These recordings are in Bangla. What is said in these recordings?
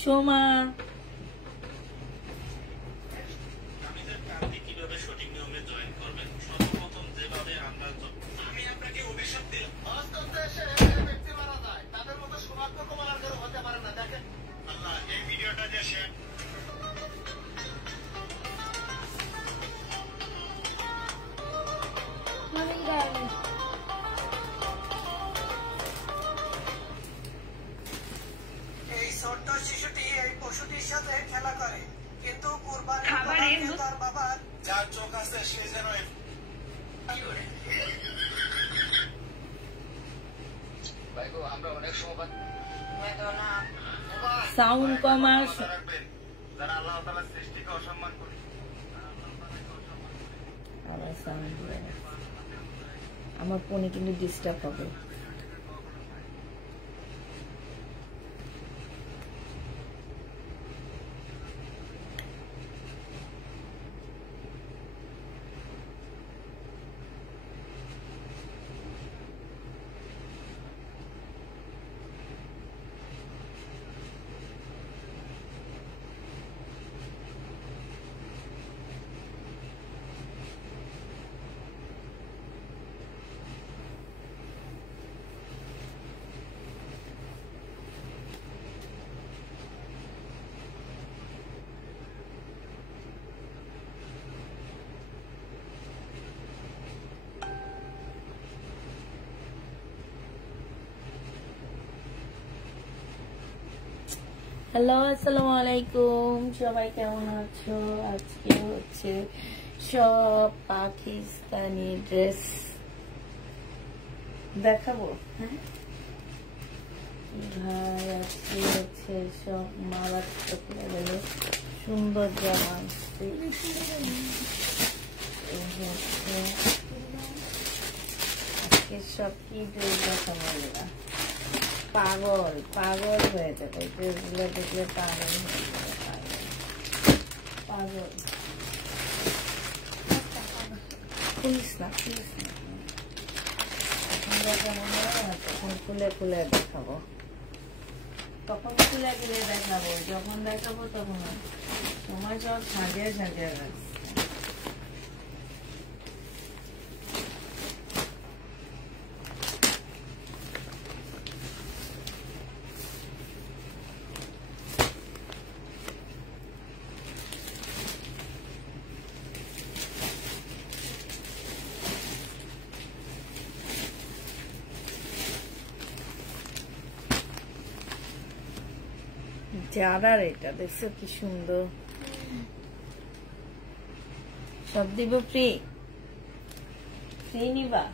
সোমা শিশুটি এই পশুটির সাথে খেলা করে, কিন্তু কুরবানির তার বাবার যার চোখ আছে সে যেন আমরা অনেক সময় সাউন্ড কমার যারা আল্লাহ তাআলার সৃষ্টিকে অসম্মান করে আমার ফোনে কিন্তু ডিস্টার্ব হবে। হ্যালো, আসসালামু আলাইকুম, সবাই কেমন আছো? আজকে হচ্ছে সব পাকিস্তানি ড্রেস দেখাবো। হ্যাঁ ভাই, আজকে হচ্ছে সব মারাত্মক লেভেলে সুন্দর জামা আসছে। আজকে সব কি ড্রেস দেখাবো, পাগল পাগল হয়ে যাবে ড্রেসগুলো দেখলে, পাগল হয়ে যাবে, পাগল। খুলিস না, খুলিস না, তখন খুলে খুলে দেখাবো, তখন খুলে খুলে দেখাবো, যখন দেখাবো তখন তোমার সব সাজিয়ে সাজিয়ে রাখছে। যারা এটা দেখছো কি সুন্দর, সব দিব ফ্রি, ফ্রি নিবা?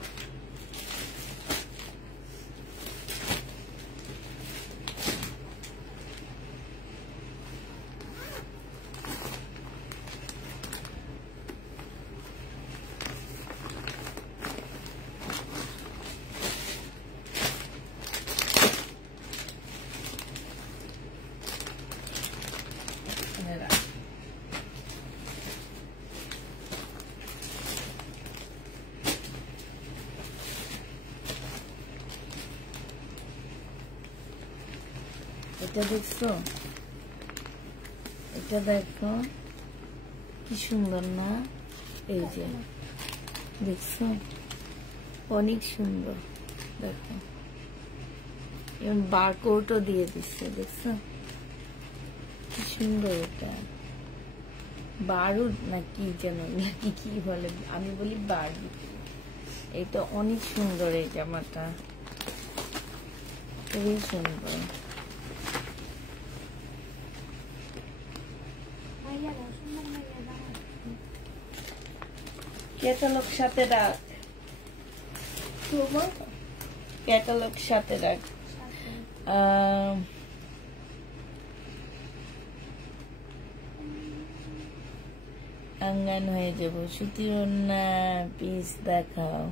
এটা দেখছো, এটা দেখো কি সুন্দর না? এই যে দেখছো, অনেক সুন্দর। দেখো এবং বারকোডও দিয়ে দিচ্ছে, দেখছো কি সুন্দর। এটা বারুদ না কি যেন, নাকি কি বলে, আমি বলি বারুদ। এটা অনেক সুন্দর, এই জামাটা খুবই সুন্দর। ক্যাটালগ সাথে রাখ, ক্যাটালগ সাথে রাখ। আঙ্গান হয়ে যাবো। সুতির না পিস দেখাও।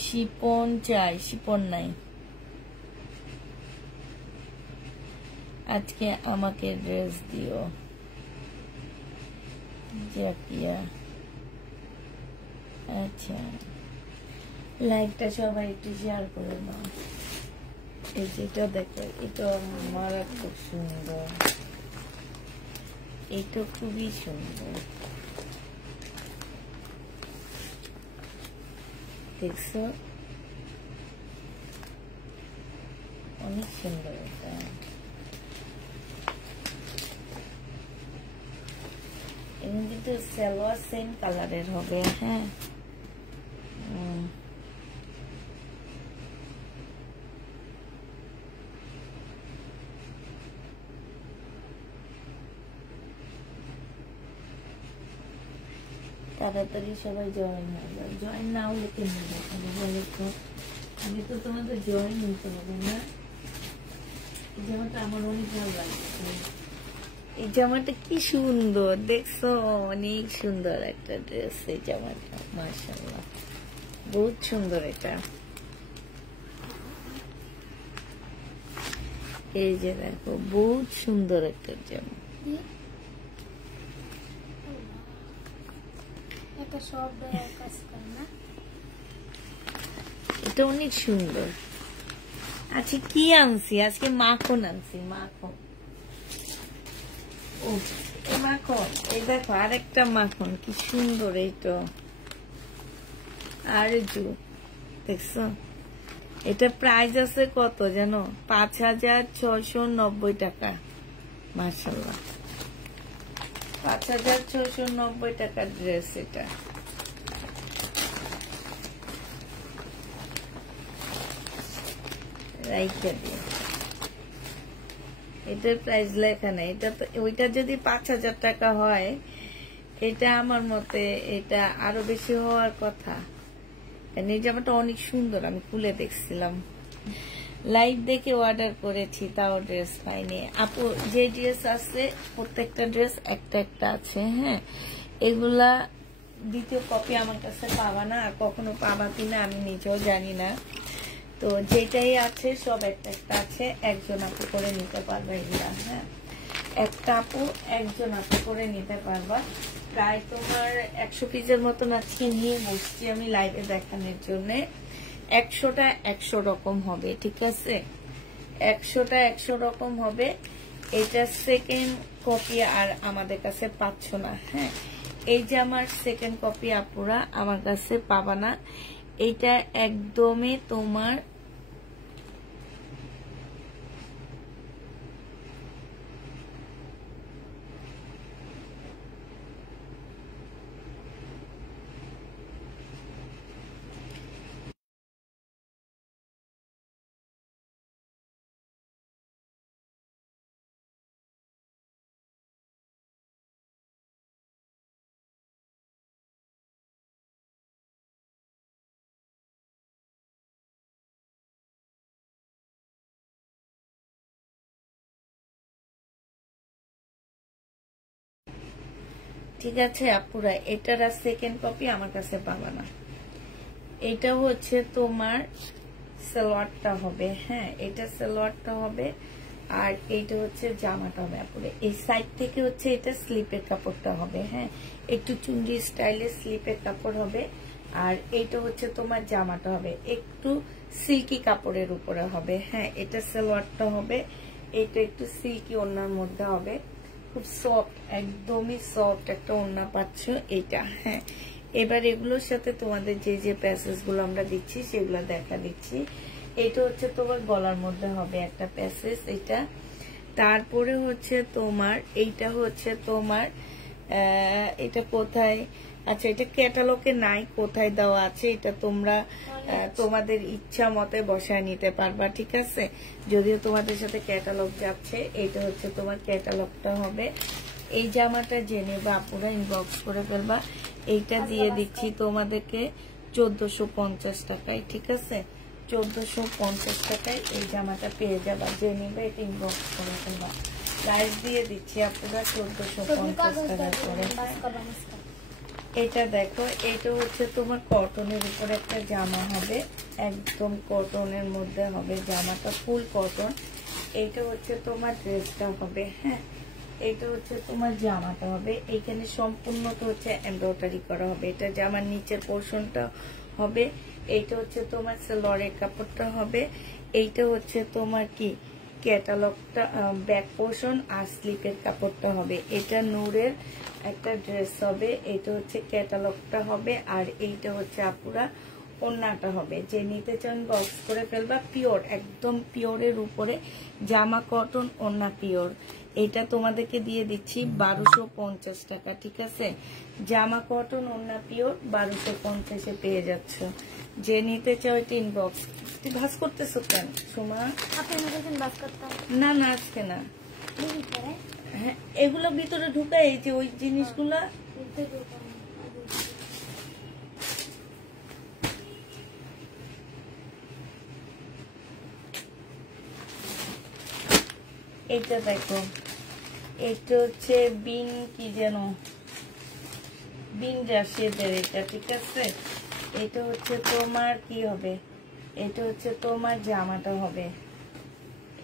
শিপন চাই, শিপন নাই। আজকে আমাকে ড্রেস দিও জাকিয়া। আচ্ছা, লাইকটা সবাই একটু শেয়ার করে দাও। এই যেটা দেখো, এটা মারাত্মক সুন্দর, এটা খুবই সুন্দর, দেখছো অনেক সুন্দর। এটা এবং কিন্তু সালোয়ার সেম কালারের হবে। হ্যাঁ, তাড়াতাড়ি সবাই জয়েন হয়ে যাবে। জয়েন না হলে কেমন দেখাবে বলো তো? আমি তো তোমাদের জয়েন নিতে হবে না। এই জামাটা আমার অনেক ভালো লাগছে। এই জামাটা কি সুন্দর দেখছো, অনেক সুন্দর একটা ড্রেস। এই জামাটা মাশাআল্লাহ বহুত সুন্দর। এটা এই যে দেখো, বহুত সুন্দর একটা জামা। এটা অনেক সুন্দর। আচ্ছা কি আনছি আজকে? মাখন আনছি, মাখন। ও এই মাখন, এই দেখো আরেকটা মাখন, কি সুন্দর। এইটা আর দেখছো, এটা প্রাইস আছে কত জানো? 5690 টাকা। মাশাআল্লাহ, 5690 টাকার ড্রেস এটা। এটার প্রাইস লেখা নেই। এটা ওইটা যদি 5000 টাকা হয়, এটা আমার মতে এটা আরো বেশি হওয়ার কথা। এই জামাটা অনেক সুন্দর, আমি খুলে দেখছিলাম, লাইভ দেখে অর্ডার করেছি, তাও ড্রেস পাইনি। আপু যে ড্রেস আছে প্রত্যেকটা ড্রেস একটা একটা আছে। হ্যাঁ, এগুলা দ্বিতীয় কপি আমার কাছে পাবা না, আর কখনো পাবা কিনা আমি নিজেও জানি না। তো যেটাই আছে সব একটা একটা আছে, একজন আপু করে নিতে পারবা এগুলা। হ্যাঁ, একটা আপু একজন আপু করে নিতে পারবা। প্রায় তোমার 100 পিসের মতন আজকে নিয়ে বসছি আমি লাইভে দেখানোর জন্য। 100টা 100 রকম হবে, ঠিক আছে? 100টা 100 রকম হবে। এটা সেকেন্ড কপি আর আমাদের কাছে পাচ্ছ না। হ্যাঁ, এই যে আমার সেকেন্ড কপি আপুরা আমার কাছে পাবা না। এটা একদমই তোমার ঠিক আছে আপুরা, এটার সেকেন্ড কপি আমার কাছে পাবা না। এটা হচ্ছে তোমার সালোয়ারটা হবে। হ্যাঁ, এটা সালোয়ারটা হবে, আর এইটা হচ্ছে জামাটা হবে আপুরে। এই সাইড থেকে হচ্ছে এটা স্লিপের কাপড়টা হবে। হ্যাঁ, একটু চুন্ডি স্টাইলে স্লিপের কাপড় হবে। আর এইটা হচ্ছে তোমার জামাটা হবে একটু সিল্কি কাপড়ের উপরে হবে। হ্যাঁ, এটা সালোয়ারটা হবে, এটা একটু সিল্কি ওড়নার মধ্যে হবে, খুব সফট, একদমই সফট একটা ওড়না পাচ্ছ এটা। হ্যাঁ, এবার এগুলোর সাথে তোমাদের যে যে প্যাসেজ গুলো আমরা দিচ্ছি সেগুলো দেখা দিচ্ছি। এটা হচ্ছে তোমার গলার মধ্যে হবে একটা প্যাসেজ, এটা। তারপরে হচ্ছে তোমার এইটা হচ্ছে তোমার এটা কোথায়, আচ্ছা এটা ক্যাটালগে নাই, কোথায় দেওয়া আছে এটা তোমরা তোমাদের ইচ্ছা মতে বসায় নিতে পারবা, ঠিক আছে? যদিও তোমাদের সাথে ক্যাটালগ যাচ্ছে, এটা হচ্ছে তোমার ক্যাটালগটা হবে। এই জামাটা জেনে বা আপুরা ইনবক্স করে ফেলবা। এইটা দিয়ে দিচ্ছি তোমাদেরকে 1450 টাকায়, ঠিক আছে? 1450 টাকায় এই জামাটা পেয়ে যাবা। যে নিবে এটা ইনবক্স করে ফেলবা। প্রাইস দিয়ে দিচ্ছি আপুরা 1450 টাকা করে। এটা দেখো, এটা হচ্ছে তোমার কটনের উপরে একটা জামা হবে, একদম কটনের মধ্যে হবে জামাটা, ফুল কটন। এইটা হচ্ছে তোমার ড্রেসটা হবে। হ্যাঁ, এটা হচ্ছে তোমার জামাটা হবে, এইখানে সম্পূর্ণ তো হচ্ছে এমব্রয়ডারি করা হবে, এটা জামার নিচের পোর্শনটা হবে, এইটা হচ্ছে তোমার সালোয়ারের কাপড়টা হবে, এইটা হচ্ছে তোমার কি ক্যাটালগটা ব্যাক পোর্শন আর স্লিপের কাপড়টা হবে। এটা নূরের একটা ড্রেস হবে, এটা হচ্ছে ক্যাটালগটা হবে, আর এইটা হচ্ছে আপুরা ওড়নাটা হবে। যে নিতে চান বক্স করে ফেলবা। পিওর, একদম পিওরের উপরে জামা কটন, ওড়না পিওর। এটা তোমাদেরকে দিয়ে দিচ্ছি 1250 টাকা, ঠিক আছে? জামা কটন, ওড়না পিওর 1250-এ পেয়ে যাচ্ছ। যে নিতে চাও এটা ইনবক্স। তুই ভাঁজ করতেছো কেন সোমা? না না আজকে না, হ্যাঁ এগুলো ভিতরে ঢুকাই, এই যে ওই জিনিসগুলা এইটা দেখো, এটা হচ্ছে বিন কি যেন, বিন রাশিদের এটা, ঠিক আছে? এটা হচ্ছে তোমার কি হবে, এটা হচ্ছে তোমার জামাটা হবে,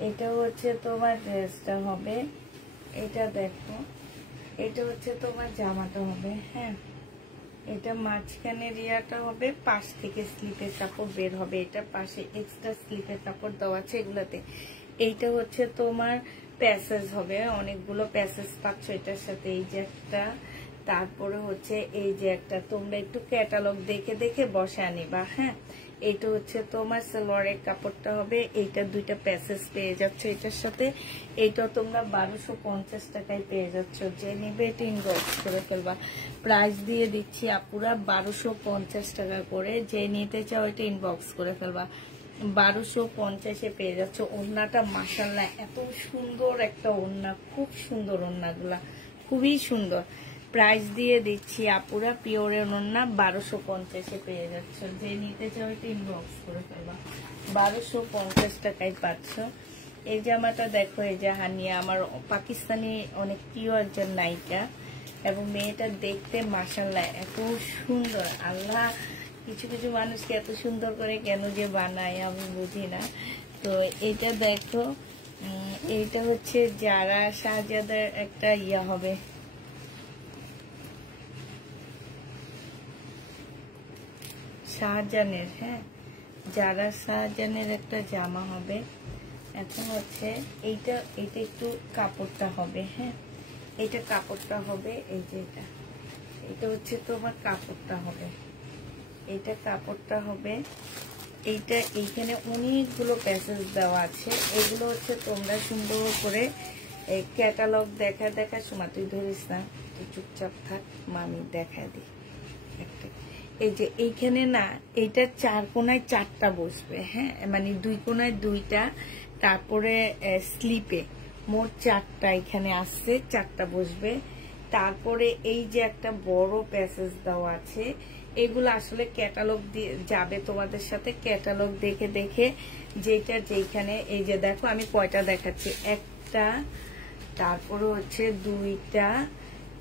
এটা হচ্ছে তোমার ড্রেসটা হবে, এটা দেখো, এটা হচ্ছে তোমার জামাটা হবে, হ্যাঁ এটা মাঝখানের রিয়াটা হবে, পাশ থেকে স্লিপের কাপড় বের হবে, এটা পাশে এক্সট্রা স্লিপের কাপড় দেওয়া আছে এগুলাতে। এইটা হচ্ছে তোমার প্যাসেজ হবে, অনেকগুলো প্যাসেজ পাচ্ছ এটার সাথে, এই যে একটা, তারপরে হচ্ছে এই যে একটা, তোমরা একটু ক্যাটালগ দেখে দেখে বসে আনিবা, হ্যাঁ। এইটা হচ্ছে তোমার সালোয়ারের কাপড়টা হবে, এইটা দুইটা প্যাসেজ পেয়ে যাচ্ছ এটার সাথে, এইটা তোমরা 1250 টাকায় পেয়ে যাচ্ছ। যে নিবে এটা ইনবক্স করে ফেলবা। প্রাইস দিয়ে দিচ্ছি আপুরা 1250 টাকা করে, যে নিতে চাও এটা ইনবক্স করে ফেলবা। 1250-এ পেয়ে যাচ্ছ। ওড়নাটা মাশাআল্লাহ এত সুন্দর একটা ওড়না, খুব সুন্দর ওড়নাগুলা, খুবই সুন্দর। প্রাইস দিয়ে দিচ্ছি আপুরা পিওরের ওড়না 1250-এ পেয়ে যাচ্ছ। যে নিতে চাও এটা ইনবক্স করে ফেলবা। 1250 টাকায় পাচ্ছ। এই জামাটা দেখো, এই যে হানিয়া আমার পাকিস্তানি অনেক প্রিয় একজন নায়িকা, এবং মেয়েটা দেখতে মাশাআল্লাহ এত সুন্দর। আল্লাহ কিছু কিছু মানুষকে এত সুন্দর করে কেন যে বানায় আমি বুঝি না। তো এটা দেখো, এইটা হচ্ছে যারা শাহজাদার একটা ইয়া হবে, শাহজাহানের, হ্যাঁ যারা শাহজাহানের একটা জামা হবে। এখন হচ্ছে এইটা একটু কাপড়টা হবে, হ্যাঁ এটা কাপড়টা হবে, এই যে এটা হচ্ছে তোমার কাপড়টা হবে, এইটা কাপড়টা হবে। এইটা এইখানে অনেকগুলো প্যাসেজ দেওয়া আছে, এগুলো হচ্ছে তোমরা সুন্দর করে ক্যাটালগ দেখা সময়, তুই ধরিস না, তুই চুপচাপ থাক, মামি দেখা দি একটা। এই যে এইখানে না, এইটা 4 কোণায় 4টা বসবে, হ্যাঁ মানে 2 কোণায় 2টা, তারপরে স্লিপে মোট 4টা এখানে আসছে, 4টা বসবে। তারপরে এই যে একটা বড় প্যাসেজ দেওয়া আছে, এগুলো আসলে ক্যাটালগ দিয়ে যাবে তোমাদের সাথে, ক্যাটালগ দেখে দেখে যেটা যেখানে, এই যে দেখো আমি কয়টা দেখাচ্ছি, একটা, তারপরে হচ্ছে 2টা,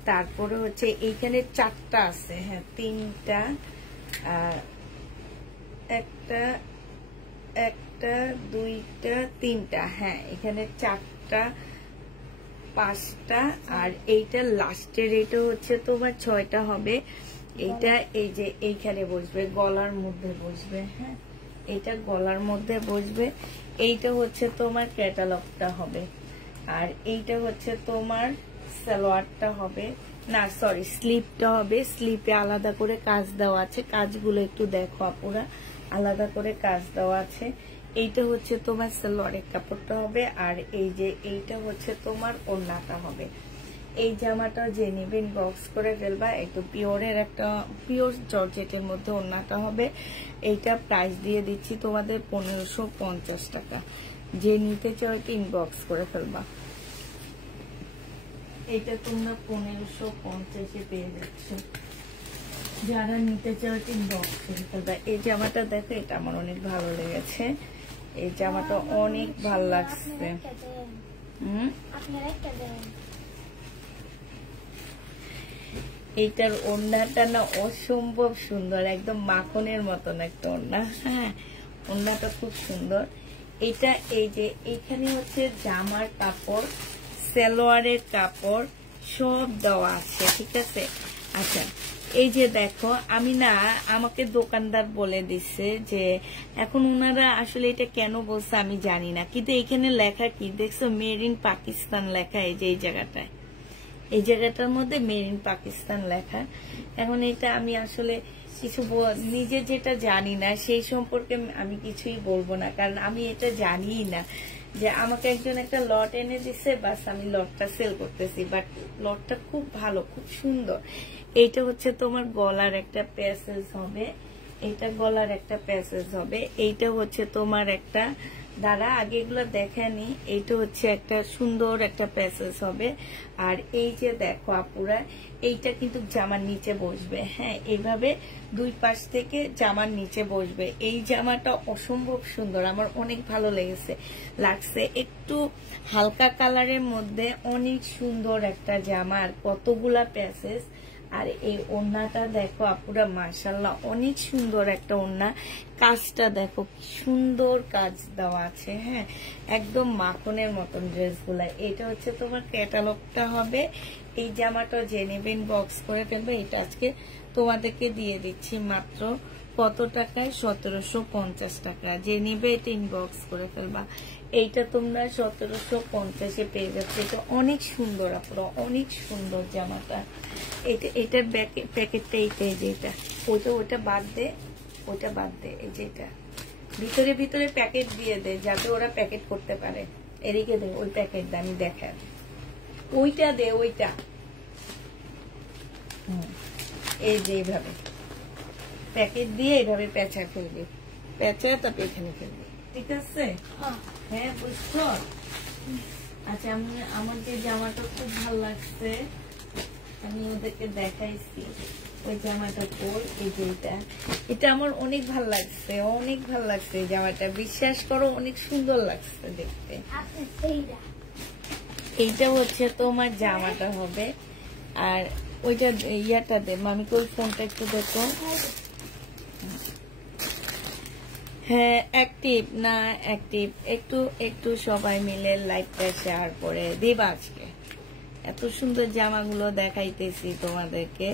তারপরে হচ্ছে এইখানে 4টা আছে, হ্যাঁ 3টা, একটা 2টা 3টা, হ্যাঁ এখানে 4টা 5টা, আর এইটা লাস্টের এটা হচ্ছে তোমার 6টা হবে। এইটা এই যে এইখানে বসবে, গলার মধ্যে বসবে, হ্যাঁ এইটা গলার মধ্যে বসবে। এইটা হচ্ছে তোমার ক্যাটালগটা হবে, আর এইটা হচ্ছে তোমার সালোয়ারটা হবে, না সরি স্লিপটা হবে। স্লিপে আলাদা করে কাজ দেওয়া আছে, কাজগুলো একটু দেখো আপুরা, আলাদা করে কাজ দেওয়া আছে। এইটা হচ্ছে তোমার সালোয়ারের কাপড়টা হবে, আর এই যে এইটা হচ্ছে তোমার ওড়নাটা হবে। এই জামাটা যে নেবেন বক্স করে ফেলবা। একটু পিওরের একটা পিওর জর্জেটের মধ্যে ওড়নাটা হবে। এইটা প্রাইস দিয়ে দিচ্ছি তোমাদের 1550 টাকা। যে নিতে চাও এটা ইনবক্স করে ফেলবা। এটা তোমরা 1550-এ পেয়ে যাচ্ছ। যারা নিতে চাও এটা ইনবক্স করে ফেলবা। এই জামাটা দেখো, এটা আমার অনেক ভালো লেগেছে, এই জামাটা অনেক ভালো লাগছে। এইটার ওড়নাটা না অসম্ভব সুন্দর, একদম মাখনের মতন একটা ওড়না, হ্যাঁ ওড়নাটা খুব সুন্দর। এটা এই যে এইখানে হচ্ছে জামার কাপড় সালোয়ারের কাপড় সব দেওয়া আছে, ঠিক আছে। আচ্ছা, এই যে দেখো, আমি না, আমাকে দোকানদার বলে দিচ্ছে যে এখন ওনারা আসলে এটা কেন বলছে আমি জানি না, কিন্তু এখানে লেখা কি দেখছো, মেড ইন পাকিস্তান লেখা। এই যে এই জায়গাটায়, এই জায়গাটার মধ্যে মেড ইন পাকিস্তান লেখা। এখন এটা আমি আসলে কিছু নিজে যেটা জানি না সেই সম্পর্কে আমি কিছুই বলবো না, কারণ আমি এটা জানিই না। যে আমাকে একজন একটা লট এনে দিছে, বাস আমি লটটা সেল করতেছি, বাট লটটা খুব ভালো, খুব সুন্দর। এইটা হচ্ছে তোমার গলার একটা প্যাসেজ হবে, এইটা গলার একটা প্যাসেজ হবে। এইটা হচ্ছে তোমার একটা, দাঁড়া আগে এগুলো দেখেনি, এইটা হচ্ছে একটা সুন্দর একটা প্যাসেজ হবে। আর এই যে দেখো আপুরা, এইটা কিন্তু জামার নিচে বসবে, হ্যাঁ, এইভাবে দুই পাশ থেকে জামার নিচে বসবে। এই জামাটা অসম্ভব সুন্দর, আমার অনেক ভালো লাগছে। একটু হালকা কালারের মধ্যে অনেক সুন্দর একটা জামা, আর কতগুলা প্যাসেজ। আর এই ওড়নাটা দেখো আপুরা, মাশাআল্লাহ অনেক সুন্দর একটা ওড়না। কাজটা দেখো কি সুন্দর কাজ দেওয়া আছে, হ্যাঁ, একদম মাখনের মতন ড্রেসগুলা। এটা হচ্ছে তোমার ক্যাটালগটা হবে। এই জামাটা যে নেবেন বক্স করে ফেলবে। এটা আজকে তোমাদেরকে দিয়ে দিচ্ছি মাত্র কত টাকায়, 1750 টাকা। যে নিবে এটা ইনবক্স করে ফেলবা। এইটা তোমরা 1750-এ পেয়ে যাচ্ছে। এটা অনেক সুন্দর আপুরা, অনেক সুন্দর জামাটা। এটার প্যাকেটটা এইটাই, যেটা ওটা বাদ দে, ওটা বাদ দে। এই যেটা ভিতরে ভিতরে প্যাকেট দিয়ে দে, যাতে ওরা প্যাকেট করতে পারে। এদিকে দে ওই প্যাকেট, আমি দেখা, ওইটা দে, ওইটা। এই যে এইভাবে প্যাকেট দিয়ে এইভাবে পেঁচা ফেলবি, পেঁচা তারপর এখানে ফেলবি, ঠিক আছে? হ্যাঁ, বুঝছো? আচ্ছা, আমার যে জামাটা খুব ভালো লাগছে, আমি ওদেরকে দেখাইছি ওই জামাটা পর। এই যে এটা আমার অনেক ভালো লাগছে, অনেক ভালো লাগছে এই জামাটা, বিশ্বাস করো অনেক সুন্দর লাগছে দেখতে। এইটা হচ্ছে তোমার জামাটা হবে। আর ওইটা ইয়াটা দে মামিকে, ওই ফোনটা একটু দেখো। হ্যাঁ, অ্যাক্টিভ না অ্যাক্টিভ, একটু সবাই মিলে লাইভটা শেয়ার করে দিবা। আজকে এত সুন্দর জামাগুলো দেখাইতেছি তোমাদেরকে,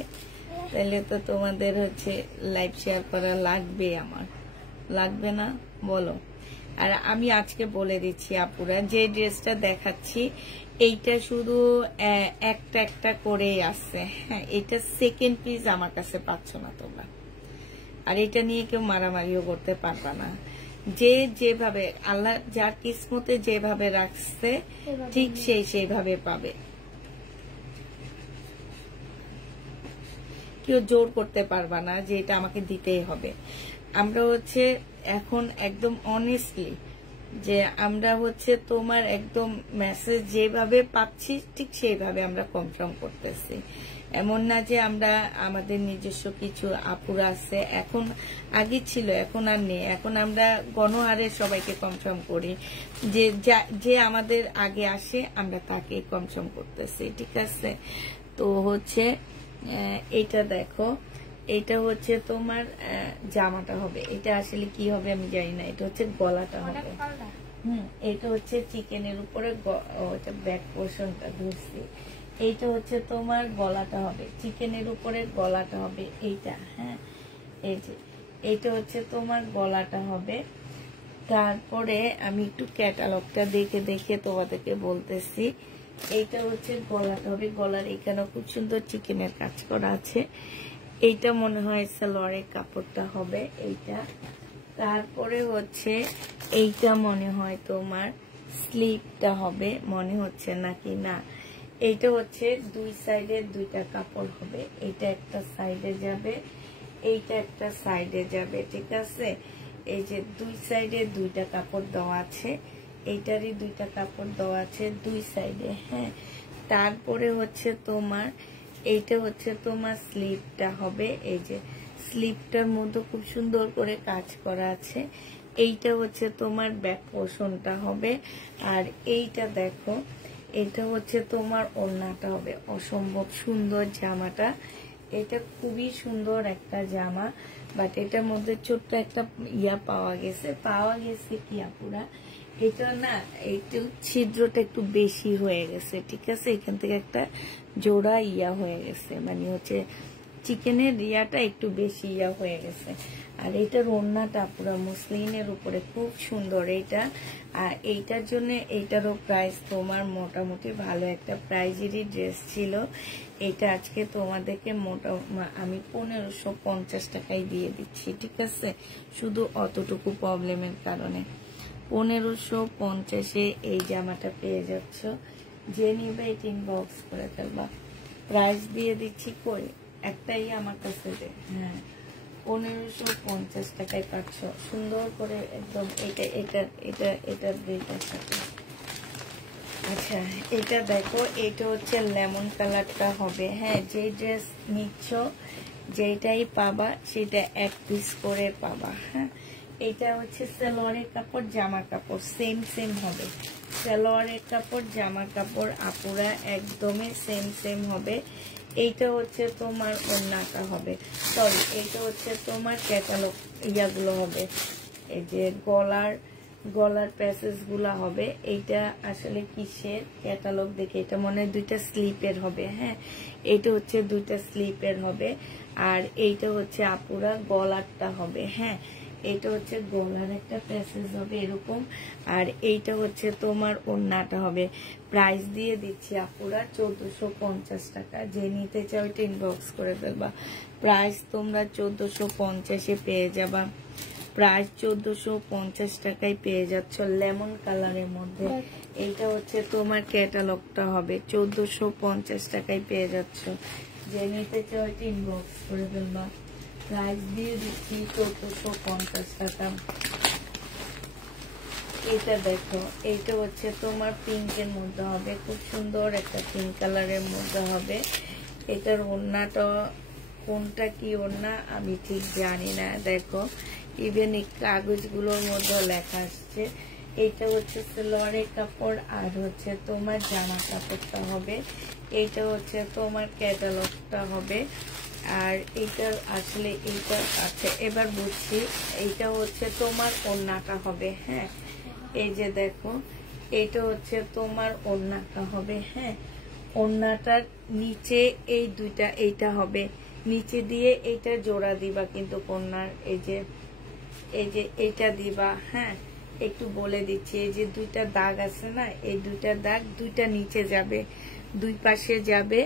তাহলে তো তোমাদের হচ্ছে লাইভ শেয়ার করা লাগবে, আমার লাগবে না বলো? আর আমি আজকে বলে দিচ্ছি আপুরা, যে ড্রেসটা দেখাচ্ছি এইটা শুধু একটা একটা করেই আসছে, হ্যাঁ, এটা সেকেন্ড পিস আমার কাছে পাচ্ছ না তোমরা। আর এটা নিয়ে কেউ মারামারিও করতে পারবা না। যে যেভাবে আল্লাহ যার কিসমতে যেভাবে রাখছে, ঠিক সেইভাবে পাবে। কেউ জোর করতে পারবা না যে এটা আমাকে দিতেই হবে। আমরা হচ্ছে এখন একদম অনেস্টলি, যে আমরা হচ্ছে তোমার একদম মেসেজ যেভাবে পাচ্ছি ঠিক সেইভাবে আমরা কনফার্ম করতেছি। এমন না যে আমরা আমাদের নিজস্ব কিছু আপুরা আছে, এখন আগে ছিল এখন আর নেই, এখন আমরা গণহারে সবাইকে কনফার্ম করি, যে আমাদের আগে আসে আমরা তাকে কনফার্ম করতেছি, ঠিক আছে? তো হচ্ছে এইটা দেখো, এটা হচ্ছে তোমার জামাটা হবে। এটা আসলে কি হবে আমি জানি না, এটা হচ্ছে গলাটা হবে। এটা হচ্ছে চিকেনের উপরে ওটা ব্যাক পোর্শনটা ধরছি। এইটা হচ্ছে তোমার গলাটা হবে, চিকেনের উপরে গলাটা হবে এইটা, হ্যাঁ, এই যে এইটা হচ্ছে তোমার গলাটা হবে। তারপরে আমি একটু ক্যাটালগটা দেখে তোমাদেরকে বলতেছি। এইটা হচ্ছে গলাটা হবে, গলার এখানে খুব সুন্দর চিকেনের কাজ করা আছে। এইটা মনে হয় সালোয়ারের কাপড়টা হবে এইটা। তারপরে হচ্ছে এইটা মনে হয় তোমার স্লিপটা হবে, মনে হচ্ছে নাকি না। এইটা হচ্ছে দুই সাইডে দুইটা কাপড় হবে, এইটা একটা সাইডে যাবে, এইটা একটা সাইডে যাবে, ঠিক আছে? এই যে দুই সাইডে দুইটা কাপড় দেওয়া আছে, এইটারই দুইটা কাপড় দেওয়া আছে দুই সাইডে, হ্যাঁ। তারপরে হচ্ছে তোমার এইটা হচ্ছে তোমার স্লিপটা হবে। এই যে স্লিপটার মধ্যে খুব সুন্দর করে কাজ করা আছে। এইটা হচ্ছে তোমার ব্যাক পোর্শনটা হবে। আর এইটা দেখো, এটা হচ্ছে তোমার ওড়নাটা হবে। অসম্ভব সুন্দর জামাটা, এটা খুবই সুন্দর একটা জামা, বাট এটার মধ্যে ছোট্ট একটা পাওয়া গেছে কি আপুরা, এটা না একটু ছিদ্রটা একটু বেশি হয়ে গেছে, ঠিক আছে, এখান থেকে একটা জোড়া ইয়া হয়ে গেছে, মানে হচ্ছে চিকেনের ইয়াটা একটু বেশি ইয়া হয়ে গেছে। আর এইটার ওড়নাটা পুরো মুসলিনের উপরে খুব সুন্দর এইটা। আর এইটার জন্য এইটারও প্রাইস তোমার মোটামুটি ভালো একটা প্রাইজেরই ড্রেস ছিল। এটা আজকে তোমাদেরকে আমি 1550 টাকায় দিয়ে দিচ্ছি, ঠিক আছে, শুধু অতটুকু প্রবলেমের কারণে 1550-এ এই জামাটা পেয়ে যাচ্ছ। যে নিবে এটা ইনবক্স করে ফেলবা। প্রাইস দিয়ে দিচ্ছি কই, একটাই আমার কাছে দে। হ্যাঁ, 1550 টাকায় পাচ্ছ সুন্দর করে একদম। এটার রেটের সাথে। আচ্ছা, এটা দেখো, এটা হচ্ছে লেমন কালারটা হবে। হ্যাঁ, যে ড্রেস নিচ্ছ যেটাই পাবা সেটা 1 পিস করে পাবা। হ্যাঁ, এটা হচ্ছে সালোয়ারের কাপড়, জামা কাপড় সেম হবে। সালোয়ারের কাপড়, জামা কাপড় আপুরা একদমই সেম হবে। এইটা হচ্ছে তোমার ওড়নাটা হবে, সরি, এইটা হচ্ছে তোমার ক্যাটালগ ইয়াগুলো হবে, এই যে গলার প্যাসেজ গুলা হবে। এইটা আসলে কিসের ক্যাটালগ দেখে, এটা মনে হয় 2টা স্লিপের হবে। হ্যাঁ, এইটা হচ্ছে 2টা স্লিপের হবে। আর এইটা হচ্ছে আপুরা গলারটা হবে। হ্যাঁ, এটা হচ্ছে গলার একটা প্যাসেজ হবে এরকম। আর এইটা হচ্ছে তোমার ওড়নাটা হবে। প্রাইস দিয়ে দিচ্ছি আপুরা 1450 টাকা। যে নিতে চাও এটা ইনবক্স করে ফেলবা। প্রাইস তোমরা 1450-এ পেয়ে যাবা। প্রাইস 1450 টাকায় পেয়ে যাচ্ছ লেমন কালারের মধ্যে। এইটা হচ্ছে তোমার ক্যাটালগটা হবে, 1450 টাকায় পেয়ে যাচ্ছ। যে নিতে চাও এটা ইনবক্স করে ফেলবা। প্রাইস দিয়ে দিচ্ছি 1450 টাকা। এটা দেখো, এইটা হচ্ছে তোমার পিঙ্কের মধ্যে হবে, খুব সুন্দর একটা পিঙ্ক কালারের মধ্যে হবে। এটার ওড়নাটা কোনটা কি ওড়না আমি ঠিক জানি না, দেখো ইভেন এই কাগজগুলোর মধ্যে লেখা আসছে। এইটা হচ্ছে সালোয়ারের কাপড়, আর হচ্ছে তোমার জামা কাপড়টা হবে। এইটা হচ্ছে তোমার ক্যাটালগটা হবে। আর এইটার আসলে এইটা আছে, এবার বুঝছি, এইটা হচ্ছে তোমার ওড়নাটা হবে। হ্যাঁ, এই যে দেখো, এইটা হচ্ছে তোমার ওড়নাটা হবে। হ্যাঁ, ওড়নাটার নিচে এই দুইটা এইটা হবে, নিচে দিয়ে এইটা জোড়া দিবা কিন্তু ওড়নার এই যে এইটা দিবা। হ্যাঁ, একটু বলে দিচ্ছি, এই যে 2টা দাগ আছে না, এই 2টা দাগ 2টা নিচে যাবে, 2 পাশে যাবে।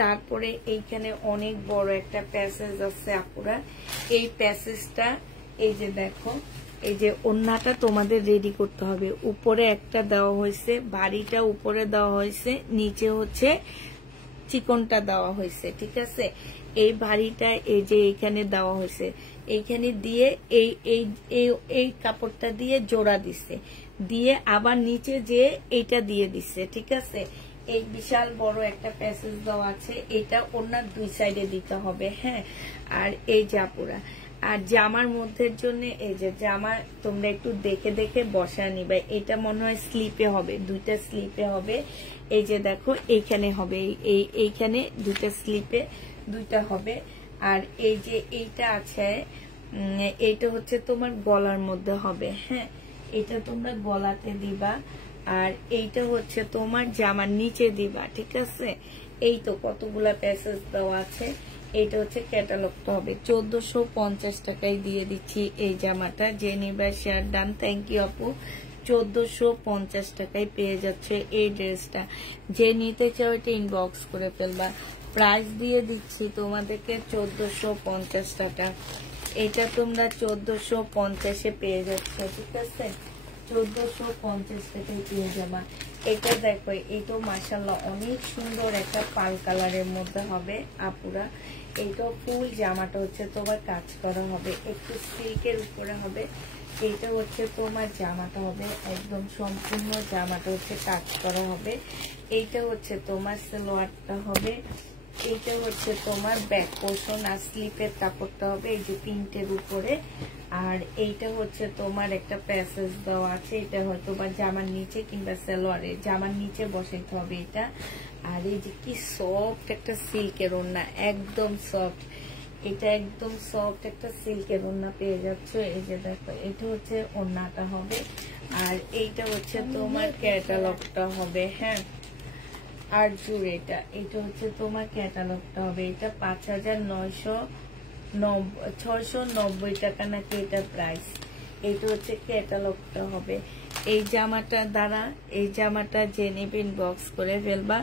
তারপরে এইখানে অনেক বড় একটা প্যাসেজ আছে আপুরা। এই প্যাসেজটা এই যে দেখো, এই যে ওড়নাটা তোমাদের রেডি করতে হবে। উপরে একটা দেওয়া হয়েছে, বাড়িটা উপরে দেওয়া হয়েছে, নিচে হচ্ছে চিকনটা দেওয়া হয়েছে, ঠিক আছে। এই ভারীটা এই যে এইখানে দেওয়া হয়েছে, এইখানে দিয়ে এই কাপড়টা দিয়ে জোড়া দিছে, দিয়ে আবার নিচে যে এইটা দিয়ে দিছে, ঠিক আছে। এই বিশাল বড় একটা প্যাসেজ দেওয়া আছে, এটা ওনার 2 সাইডে দিতে হবে। হ্যাঁ, আর এই জাপুরা আর জামার মধ্যের জন্য এই যে জামা তোমরা একটু দেখে দেখে বসা নিবে। এটা মনে হয় স্লিপে হবে, 2টা স্লিপে হবে। এই যে দেখো এইখানে হবে, এইখানে 2টা স্লিপে 2টা হবে। আর এই যে এইটা আছে, এইটা হচ্ছে তোমার গলার মধ্যে হবে। হ্যাঁ, এটা তোমরা গলাতে দিবা। আর এইটা হচ্ছে তোমার জামার নিচে দিবা, ঠিক আছে। এই তো কতগুলা প্যাসেজ দেওয়া আছে। এইটা হচ্ছে ক্যাটালগটা হবে। 1450 টাকায় দিয়ে দিচ্ছি এই জামাটা। যে নিবা শেয়ার ডান। থ্যাংক ইউ আপু। 1450 টাকায় পেয়ে যাচ্ছে এই ড্রেসটা। যে নিতে চাও এটা ইনবক্স করে ফেলবা। প্রাইস দিয়ে দিচ্ছি তোমাদেরকে 1450 টাকা। এটা তোমরা 1450-এ পেয়ে যাচ্ছ, ঠিক আছে। 1450 টাকায় পেয়ে যাবা। এটা দেখো, এইটাও মাশাআল্লাহ অনেক সুন্দর একটা পাল কালারের মধ্যে হবে আপুরা। এইটা ফুল জামাটা হচ্ছে তোমার কাজ করা হবে, একটু সিল্কের উপরে হবে। এইটা হচ্ছে তোমার জামাটা হবে একদম সম্পূর্ণ জামাটা হচ্ছে কাজ করা হবে। এইটা হচ্ছে তোমার সালোয়ারটা হবে। এইটা হচ্ছে তোমার ব্যাক পোর্শন আর স্লিপের কাপড়টা হবে এই যে প্রিন্টের উপরে। আর এইটা হচ্ছে তোমার একটা প্যাসেজ দেওয়া আছে, এটা হয়তো বা জামার নিচে কিংবা সালোয়ারে জামার নিচে বসাইতে হবে এটা। আর এই যে কি সফট একটা সিল্কের ওড়না, একদম সফট। এটা একদম সফট একটা সিল্কের ওড়না পেয়ে যাচ্ছ। এই যে দেখো, এটা হচ্ছে ওড়নাটা হবে, আর এইটা হচ্ছে তোমার ক্যাটালগটা হবে। হ্যাঁ, আর জুড়ে এটা হচ্ছে তোমার ক্যাটালগটা হবে। এটা 5,990 টাকা নাকি এটা প্রাইস। এটা হচ্ছে ক্যাটালগটা হবে। এই জামাটা দ্বারা, এই জামাটা যে নেবে ইনবক্স করে ফেলবা।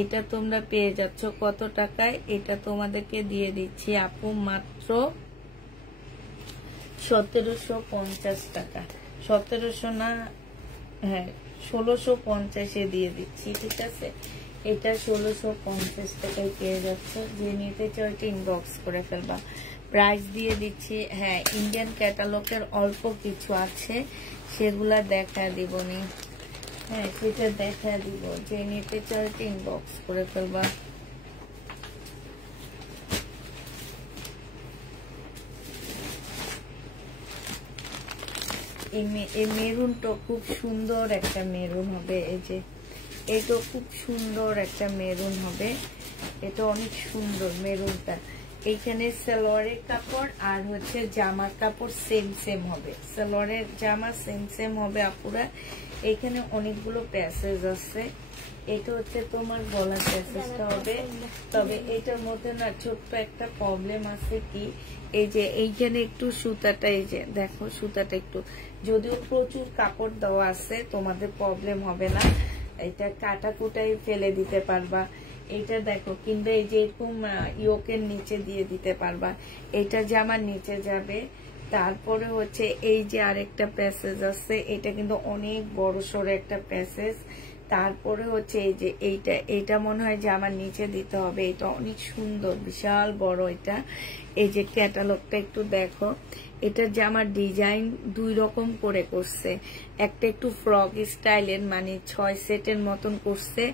এটা তোমরা পেয়ে যাচ্ছ কত টাকায়? এটা তোমাদেরকে দিয়ে দিচ্ছি আপু মাত্র 1750 টাকা। 1700 না, হ্যাঁ 1650 দিয়ে দিচ্ছি, ঠিক আছে? এটা 1650 টাকায় পেয়ে যাচ্ছে। যে নিতে চাও এটা ইনবক্স করে ফেলবা। প্রাইস দিয়ে দিচ্ছি। হ্যাঁ, ইন্ডিয়ান ক্যাটালগের অল্প কিছু আছে, সেগুলা দেখা দিব নি। হ্যাঁ, সেটা দেখা দিব। যে নিতে চাও এটা ইনবক্স করে ফেলবা। এই মেরুনটা খুব সুন্দর একটা মেরুন হবে। এই যে এটা খুব সুন্দর একটা মেরুন হবে। এটা অনেক সুন্দর মেরুনটা। এইখানে সালোয়ারের কাপড় আর হচ্ছে জামার কাপড় সেম সেম হবে। সালোয়ারের জামা সেম সেম হবে আপুরা। এখানে অনেকগুলো প্যাসেজ আছে। এটা হচ্ছে তোমার গলার প্যাসেজটা হবে। তবে এটার মধ্যে না ছোট্ট একটা প্রবলেম আছে কি, এই যে এইখানে একটু সুতাটা, এই যে দেখো সুতাটা একটু, যদিও প্রচুর কাপড় দেওয়া আছে তোমাদের প্রবলেম হবে না, এটা কাটা কুটাই ফেলে দিতে পারবা। এটা দেখো, কিংবা এই যে এরকম ইয়োকের নিচে দিয়ে দিতে পারবা। এটা জামার নিচে যাবে। তারপরে হচ্ছে এই যে আরেকটা প্যাসেজ আছে, এটা কিন্তু অনেক বড় সড়ো একটা প্যাসেজ। তারপরে হচ্ছে এই যে এইটা মনে হয় জামার নিচে দিতে হবে। এটা অনেক সুন্দর, বিশাল বড় এটা। এই যে ক্যাটালগটা একটু দেখো। এটা জামার ডিজাইন 2 রকম করে করছে। একটা একটু ফ্রক স্টাইলের, মানে 6 সেটের মতন করছে।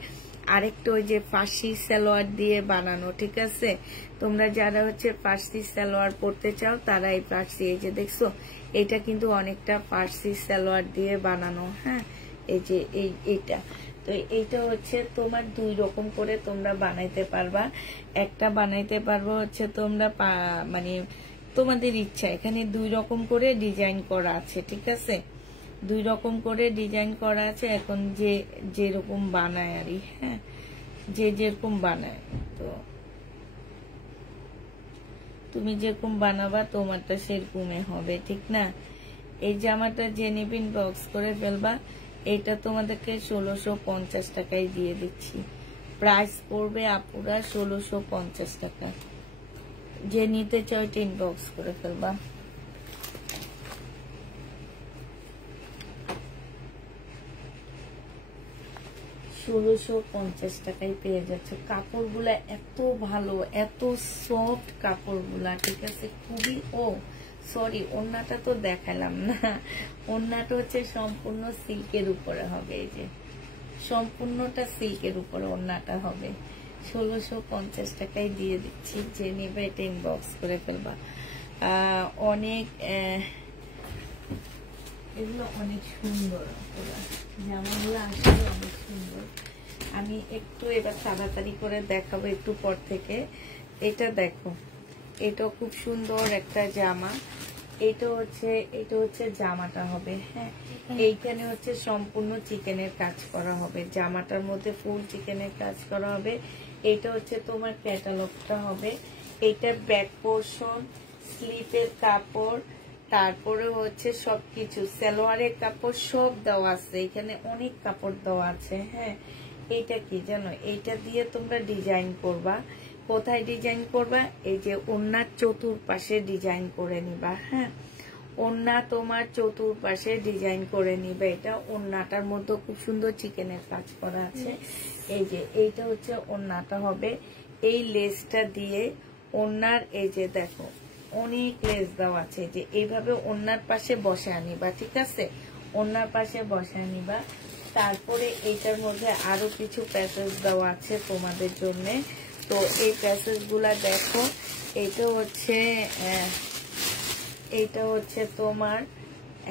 আরেকটা ওই যে ফার্সি সালোয়ার দিয়ে বানানো, ঠিক আছে? তোমরা যারা হচ্ছে ফার্সি সালোয়ার পরতে চাও তারা এই ফার্সি, এই যে দেখছো, এটা কিন্তু অনেকটা ফার্সি সালোয়ার দিয়ে বানানো। হ্যাঁ, এই যে এইটা, তো এইটা হচ্ছে তোমার 2 রকম করে তোমরা বানাইতে পারবা। একটা বানাইতে পারবো হচ্ছে তোমরা মানে তোমাদের ইচ্ছা। এখানে 2 রকম করে ডিজাইন করা আছে, ঠিক আছে? 2 রকম করে ডিজাইন করা আছে। এখন যে যেরকম বানায় আর, হ্যাঁ, যে যেরকম বানায়, তো তুমি যেরকম বানাবা তোমারটা সেরকমই হবে, ঠিক না? এই জামাটা যে নিবিন বক্স করে ফেলবা। এটা তোমাদেরকে 1650 টাকায় দিয়ে দিচ্ছি। প্রাইস পড়বে আপুরা 1650 টাকা। যে নিতে চাও এটা ইনবক্স করে ফেলবা। $1650 টাকায় পেয়ে যাচ্ছে। কাপড়গুলা এত ভালো, এত সফট কাপড়গুলা, ঠিক আছে? খুবই, সরি, ওড়নাটা তো দেখালাম না। ওড়নাটা হচ্ছে সম্পূর্ণ সিল্কের উপরে হবে। এই যে সম্পূর্ণটা সিল্কের উপরে ওড়নাটা হবে। 1650 টাকায় দিয়ে দিচ্ছি। যে নেবে এটা ইনবক্স করে ফেলবা। অনেক এগুলো অনেক সুন্দর, জামাগুলো আসলে অনেক সুন্দর। আমি একটু এবার তাড়াতাড়ি করে দেখাবো একটু পর থেকে। এটা দেখো, এটা খুব সুন্দর একটা জামা। এটা হচ্ছে জামাটা হবে। হ্যাঁ, এইখানে হচ্ছে সম্পূর্ণ চিকেনের কাজ করা হবে। জামাটার মধ্যে ফুল চিকেনের কাজ করা হবে। এটা হচ্ছে তোমার ক্যাটালগটা হবে। এটা ব্যাক পোর্শন, স্লিপের কাপড়, তারপরে হচ্ছে সবকিছু, সালোয়ারের কাপড় সব দেওয়া আছে। এখানে অনেক কাপড় দেওয়া আছে। হ্যাঁ, এইটা কি জানো, এইটা দিয়ে তোমরা ডিজাইন করবা। কোথায় ডিজাইন করবা? এই যে ওড়নার চতুর্পাশে ডিজাইন করে নিবা। হ্যাঁ, ওড়না তোমার চতুর্পাশে ডিজাইন করে নিবে। এটা ওড়নাটার মধ্যে খুব সুন্দর চিকেনের কাজ করা আছে। এই যে এইটা হচ্ছে ওড়নাটা হবে। এই লেসটা দিয়ে ওড়নার, এই যে দেখো অনেক লেস দেওয়া আছে। যে এইভাবে ওড়নার পাশে বসায় নিবা, ঠিক আছে? ওড়নার পাশে বসায় নিবা। তারপরে এইটার মধ্যে আরো কিছু প্যাসেজ দেওয়া আছে তোমাদের জন্য। তো এই প্যাসেজ গুলা দেখো। এইটা হচ্ছে তোমার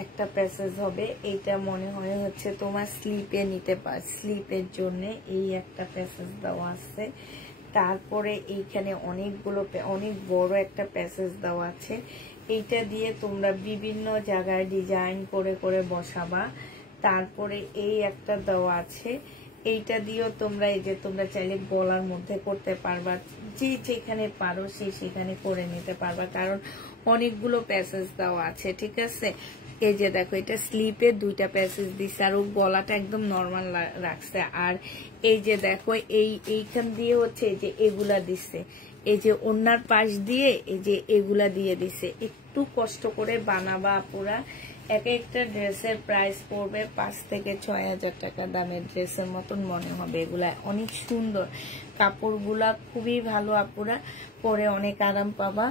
একটা প্যাসেজ হবে। এইটা মনে হয় হচ্ছে তোমার স্লিপে নিতে পার, স্লিপের জন্য এই একটা প্যাসেজ দেওয়া আছে। তারপরে এইখানে অনেকগুলো অনেক বড় একটা প্যাসেজ দেওয়া আছে। এইটা দিয়ে তোমরা বিভিন্ন জায়গায় ডিজাইন করে করে বসাবা। তারপরে এই একটা দেওয়া আছে, এইটা দিয়েও তোমরা এই যে তোমরা চাইলে গলার মধ্যে করতে পারবা, যে যেখানে পারো সেখানে করে নিতে পারবা, কারণ অনেকগুলো প্যাসেজ দেওয়া আছে। ঠিক আছে, এই যে দেখো এটা স্লিপে 2টা প্যাসেজ দিচ্ছে, আর ও গলাটা একদম নর্মাল রাখছে। আর এই যে দেখো এইখান দিয়ে হচ্ছে এই যে এগুলা দিচ্ছে, এই যে ওনার পাশ দিয়ে এই যে এগুলা দিয়ে দিচ্ছে। একটু কষ্ট করে বানাবা পুরা। এক একটা ড্রেসের প্রাইস পড়বে 5 থেকে 6,000 টাকা দামের ড্রেসের মতন মনে হবে। এগুলা অনেক সুন্দর, কাপড়গুলা খুবই ভালো, আপুরা পরে অনেক আরাম পাবা।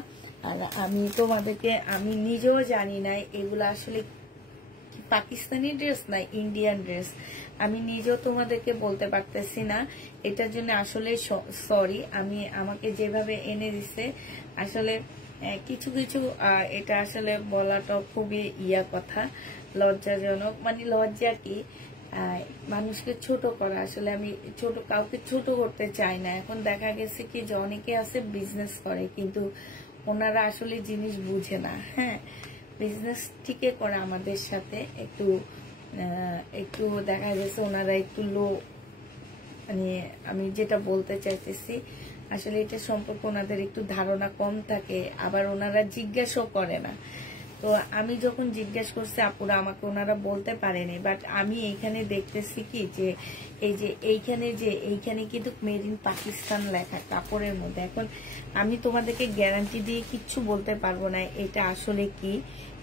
আর আমি তোমাদেরকে, আমি নিজেও জানি না এগুলা আসলে পাকিস্তানি ড্রেস না ইন্ডিয়ান ড্রেস, আমি নিজেও তোমাদেরকে বলতে পারতেছি না। এটার জন্য আসলে সরি। আমাকে যেভাবে এনে দিছে আসলে কিছু কিছু এটা আসলে বলাটা খুবই কথা, লজ্জাজনক। মানে লজ্জা কি, মানুষকে ছোট করা, আসলে আমি কাউকে ছোট করতে চাই না। এখন দেখা গেছে কি যে অনেকে আছে বিজনেস করে, কিন্তু ওনারা আসলে জিনিস বুঝে না। হ্যাঁ, বিজনেস ঠিকই করে আমাদের সাথে, একটু দেখা গেছে ওনারা একটু লো, মানে আমি যেটা বলতে চাইতেছি আসলে এটা সম্পর্কে ওনাদের একটু ধারণা কম থাকে, আবার ওনারা জিজ্ঞাসাও করে না। তো আমি যখন জিজ্ঞেস করছি আপুরা আমাকে ওনারা বলতে পারেনি, বাট আমি এইখানে দেখতেছি কি যে এইখানে কিন্তু মেড ইন পাকিস্তান লেখা কাপড়ের মধ্যে। এখন আমি তোমাদেরকে গ্যারান্টি দিয়ে কিচ্ছু বলতে পারবো না এটা আসলে কি,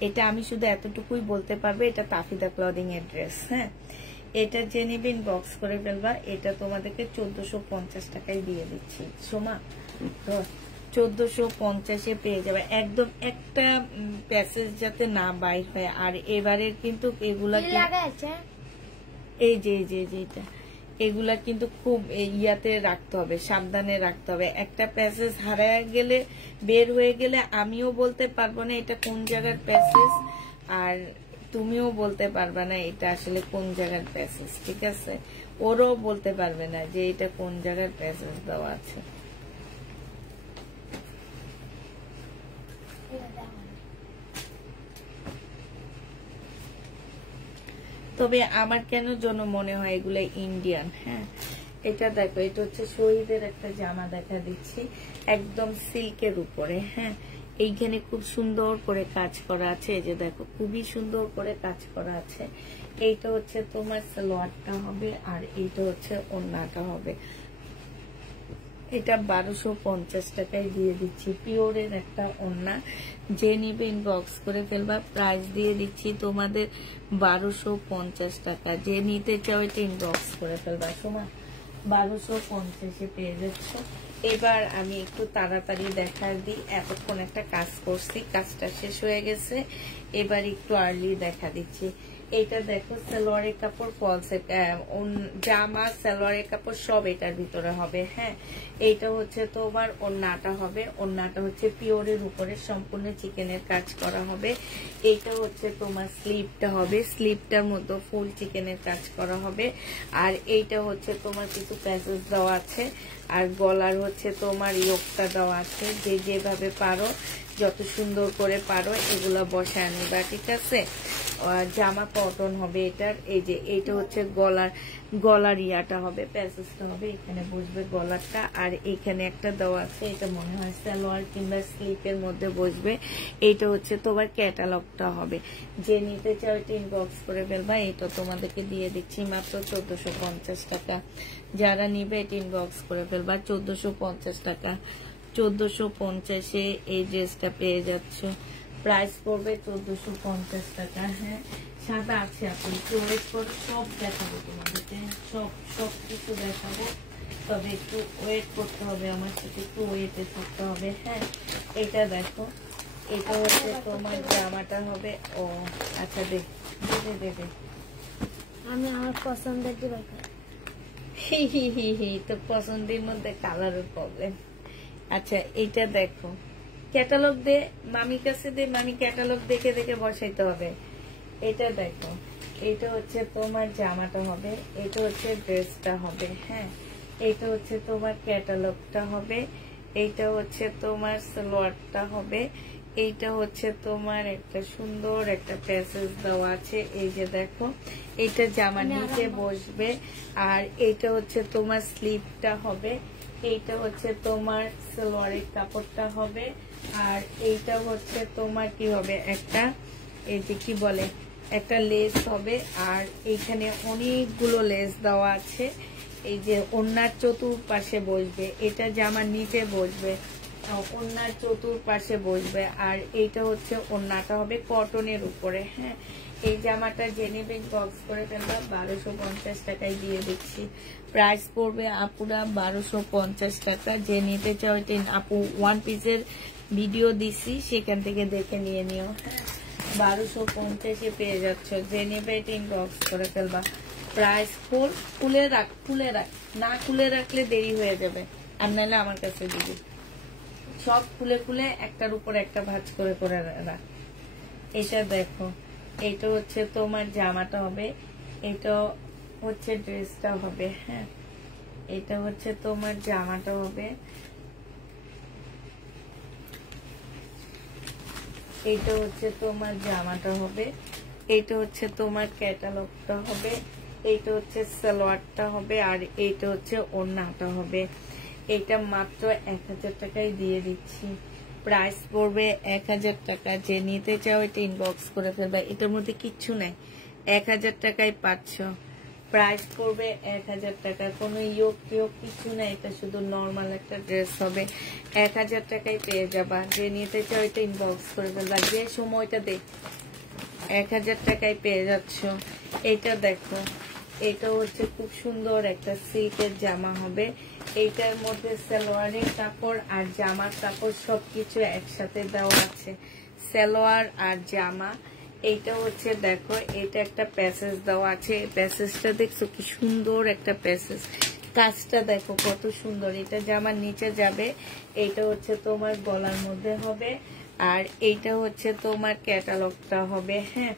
এটা আমি শুধু এতটুকুই বলতে পারবো এটা তাফিদা ক্লদিং এর ড্রেস। হ্যাঁ, এটা যে নিবে ইনবক্স করে ফেলবা। এটা তোমাদেরকে 1450 টাকায় দিয়ে দিচ্ছি সোমা, তো 1450-এ পেয়ে যাবে একদম। একটা প্যাসেজ যাতে না বাইর হয়। আর এবারের কিন্তু এগুলা এই যে এটা এগুলা কিন্তু খুব ইয়াতে রাখতে হবে, সাবধানে রাখতে হবে। একটা প্যাসেজ হারায় গেলে, বের হয়ে গেলে আমিও বলতে পারবো না এটা কোন জায়গার প্যাসেজ, আর তুমিও বলতে পারবে না এটা আসলে কোন জায়গার প্যাসেজ। ঠিক আছে, ওরও বলতে পারবে না যে এটা কোন জায়গার প্যাসেজ দেওয়া আছে। তবে আমার কেন যেন মনে হয় এগুলো ইন্ডিয়ান। হ্যাঁ, এটা দেখো, এটা হচ্ছে শহীদের একটা জামা দেখা দিচ্ছি, একদম সিল্কের উপরে। হ্যাঁ, এইখানে খুব সুন্দর করে কাজ করা আছে, এই যে দেখো খুবই সুন্দর করে কাজ করা আছে। এইটা হচ্ছে তোমার সালোয়ারটা হবে, আর এইটা হচ্ছে ওড়নাটা হবে। এটা 1250 টাকায় দিয়ে দিচ্ছি, পিওরের একটা ওড়না। যে নিবে ইনবক্স করে ফেলবা, প্রাইস দিয়ে দিচ্ছি তোমাদের 1250 টাকা। যে নিতে চাও এটা ইনবক্স করে ফেলবা সোমা, 1250-এ পেয়ে যাচ্ছ। এবার আমি একটু তাড়াতাড়ি দেখা দিই, এতক্ষণ একটা কাজ করছি, কাজটা শেষ হয়ে গেছে, এবার একটু আর্লি দেখা দিচ্ছি। এটা দেখো সালোয়ারের কাপড়, ফলসে জামা, সালোয়ারের কাপড় সব এটার ভিতরে হবে। হ্যাঁ, এইটা হচ্ছে তোমার ওড়নাটা হবে, ওড়নাটা হচ্ছে পিওরের উপরে সম্পূর্ণ চিকেনের কাজ করা হবে। এইটা হচ্ছে তোমার স্লিপটা হবে, স্লিপটার মধ্যে ফুল চিকেনের কাজ করা হবে। আর এইটা হচ্ছে তোমার কিছু প্যাসেজ দেওয়া আছে, আর গলার হচ্ছে তোমার ইয়োগটা দেওয়া আছে। যে যেভাবে পারো, যত সুন্দর করে পারো এগুলা বসায় নিবা। ঠিক আছে, জামা কটন হবে এটার। এই যে এইটা হচ্ছে গলার ইয়াটা হবে, প্যাসেজটা হবে, এখানে বসবে গলারটা। আর এইখানে একটা দেওয়া আছে, এটা মনে হয় সালোয়ার কিংবা স্লিপের মধ্যে বসবে। এইটা হচ্ছে তোমার ক্যাটালগটা হবে। যে নিতে চাও এটা ইনবক্স করে ফেলবা। এটা তোমাদেরকে দিয়ে দিচ্ছি মাত্র 1450 টাকা। যারা নিবে এটা ইনবক্স করে ফেলবা, 1450 টাকা। 1450-এ এই ড্রেসটা পেয়ে যাচ্ছ, প্রাইস পড়বে 1450 টাকা। হ্যাঁ, সাদা আছে, আপনি একটু ওয়েট করে সব দেখাবো তোমাদেরকে, সব কিছু দেখাবো, তবে একটু ওয়েট করতে হবে, আমার সাথে একটু ওয়েটে থাকতে হবে। হ্যাঁ, এটা দেখো, এটা হচ্ছে তোমার জামাটা হবে। ও আচ্ছা, দেবে আমি আমার পছন্দের দিবে। তো পছন্দের মধ্যে কালারের প্রবলেম। আচ্ছা, এইটা দেখো, ক্যাটালগ দে মামির কাছে, দে মামি ক্যাটালগ দেখে দেখে বসাইতে হবে। এটা দেখো, এটা হচ্ছে তোমার জামাটা হবে, এটা হচ্ছে ড্রেসটা হবে। হ্যাঁ, এইটা হচ্ছে তোমার ক্যাটালগটা হবে, এইটা হচ্ছে তোমার সালোয়ারটা হবে, এইটা হচ্ছে তোমার একটা সুন্দর একটা প্যাসেজ দেওয়া আছে, এই যে দেখো এইটা জামার নিচে বসবে। আর এইটা হচ্ছে তোমার স্লিভটা হবে, এইটা হচ্ছে তোমার সালোয়ারের কাপড়টা হবে। আর এইটা হচ্ছে তোমার কি হবে, একটা এই যে কি বলে একটা লেস হবে। আর এইখানে অনেকগুলো লেস দেওয়া আছে, এই যে ওড়নার চতুর্পাশে বসবে, এটা জামার নিচে বসবে, ওড়নার চতুর্পাশে বসবে। আর এইটা হচ্ছে ওড়নাটা হবে কটনের উপরে। হ্যাঁ, এই জামাটা জেনে বক্স করে ফেলবা, 1250 টাকায় দিয়ে দিচ্ছি। প্রাইস পড়বে আপুরা 1250 টাকা। যে নিতে চাও আপু ওয়ান পিসের ভিডিও দিছি, সেখান থেকে দেখে নিয়ে নিও। হ্যাঁ, 1250-এ পেয়ে যাচ্ছ, যে নেবে বক্স করে ফেলবা। প্রাইস খুলে রাখ, না খুলে রাখলে দেরি হয়ে যাবে, আর নাহলে আমার কাছে দিবি। সব খুলে একটার উপর একটা ভাঁজ করে রাখ। এটা দেখো, এটা হচ্ছে তোমার জামাটা হবে, এটা হচ্ছে ড্রেসটা হবে। হ্যাঁ, এটা হচ্ছে তোমার জামাটা হবে, এইটা হচ্ছে তোমার জামাটা হবে, এইটা হচ্ছে তোমার ক্যাটালগটা হবে, এইটা হচ্ছে সালোয়ারটা হবে, আর এইটা হচ্ছে ওড়নাটা হবে। এটা মাত্র 1000 টাকায় দিয়ে দিচ্ছি। প্রাইস পড়বে 1000 টাকা। যে নিতে চাও এটা ইনবক্স করে ফেলবে, এটার মধ্যে কিচ্ছু নাই, 1000 টাকায় পাচ্ছ। প্রাইস পড়বে 1000 টাকা, কোনো ইয়োগ কিছু নাই, এটা শুধু নর্মাল একটা ড্রেস হবে, 1000 টাকায় পেয়ে যাবা। যে নিতে চাও এটা ইনবক্স করে ফেলবা, যে সময়টা দে 1000 টাকায় পেয়ে যাচ্ছ। এটা দেখো, এটা হচ্ছে খুব সুন্দর একটা সিল্কের জামা হবে, এইটার মধ্যে সালোয়ারের কাপড় আর জামার কাপড় সবকিছু একসাথে দেওয়া আছে, সালোয়ার আর জামা। এইটা হচ্ছে দেখো, এটা একটা প্যাসেজ দেওয়া আছে, প্যাসেজটা দেখছো কি সুন্দর একটা প্যাসেজ, কাজটা দেখো কত সুন্দর। এটা জামার নিচে যাবে, এইটা হচ্ছে তোমার গলার মধ্যে হবে। আর এইটা হচ্ছে তোমার ক্যাটালগটা হবে। হ্যাঁ,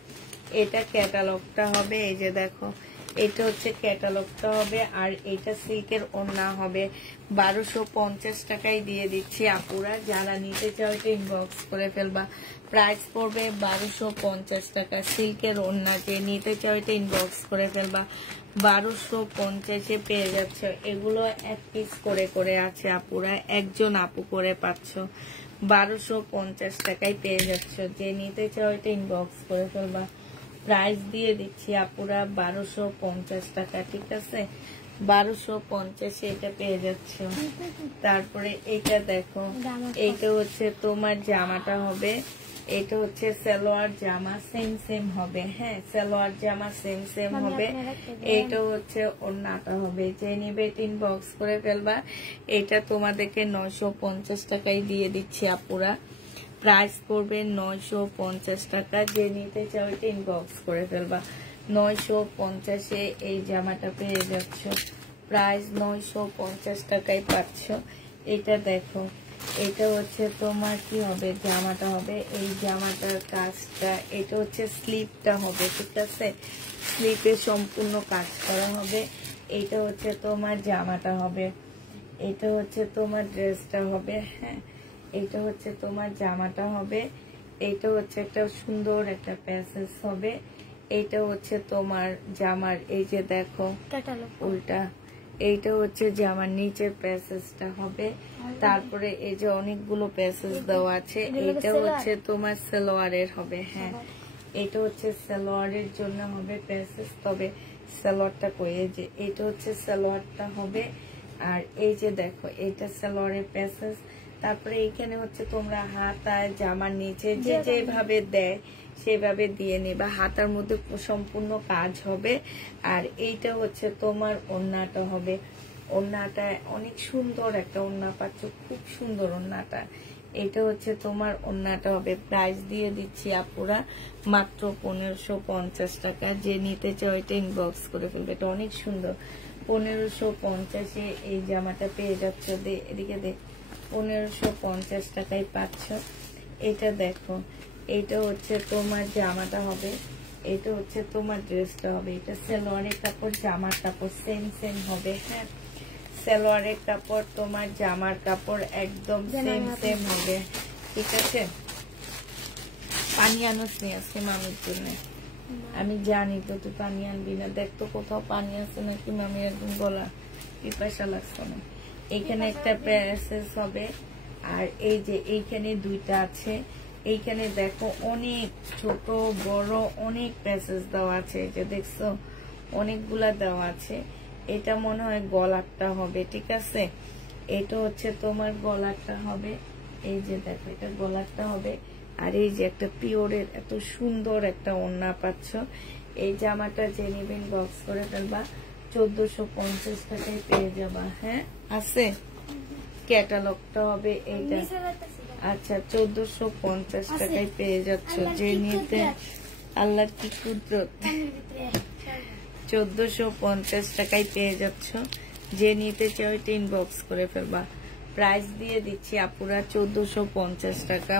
এটা ক্যাটালগটা হবে, এই যে দেখো এটা হচ্ছে ক্যাটালগটা হবে। আর এটা সিল্কের ওড়না হবে, 1250 টাকায় দিয়ে দিচ্ছি আপুরা। যারা নিতে চাও এটা ইনবক্স করে ফেলবা। প্রাইস পড়বে 1250 টাকা, সিল্কের ওড়না। যে নিতে চাও এটা ইনবক্স করে ফেলবা, 1250-এ পেয়ে যাচ্ছ। এগুলো এক পিস করে আছে আপুরা, একজন আপু করে পাচ্ছ, 1250 টাকায় পেয়ে যাচ্ছ। যে নিতে চাও এটা ইনবক্স করে ফেলবা। প্রাইস দিয়ে দিচ্ছি আপুরা 1250 টাকা, ঠিক আছে? 1250-এ এটা পেয়ে যাচ্ছ। তারপরে এটা দেখো, এইটা হচ্ছে তোমার জামাটা হবে, এটা হচ্ছে সালোয়ার জামা, সেম হবে। হ্যাঁ, সালোয়ার জামা সেম হবে। এইটা হচ্ছে ওড়নাটা হবে। যে নিবে ইনবক্স করে ফেলবা। এটা তোমাদেরকে 950 টাকায় দিয়ে দিচ্ছি আপুরা। প্রাইস পড়বে 950 টাকা। যে নিতে চাও এটা ইনবক্স করে ফেলবা। 950-এ এই জামাটা পেয়ে যাচ্ছ। প্রাইস 950 টাকায় পাচ্ছ। এটা দেখো, এটা হচ্ছে তোমার কি হবে, জামাটা হবে, এই জামাটার কাজটা, এটা হচ্ছে স্লিপটা হবে, ঠিক আছে? স্লিপে সম্পূর্ণ কাজ করা হবে। এটা হচ্ছে তোমার জামাটা হবে, এটা হচ্ছে তোমার ড্রেসটা হবে। হ্যাঁ, এটা হচ্ছে তোমার জামাটা হবে, এটা হচ্ছে একটা সুন্দর একটা প্যাসেজ হবে। এইটা হচ্ছে তোমার জামার, এই যে দেখো উল্টা, এইটা হচ্ছে জামার নিচের প্যাসেজটা হবে। তারপরে এই যে অনেকগুলো প্যাসেজ দেওয়া আছে, এইটা হচ্ছে তোমার সালোয়ারের হবে। হ্যাঁ, এটা হচ্ছে সালোয়ারের জন্য হবে প্যাসেজ, তবে সালোয়ারটা কই, এই যে এটা হচ্ছে সালোয়ারটা হবে। আর এই যে দেখো, এটা সালোয়ারের প্যাসেজ। তারপরে এখানে হচ্ছে তোমরা হাতায় জামার নিচে যেভাবে দেয় সেভাবে দিয়ে নেবা, হাতার মধ্যে সম্পূর্ণ কাজ হবে। আর এইটা হচ্ছে তোমার ওড়নাটা হবে, ওড়নাটা অনেক সুন্দর একটা ওড়না পাচ্ছ, খুব সুন্দর ওড়নাটা। এটা হচ্ছে তোমার ওড়নাটা হবে। প্রাইস দিয়ে দিচ্ছি আপুরা মাত্র 1550 টাকা। যে নিতে চাও এটা ইনবক্স করে ফেলবে, এটা অনেক সুন্দর। 1550-এ এই জামাটা পেয়ে যাচ্ছ। এদিকে দেখ, 1550 টাকায় পাচ্ছ। এটা দেখো, এটা হচ্ছে তোমার জামাটা হবে, এটা হচ্ছে তোমার ড্রেসটা হবে। এটা সালোয়ারের কাপড়, জামার কাপড় সেম হবে। হ্যাঁ, সালোয়ারের কাপড় তোমার জামার কাপড় একদম সেম সেম হবে, ঠিক আছে? পানি আনোস নি আজকে মামির জন্য? আমি জানি তো তুই পানি আনবি না। দেখ তো কোথাও পানি আছে নাকি, মামি একদম গলা পিপাসা লাগছে না। এইখানে একটা প্যাসেজ হবে, আর এই যে এইখানে দুইটা আছে। এইখানে দেখো অনেক ছোট বড় অনেক প্যাসেজ দেওয়া আছে, যে দেখছো অনেকগুলা দেওয়া আছে। এটা মনে হয় গলারটা হবে, ঠিক আছে? এটা হচ্ছে তোমার গলারটা হবে, এই যে দেখো এটা গলারটা হবে। আর এই যে একটা পিওরের এত সুন্দর একটা ওড়না পাচ্ছ। এই জামাটা যে নেবেন বক্স করে ফেলবা, 1450 টাকায় পেয়ে যাবা। হ্যাঁ আছে, ক্যাটালগটা হবে এইটা। আচ্ছা 1450 টাকায় পেয়ে যাচ্ছ, যে নিতে আল্লাহর কি কুদরত। 1450 টাকায় পেয়ে যাচ্ছ, যে নিতে চাও এটা ইনবক্স করে ফেলবা। প্রাইস দিয়ে দিচ্ছি আপুরা 1450 টাকা।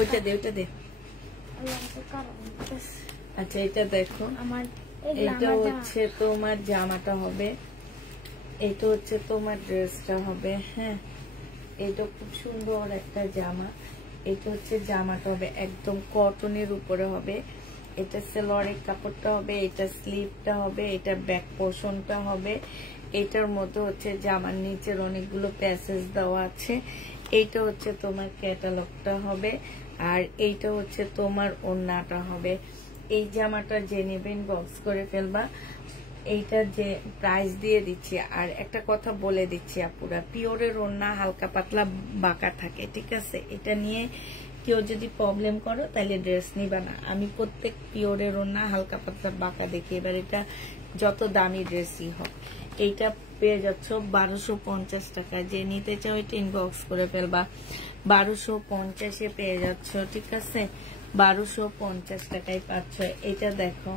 ওইটা দে, ওইটা দে। আচ্ছা এটা দেখো, এটা হচ্ছে তোমার জামাটা হবে, এটা হচ্ছে তোমার ড্রেসটা হবে। হ্যাঁ এটা খুব সুন্দর একটা জামা। এটা হচ্ছে জামাটা হবে একদম কটনের উপরে হবে। এটা সালোয়ারের কাপড়টা হবে, এটা স্লিভটা হবে, এটা ব্যাক পোর্শনটা হবে। এটার মধ্যে হচ্ছে জামার নিচের অনেকগুলো প্যাসেজ দেওয়া আছে। এইটা হচ্ছে তোমার ক্যাটালগটা হবে, আর এইটা হচ্ছে তোমার ওড়নাটা হবে। এই জামাটা যে নেবেন বক্স করে ফেলবা। এইটা যে প্রাইস দিয়ে দিচ্ছি। আর একটা কথা বলে দিচ্ছি আপুরা, পিওরের ওড়না হালকা পাতলা বাঁকা থাকে, ঠিক আছে? এটা নিয়ে কেউ যদি প্রবলেম করো তাহলে ড্রেস নিবা না। আমি প্রত্যেক পিওরের ওড়না হালকা পাতলা বাঁকা দেখি। এবার এটা যত দামি ড্রেসই হোক, এইটা পেয়ে যাচ্ছ 1250 টাকা। যে নিতে চাও এটা ইনবক্স করে ফেলবা। 1250-এ পেয়ে যাচ্ছ, ঠিক আছে? 1250 টাকায় পাচ্ছ। এটা দেখো,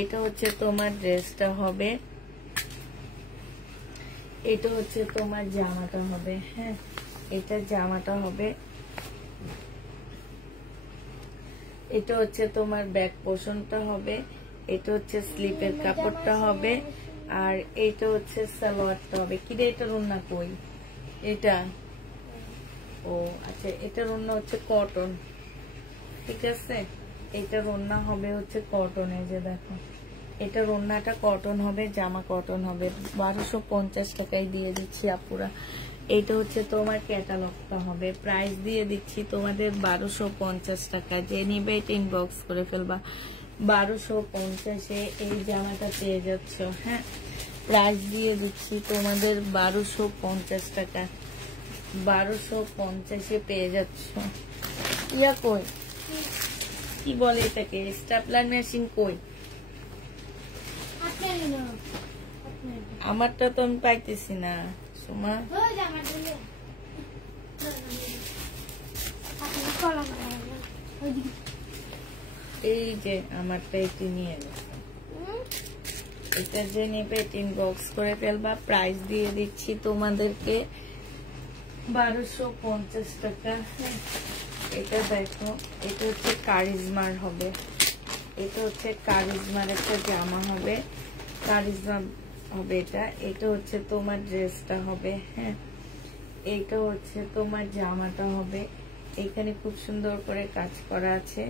এটা হচ্ছে তোমার ড্রেসটা হবে, এটা হচ্ছে তোমার জামাটা হবে। হ্যাঁ এটা জামাটা হবে, এটা হচ্ছে তোমার ব্যাক পোর্শনটা হবে, এটা হচ্ছে স্লিপের কাপড়টা হবে, আর এইটা হচ্ছে সালোয়ারটা হবে। কিরে এটার ওড়না কই? এটা ও আচ্ছা, এটার ওড়না হচ্ছে কটন, ঠিক আছে? এটার ওড়না হবে হচ্ছে কটন। এই যে দেখো এটার ওড়নাটা কটন হবে, জামা কটন হবে। 1250 টাকায় দিয়ে দিচ্ছি আপুরা। এইটা হচ্ছে তোমার ক্যাটালগটা হবে। প্রাইস দিয়ে দিচ্ছি তোমাদের 1250 টাকা। যে নিবে এটা ইনবক্স করে ফেলবা। 1250-এ এই জামাটা পেয়ে যাচ্ছ। হ্যাঁ প্রাইস দিয়ে দিচ্ছি তোমাদের 1250 টাকা। 1250-এ পেয়ে যাচ্ছ। ইয়া কই, কি বলে এটাকে, স্টাপলার মেশিন কই? আমারটা তো আমি পাইতেছি না সোমা। এই যে আমারটা এটি নিয়ে গেছে। এটা যে নেবে ইনবক্স করে ফেলবা। প্রাইস দিয়ে দিচ্ছি তোমাদেরকে 1250 টাকা। এটা দেখো, এটা হচ্ছে কারিজমার হবে, এটা হচ্ছে কারিজমার একটা জামা হবে, কারিজমা হবে এটা। এটা হচ্ছে তোমার ড্রেসটা হবে। হ্যাঁ এইটা হচ্ছে তোমার জামাটা হবে। এখানে খুব সুন্দর করে কাজ করা আছে।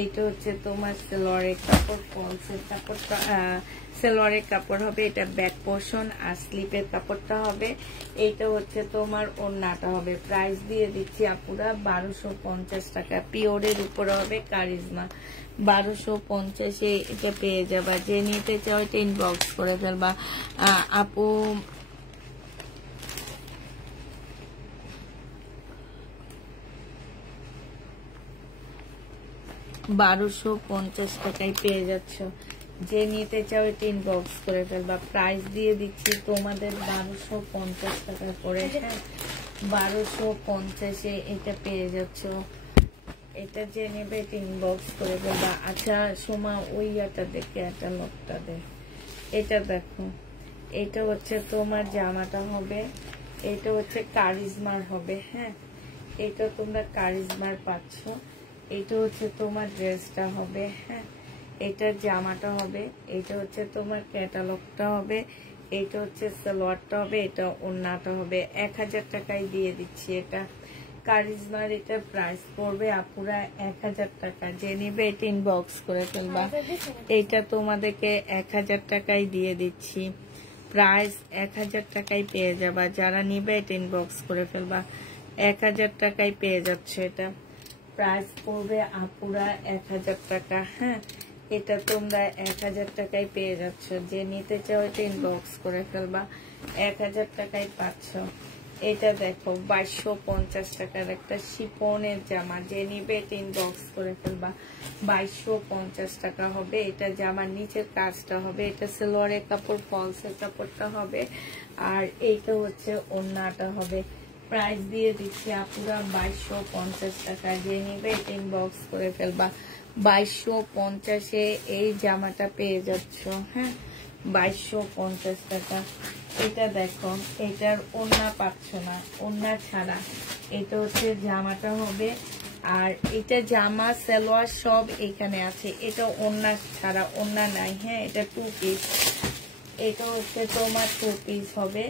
এইটা হচ্ছে তোমার সালোয়ারের কাপড়, ফলসের কাপড়টা সালোয়ারের কাপড় হবে, এটা ব্যাক পোর্শন, আর স্লিপের কাপড়টা হবে। এইটা হচ্ছে তোমার ওড়নাটা হবে। প্রাইস দিয়ে দিচ্ছি আপুরা 1250 টাকা। পিওরের উপরে হবে কারিজমা। 1250-এ এটা পেয়ে যাবা। যে নিতে চাও এটা ইনবক্স করে ফেলবা আপু। $1250 টাকায় পেয়ে যাচ্ছ। যে নিতে চাও এটা ইনবক্স করে ফেলবা। প্রাইস দিয়ে দিচ্ছি তোমাদের 1250 টাকা করে। হ্যাঁ 1250-এ এটা পেয়ে যাচ্ছ। এটা যে নেবে এটা ইনবক্স করে ফেলবা। আচ্ছা সোমা ওই ইয়াটা দেখে একটা লোকটা দে। এটা দেখো, এটা হচ্ছে তোমার জামাটা হবে, এটা হচ্ছে কারিজমার হবে। হ্যাঁ এটা তোমরা কারিজমার পাচ্ছ। এটা হচ্ছে তোমার ড্রেসটা হবে, হ্যাঁ এটার জামাটা হবে, এটা হচ্ছে তোমার ক্যাটালগটা হবে, এটা হচ্ছে সালোয়ারটা হবে, এটা ওড়নাটা হবে। 1000 টাকায় দিয়ে দিচ্ছি এটা। কারিজমার এটা প্রাইস পড়বে আপুরা 1000 টাকা। যে নিবে এটা ইনবক্স করে ফেলবা। এটা তোমাদেরকে 1000 টাকায় দিয়ে দিচ্ছি, প্রাইস 1000 টাকায় পেয়ে যাবা। যারা নিবে এটা ইনবক্স করে ফেলবা। 1000 টাকায় পেয়ে যাচ্ছে এটা, প্রাইস পড়বে আপুরা 1000 টাকা। হ্যাঁ এটা তোমরা 1000 টাকায় পেয়ে যাচ্ছ। যে নিতে চাও এটা ইনবক্স করে ফেলবা, 1000 টাকায় পাচ্ছ। এটা দেখো 2250 টাকার একটা শিফনের জামা। যে নিবে এটা ইনবক্স করে ফেলবা, 2250 টাকা হবে। এটা জামার নিচের কাজটা হবে, এটা সালোয়ারের কাপড়, ফলসের কাপড়টা হবে, আর এইটা হচ্ছে ওড়নাটা হবে। প্রাইস দিয়ে দিচ্ছি আপুরা 2250 টাকা। যে নিবে এটা ইনবক্স করে ফেলবা, 2250-এ এই জামাটা পেয়ে যাচ্ছ। হ্যাঁ 2250 টাকা। এটা দেখো এটার ওড়না পাচ্ছ না, ওড়না ছাড়া। এটা হচ্ছে জামাটা হবে, আর এটা জামা সালোয়ার সব এখানে আছে। এটা ওড়না ছাড়া, ওড়না নাই। হ্যাঁ এটা 2 পিস। এটা হচ্ছে তোমার 2 পিস হবে।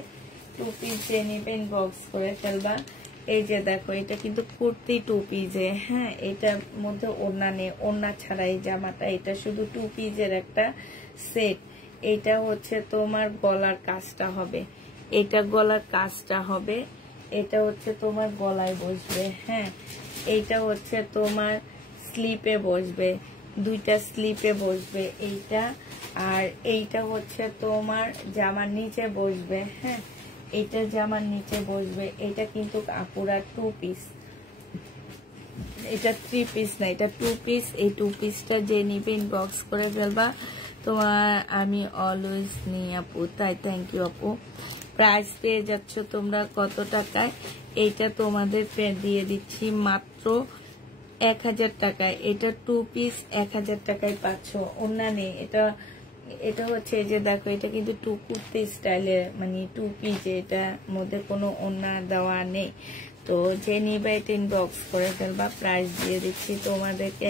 2 পিস যে নিবে ইনবক্স করে ফেলবা। এই যে দেখো এটা কিন্তু কুর্তি 2 পিসে। হ্যাঁ এটার মধ্যে ওড়না নেই, ওড়না ছাড়া এই জামাটা। এটা শুধু 2 পিসের একটা সেট। এটা হচ্ছে তোমার গলার কাজটা হবে, এটা গলার কাজটা হবে, এটা হচ্ছে তোমার গলায় বসবে। হ্যাঁ এইটা হচ্ছে তোমার স্লিপে বসবে, 2টা স্লিপে বসবে এইটা, আর এইটা হচ্ছে তোমার জামার নিচে বসবে। হ্যাঁ এটা জামার নিচে বসবে। এটা কিন্তু আপুরা 2 পিস, এটা 3 পিস না, এটা 2 পিস। এই 2 পিসটা যে নিবে ইনবক্স করে ফেলবা। তোমার আমি অলওয়েজ নিই আপু, তাই থ্যাংক ইউ আপু। প্রাইস পেয়ে যাচ্ছ তোমরা কত টাকায়? এইটা তোমাদের দিয়ে দিচ্ছি মাত্র 1000 টাকায়। এটা 2 পিস 1000 টাকায় পাচ্ছ। ওড়না নেই। এটা হচ্ছে যে দেখো এটা কিন্তু 2 কুর্তি স্টাইলের, মানে 2 পিস, এটার মধ্যে কোনো ওড়না দেওয়া নেই। তো যে নিবে এটা ইনবক্স করে ফেলবা। প্রাইস দিয়ে দিচ্ছি তোমাদেরকে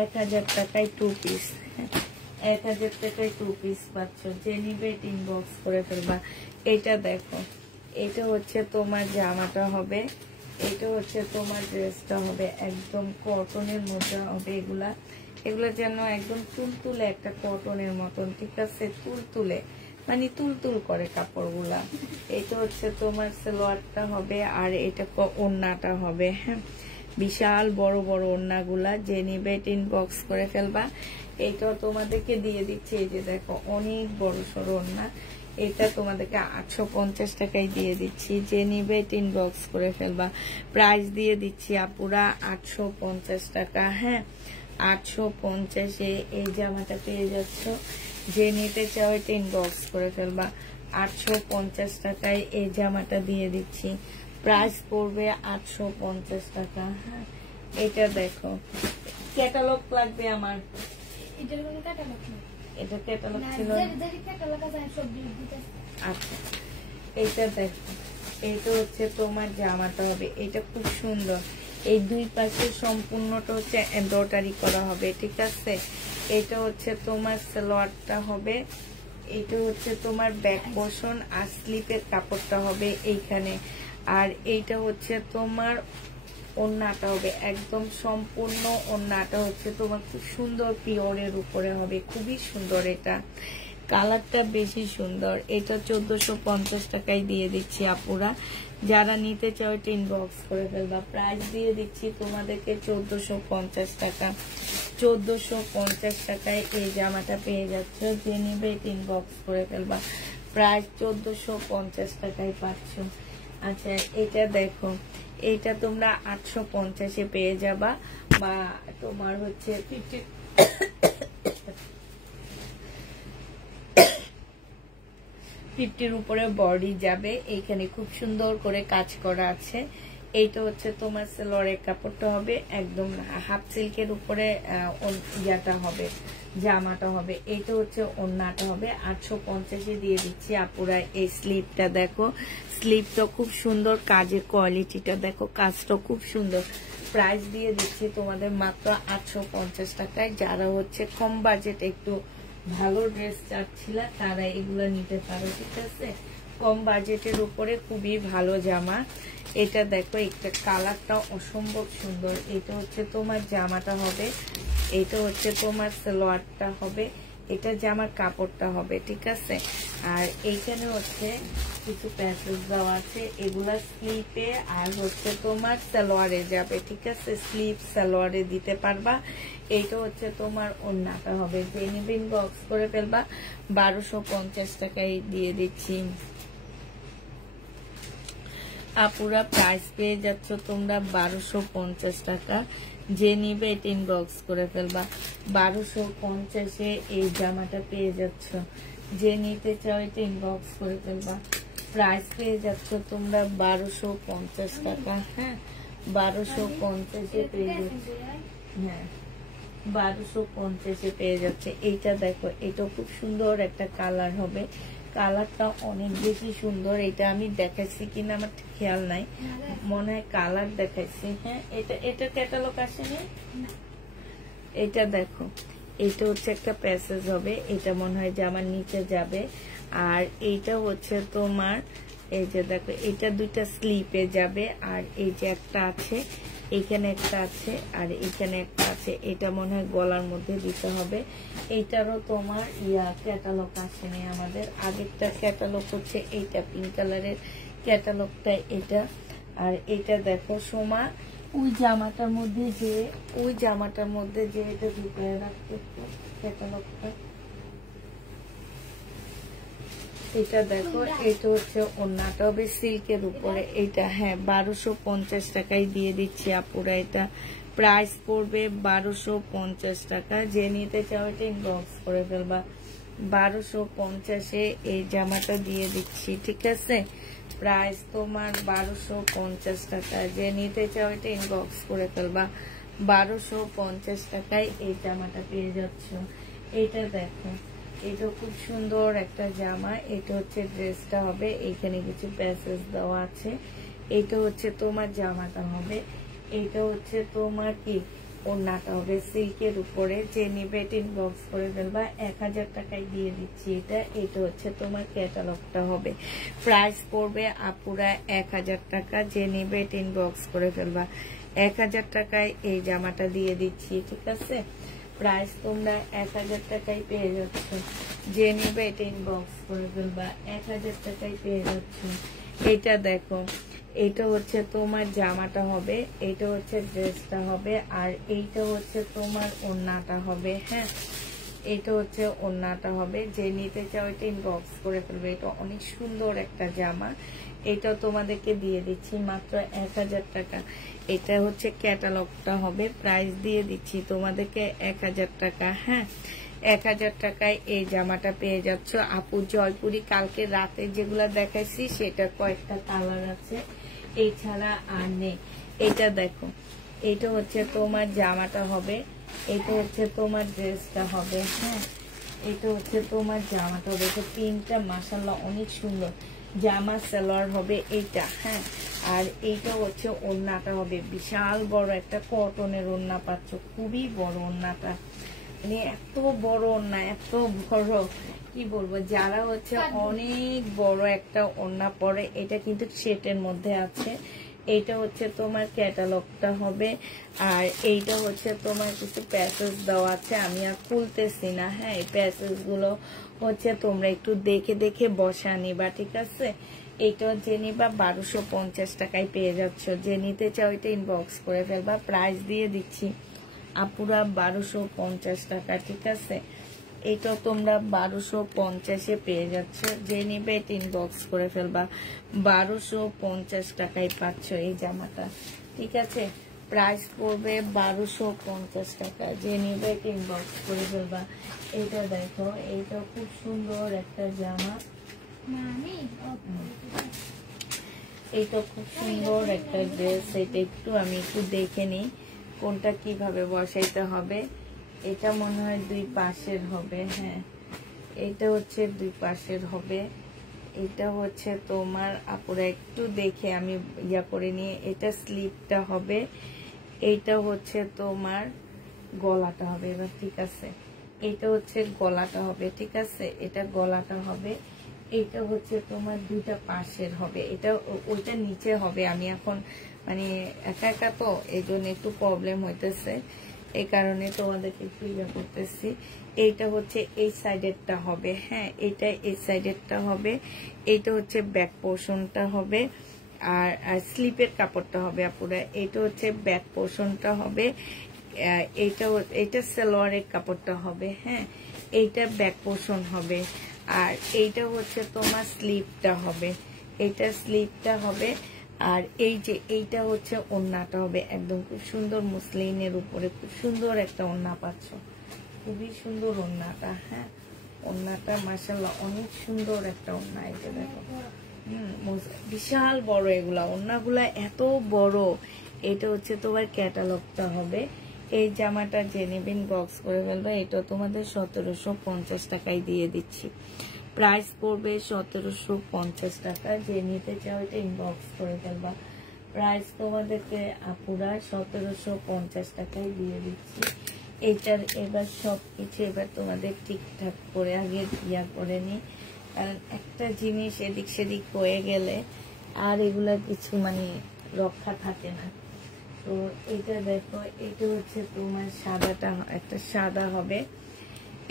1000 টাকায় 2 পিস। 1000 টাকায় 2 পিস পাচ্ছ। যে নিবে এটা ইনবক্স করে ফেলবা। এটা দেখো এটা হচ্ছে তোমার জামাটা হবে, এটা হচ্ছে তোমার ড্রেসটা হবে। একদম কটনের মধ্যে হবে এগুলা। এগুলো যেন একদম তুলতুলে একটা কটনের মতন, ঠিক আছে? তুলতুলে মানে তুলতুল করে কাপড়গুলা। এটা হচ্ছে তোমার সালোয়ারটা হবে, আর এটা ওড়নাটা হবে। হ্যাঁ বিশাল বড় বড় ওড়নাগুলা। যে নিবে এটা ইনবক্স করে ফেলবা। এইটাও তোমাদেরকে দিয়ে দিচ্ছি। এই যে দেখো অনেক বড় সড়ো ওড়না। এটা তোমাদেরকে 850 টাকায় দিয়ে দিচ্ছি। যে নিবে এটা ইনবক্স করে ফেলবা। প্রাইস দিয়ে দিচ্ছি আপুরা 850 টাকা। হ্যাঁ 850-এ এই জামাটা পেয়ে যাচ্ছ। যে নিতে চাও এটা ইনবক্স করে ফেলবা। 850 টাকায় এই জামাটা দিয়ে দিচ্ছি। প্রাইস পড়বে 850 টাকা। হ্যাঁ এটা দেখো ক্যাটালগ লাগবে আমার। এটার কোনো ক্যাটালগ নেই, এটা ক্যাটালগ ছিল। আচ্ছা এটা দেখো, এটা হচ্ছে তোমার জামাটা হবে। এটা খুব সুন্দর। এই 2 পাশে সম্পূর্ণটা হচ্ছে এমব্রয়ডারি করা হবে, ঠিক আছে? এটা হচ্ছে তোমার সালোয়ারটা হবে, এটা হচ্ছে তোমার ব্যাক পোর্শন, আর স্লিপের কাপড়টা হবে এইখানে, আর এইটা হচ্ছে তোমার ওড়নাটা হবে। একদম সম্পূর্ণ ওড়নাটা হচ্ছে তোমার খুব সুন্দর পিওরের উপরে হবে, খুবই সুন্দর। এটা কালারটা বেশি সুন্দর। এটা 1450 টাকায় দিয়ে দিচ্ছি আপুরা। যারা নিতে চাও এটা ইনবক্স করে ফেলবা। প্রাইস দিয়ে দিচ্ছি তোমাদেরকে 1450 টাকা। 1450 টাকায় এই জামাটা পেয়ে যাচ্ছ। যে নিবে এটা ইনবক্স করে ফেলবা। প্রাইস 1450 টাকায় পাচ্ছ। আচ্ছা এটা দেখো, এটা তোমরা 850-এ পেয়ে যাবা, বা তোমার হচ্ছে 50-র উপরে বডি যাবে। এইখানে খুব সুন্দর করে কাজ করা আছে। এইটা হচ্ছে তোমার সালোয়ারের কাপড়টা হবে, একদম হাফ সিল্কের উপরে ইয়াটা হবে, জামাটা হবে। এটা হচ্ছে ওড়নাটা হবে 850 দিয়ে দিচ্ছি আপুরা। এই স্লিপটা দেখো, স্লিপটা খুব সুন্দর, কাজের কোয়ালিটিটা দেখো, কাজটা খুব সুন্দর। প্রাইস দিয়ে দিচ্ছি তোমাদের মাত্র 850 টাকায়। যারা হচ্ছে কম বাজেট একটু ভালো ড্রেস চাচ্ছিল তারা এগুলো নিতে পারো, ঠিক আছে। কম বাজেটের উপরে খুবই ভালো জামা। এটা দেখো, একটা কালারটা অসম্ভব সুন্দর। এটা হচ্ছে তোমার জামাটা হবে, এটা হচ্ছে তোমার সালোয়ারটা হবে, এটা জামার কাপড়টা হবে, ঠিক আছে। আর এইখানে হচ্ছে কিছু প্যাচেস দেওয়া আছে, এগুলা স্লিপে আর হচ্ছে তোমার সালোয়ারে যাবে, ঠিক আছে। স্লিপ সালোয়ারে দিতে পারবা। এইটা হচ্ছে তোমার ওড়নাটা হবে। যে নিবেন বক্স করে ফেলবা। 1250 টাকায় দিয়ে দিচ্ছি আপুরা। প্রাইস পেয়ে যাচ্ছ তোমরা 1250 টাকা। যে নিবে এটা ইনবক্স করে ফেলবা। 1250-এ এই জামাটা পেয়ে যাচ্ছ। যে নিতে চাও এটা ইনবক্স করে ফেলবা। প্রাইস পেয়ে যাচ্ছ তোমরা 1250 টাকা। হ্যাঁ, 1250-এ পেয়ে যাচ্ছ। হ্যাঁ, 1250-এ পেয়ে যাচ্ছে। এইটা দেখো, এটা খুব সুন্দর একটা কালার হবে। কালারটা অনেক বেশি সুন্দর। এটা আমি দেখাইছি কিনা আমার খেয়াল নাই, মনে হয় কালার দেখাইছি। হ্যাঁ, এটা ক্যাটালগ আসেনি। এটা দেখো, এটা হচ্ছে একটা প্যাসেজ হবে, এটা মনে হয় যে আমার নিচে যাবে। আর এইটা হচ্ছে তোমার, এই যে দেখো, এটা দুইটা স্লিপে যাবে। আর এই যে একটা আছে, এখানে একটা আছে, আর এখানে একটা আছে। এটা মনে হয় গলার মধ্যে দিতে হবে। এইটারও তোমার ক্যাটালগ আসেনি আমাদের। আগেরটা ক্যাটালগ হচ্ছে এইটা, পিঙ্ক কালারের ক্যাটালগটা এটা। আর এটা দেখো সোমা, ওই জামাটার মধ্যে যে এটা ঢুকিয়ে রাখতে ক্যাটালগটা। এটা দেখো, এটা হচ্ছে ওড়নাটা হবে সিল্কের উপরে। এটা হ্যাঁ 1250 টাকায় দিয়ে দিচ্ছি আপুরা। এটা প্রাইস পড়বে 1250 টাকা। যে নিতে চাও এটা ইনবক্স করে ফেলবা। 1250-এ এই জামাটা দিয়ে দিচ্ছি, ঠিক আছে। প্রাইস তোমার 1250 টাকা। যে নিতে চাও এটা ইনবক্স করে ফেলবা। 1250 টাকায় এই জামাটা পেয়ে যাচ্ছ। এটা দেখো, এটা খুব সুন্দর একটা জামা। এটা হচ্ছে ড্রেসটা হবে, এখানে কিছু প্যাসেজ দেওয়া আছে। এটা হচ্ছে তোমার জামাটা হবে, এটা হচ্ছে তোমার কি ওড়নাটা হবে সিল্কের উপরে। যে নিবে এটা ইনবক্স করে ফেলবা। 1000 টাকায় দিয়ে দিচ্ছি এটা। এটা হচ্ছে তোমার ক্যাটালগটা হবে। প্রাইস পড়বে আপুরা 1000 টাকা। যে নিবে এটা ইনবক্স করে ফেলবা। 1000 টাকায় এই জামাটা দিয়ে দিচ্ছি, ঠিক আছে। প্রাইস তোমরা 1000 টাকায় পেয়ে যাচ্ছ। যে নিবে এটা ইনবক্স করে ফেলবা। 1000 টাকায় পেয়ে যাচ্ছ। এটা দেখো, এটা হচ্ছে তোমার জামাটা হবে, এটা হচ্ছে ড্রেসটা হবে, আর এইটা হচ্ছে তোমার ওড়নাটা হবে। হ্যাঁ, এটা হচ্ছে ওড়নাটা হবে। যে নিতে চাও এটা ইনবক্স করে ফেলবে। এটা অনেক সুন্দর একটা জামা। এটা তোমাদেরকে দিয়ে দিচ্ছি মাত্র 1000 টাকা। এটা হচ্ছে ক্যাটালগটা হবে। প্রাইস দিয়ে দিচ্ছি তোমাদেরকে 1000 টাকা। হ্যাঁ, 1000 টাকায় এই জামাটা পেয়ে যাচ্ছ আপু। জয়পুরি কালকে রাতে যেগুলা দেখাইছি সেটা কয়েকটা কালার আছে, এছাড়া আর নেই। এটা দেখো, এটা হচ্ছে তোমার জামাটা হবে, এটা হচ্ছে তোমার ড্রেসটা হবে। হ্যাঁ, এটা হচ্ছে তোমার জামাটা হবে। এটা প্রিন্টটা মাশাআল্লাহ অনেক সুন্দর। জামা সালোয়ার হবে এইটা। হ্যাঁ, আর এইটা হচ্ছে ওড়নাটা হবে। বিশাল বড় একটা কটনের ওড়না পাচ্ছ, খুবই বড় ওড়নাটা, মানে এত বড় ওড়না, এত বড় কি বলবো। যারা হচ্ছে অনেক বড় একটা ওড়না পরে, এটা কিন্তু সেটের মধ্যে আছে। এইটা হচ্ছে তোমার ক্যাটালগটা হবে। আর এইটা হচ্ছে তোমার কিছু প্যাসেজ দেওয়া আছে, আমি আর খুলতেছি না। হ্যাঁ, এই প্যাসেজ গুলো হচ্ছে তোমরা একটু দেখে দেখে বসা নিবা, ঠিক আছে। এইটা যে নিবা 1250 টাকায় পেয়ে যাচ্ছ। যে নিতে চাও এটা ইনবক্স করে ফেলবা। প্রাইস দিয়ে দিচ্ছি আপুরা 1250 টাকা, ঠিক আছে। এটা তোমরা 1250-এ পেয়ে যাচ্ছ। যে নিবে এটা ইনবক্স করে ফেলবা। 1250 টাকায় পাচ্ছ এই জামাটা, ঠিক আছে। প্রাইস পড়বে 1250 টাকা। যে নিবে এটা ইনবক্স করে ফেলবা। এটা দেখো, এইটা খুব সুন্দর একটা জামা। এইটা খুব সুন্দর একটা ড্রেস। এটা একটু আমি একটু দেখে নিই কোনটা কিভাবে বসাইতে হবে। এটা মনে হয় দুই পাশের হবে। হ্যাঁ, এটা হচ্ছে দুই পাশের হবে। এটা হচ্ছে তোমার আপুরা একটু দেখে আমি ইয়া করে নিয়ে, এটা স্লিপটা হবে, এইটা হচ্ছে তোমার গলাটা হবে। এবার ঠিক আছে, এটা হচ্ছে গলাটা হবে। ঠিক আছে, এটা গলাটা হবে। এটা হচ্ছে তোমার দুইটা পাশের হবে। এটা ওইটা নিচে হবে। আমি এখন মানে একা একা তো এই জন্য একটু প্রবলেম হইতেছে, এই কারণে তোমাদেরকে একটু ইয়ে করতেছি। এইটা হচ্ছে এই সাইডেরটা হবে। হ্যাঁ, এটা এই সাইডেরটা হবে। এইটা হচ্ছে ব্যাক পোর্শনটা হবে, আর স্লিপের কাপড়টা হবে আপুরা। এইটা হচ্ছে ব্যাক পোর্শনটা হবে, এইটা সালোয়ারের কাপড়টা হবে। হ্যাঁ, এইটা ব্যাক পোর্শন হবে, আর এইটা হচ্ছে তোমার স্লিপটা হবে। এইটা স্লিপটা হবে, আর এই যে এইটা হচ্ছে ওড়নাটা হবে। একদম খুব সুন্দর মুসলিনের উপরে খুব সুন্দর একটা ওড়না পাচ্ছ, খুবই সুন্দর ওড়নাটা। হ্যাঁ, ওড়নাটা মাশাআল্লাহ অনেক সুন্দর একটা ওড়না। এই যে দেখো, বিশাল বড় এগুলা, ওড়নাগুলা এত বড়। এটা হচ্ছে তোমার ক্যাটালগটা হবে। এই জামাটা যে নেবেন বক্স করে ফেলবে। এটা তোমাদের 1750 টাকায় দিয়ে দিচ্ছি। প্রাইস পড়বে 1750 টাকা। যে নিতে চাও এটা ইনবক্স করে ফেলবা। প্রাইস তোমাদেরকে আপুরা 1750 টাকায় দিয়ে দিচ্ছি। এইটার এবার সবকিছু এবার তোমাদের ঠিকঠাক করে আগে ইয়া করে নি, কারণ একটা জিনিস এদিক সেদিক হয়ে গেলে আর এগুলা কিছু মানে রক্ষা থাকে না। তো এটা দেখো, এটা হচ্ছে তোমার সাদাটা, একটা সাদা হবে।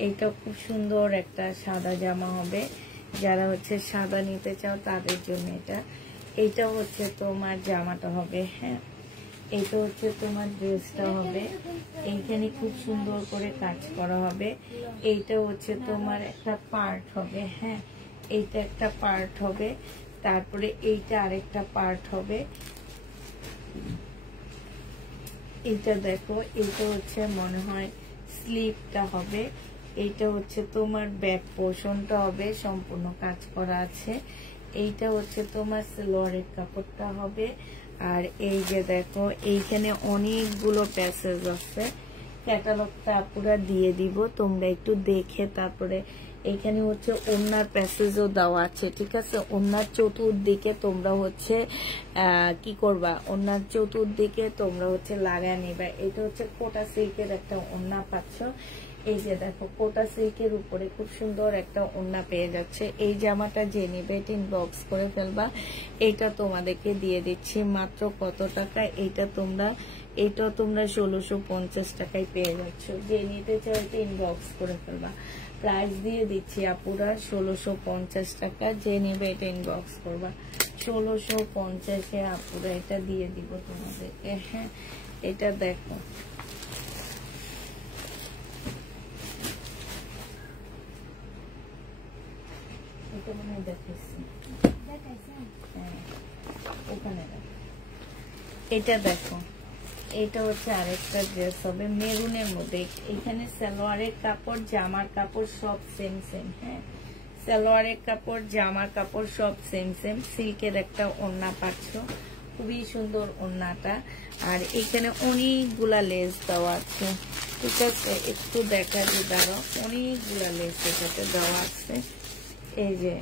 এইটা খুব সুন্দর একটা সাদা জামা হবে। যারা হচ্ছে সাদা নিতে চাও তাদের জন্য এটা। এইটা হচ্ছে তোমার জামাটা হবে। হ্যাঁ, এইটা হচ্ছে তোমার ড্রেসটা হবে। এইখানে খুব সুন্দর করে কাজ করা হবে। এইটা হচ্ছে তোমার একটা পার্ট হবে। হ্যাঁ, এইটা একটা পার্ট হবে, তারপরে এইটা আরেকটা পার্ট হবে। এইটা দেখো, এইটা হচ্ছে মনে হয় স্লিপটা হবে। এইটা হচ্ছে তোমার ব্যাক পোর্শনটা হবে, সম্পূর্ণ কাজ করা আছে। এইটা হচ্ছে তোমার সালোয়ারের কাপড়টা হবে। আর এই যে দেখো, এইখানে অনেকগুলো প্যাসেজ আছে। ক্যাটালগটা পুরা দিয়ে দিব, তোমরা একটু দেখে তারপরে। এখানে হচ্ছে ওড়নার প্যাসেজও দেওয়া আছে। ঠিক আছে, ওড়নার চতুর্দিকে তোমরা হচ্ছে কি করবা, ওড়নার চতুর্দিকে তোমরা হচ্ছে লাগায় নিবা। এটা হচ্ছে কোটা সিল্কের একটা ওড়না পাচ্ছ। এই যে দেখো, কোটা সিল্কের উপরে খুব সুন্দর একটা ওড়না পেয়ে যাচ্ছে। এই জামাটা যে নিবে ইনবক্স করে ফেলবা। এইটা তোমাদেরকে দিয়ে দিচ্ছি মাত্র কত টাকা, এইটা তোমরা 1650 টাকায় পেয়ে যাচ্ছ। যে নিতে চাও এটা ইনবক্স করে ফেলবা। প্রাইস দিয়ে দিচ্ছি আপুরা 1650 টাকা। যে নিবে এটা ইনবক্স করবা। 1650-এ আপুরা এটা দিয়ে দিব তোমাদেরকে। হ্যাঁ, এটা দেখো, এটা মনে হয় দেখাইছি। হ্যাঁ, ওখানে দেখো, এটা দেখো, এটা হচ্ছে আরেকটা ড্রেস হবে মেরুনের মধ্যে। এখানে সালোয়ারের কাপড়, জামার কাপড় সব সেম সেম। হ্যাঁ, সালোয়ারের কাপড়, জামার কাপড় সব সেম সেম। সিল্কের একটা ওড়না পাচ্ছ, খুবই সুন্দর ওড়নাটা। আর এখানে অনেকগুলা লেস দেওয়া আছে। ঠিক আছে, একটু দেখা দিয়ে দাঁড়াও, অনেকগুলা লেস এটাতে দেওয়া আছে। এই যে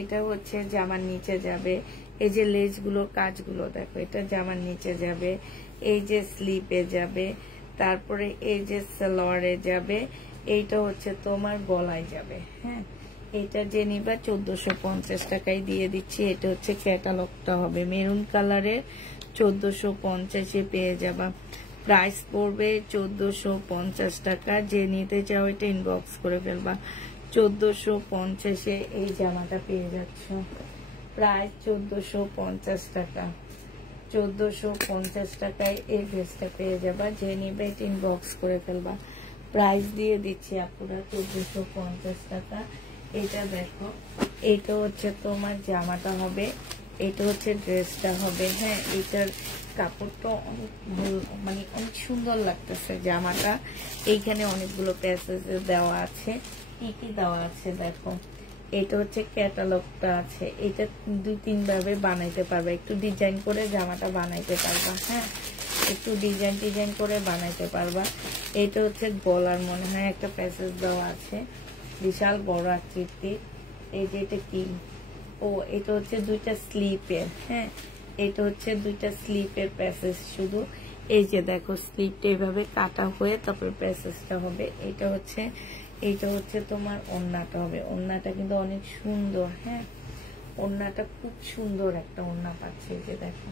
এটা হচ্ছে জামার নিচে যাবে। এই যে লেসগুলোর কাজগুলো দেখো, এটা জামার নিচে যাবে, এই যে স্লিপে যাবে, তারপরে এই যে সালোয়ারে যাবে, এইটা হচ্ছে তোমার গলায় যাবে। হ্যাঁ, এটা যে নিবা 1450 টাকায় দিয়ে দিচ্ছি। এটা হচ্ছে ক্যাটালগটা হবে মেরুন কালারের, 1450-এ পেয়ে যাবা। প্রাইস পড়বে 1450 টাকা। যে নিতে চাও এটা ইনবক্স করে ফেলবা। 1450-এ এই জামাটা পেয়ে যাচ্ছ। প্রাইস 1450 টাকা। 1450 টাকায় এই ড্রেসটা পেয়ে যাবা। যে নিবে এটা ইনবক্স করে ফেলবা। প্রাইস দিয়ে দিচ্ছি আপুরা 1450 টাকা। এটা দেখো, এটা হচ্ছে তোমার জামাটা হবে, এটা হচ্ছে ড্রেসটা হবে। হ্যাঁ, এটার কাপড়টা অনেক ভালো, মানে অনেক সুন্দর লাগতেছে জামাটা। এইখানে অনেকগুলো প্যাসেজ দেওয়া আছে। কি কি দেওয়া আছে দেখো, এটা হচ্ছে ক্যাটালগটা আছে। এটা 2-3 ভাবে বানাইতে পারবে, একটু ডিজাইন করে জামাটা বানাইতে পারবা। হ্যাঁ, একটু ডিজাইন করে বানাইতে পারবা। এটা হচ্ছে গলার মনে হয় একটা প্যাসেজ দেওয়া আছে, বিশাল বড় আকৃতি। এই যে এটা কি, ও এটা হচ্ছে দুইটা স্লিপের, হ্যাঁ এটা হচ্ছে দুইটা স্লিপের প্যাসেজ শুধু। এই যে দেখো স্লিপটা এইভাবে কাটা হয়ে তারপর প্যাসেজটা হবে। এইটা হচ্ছে তোমার ওড়নাটা হবে। ওড়নাটা কিন্তু অনেক সুন্দর, হ্যাঁ ওড়নাটা খুব সুন্দর একটা ওড়না পাচ্ছে। এই যে দেখো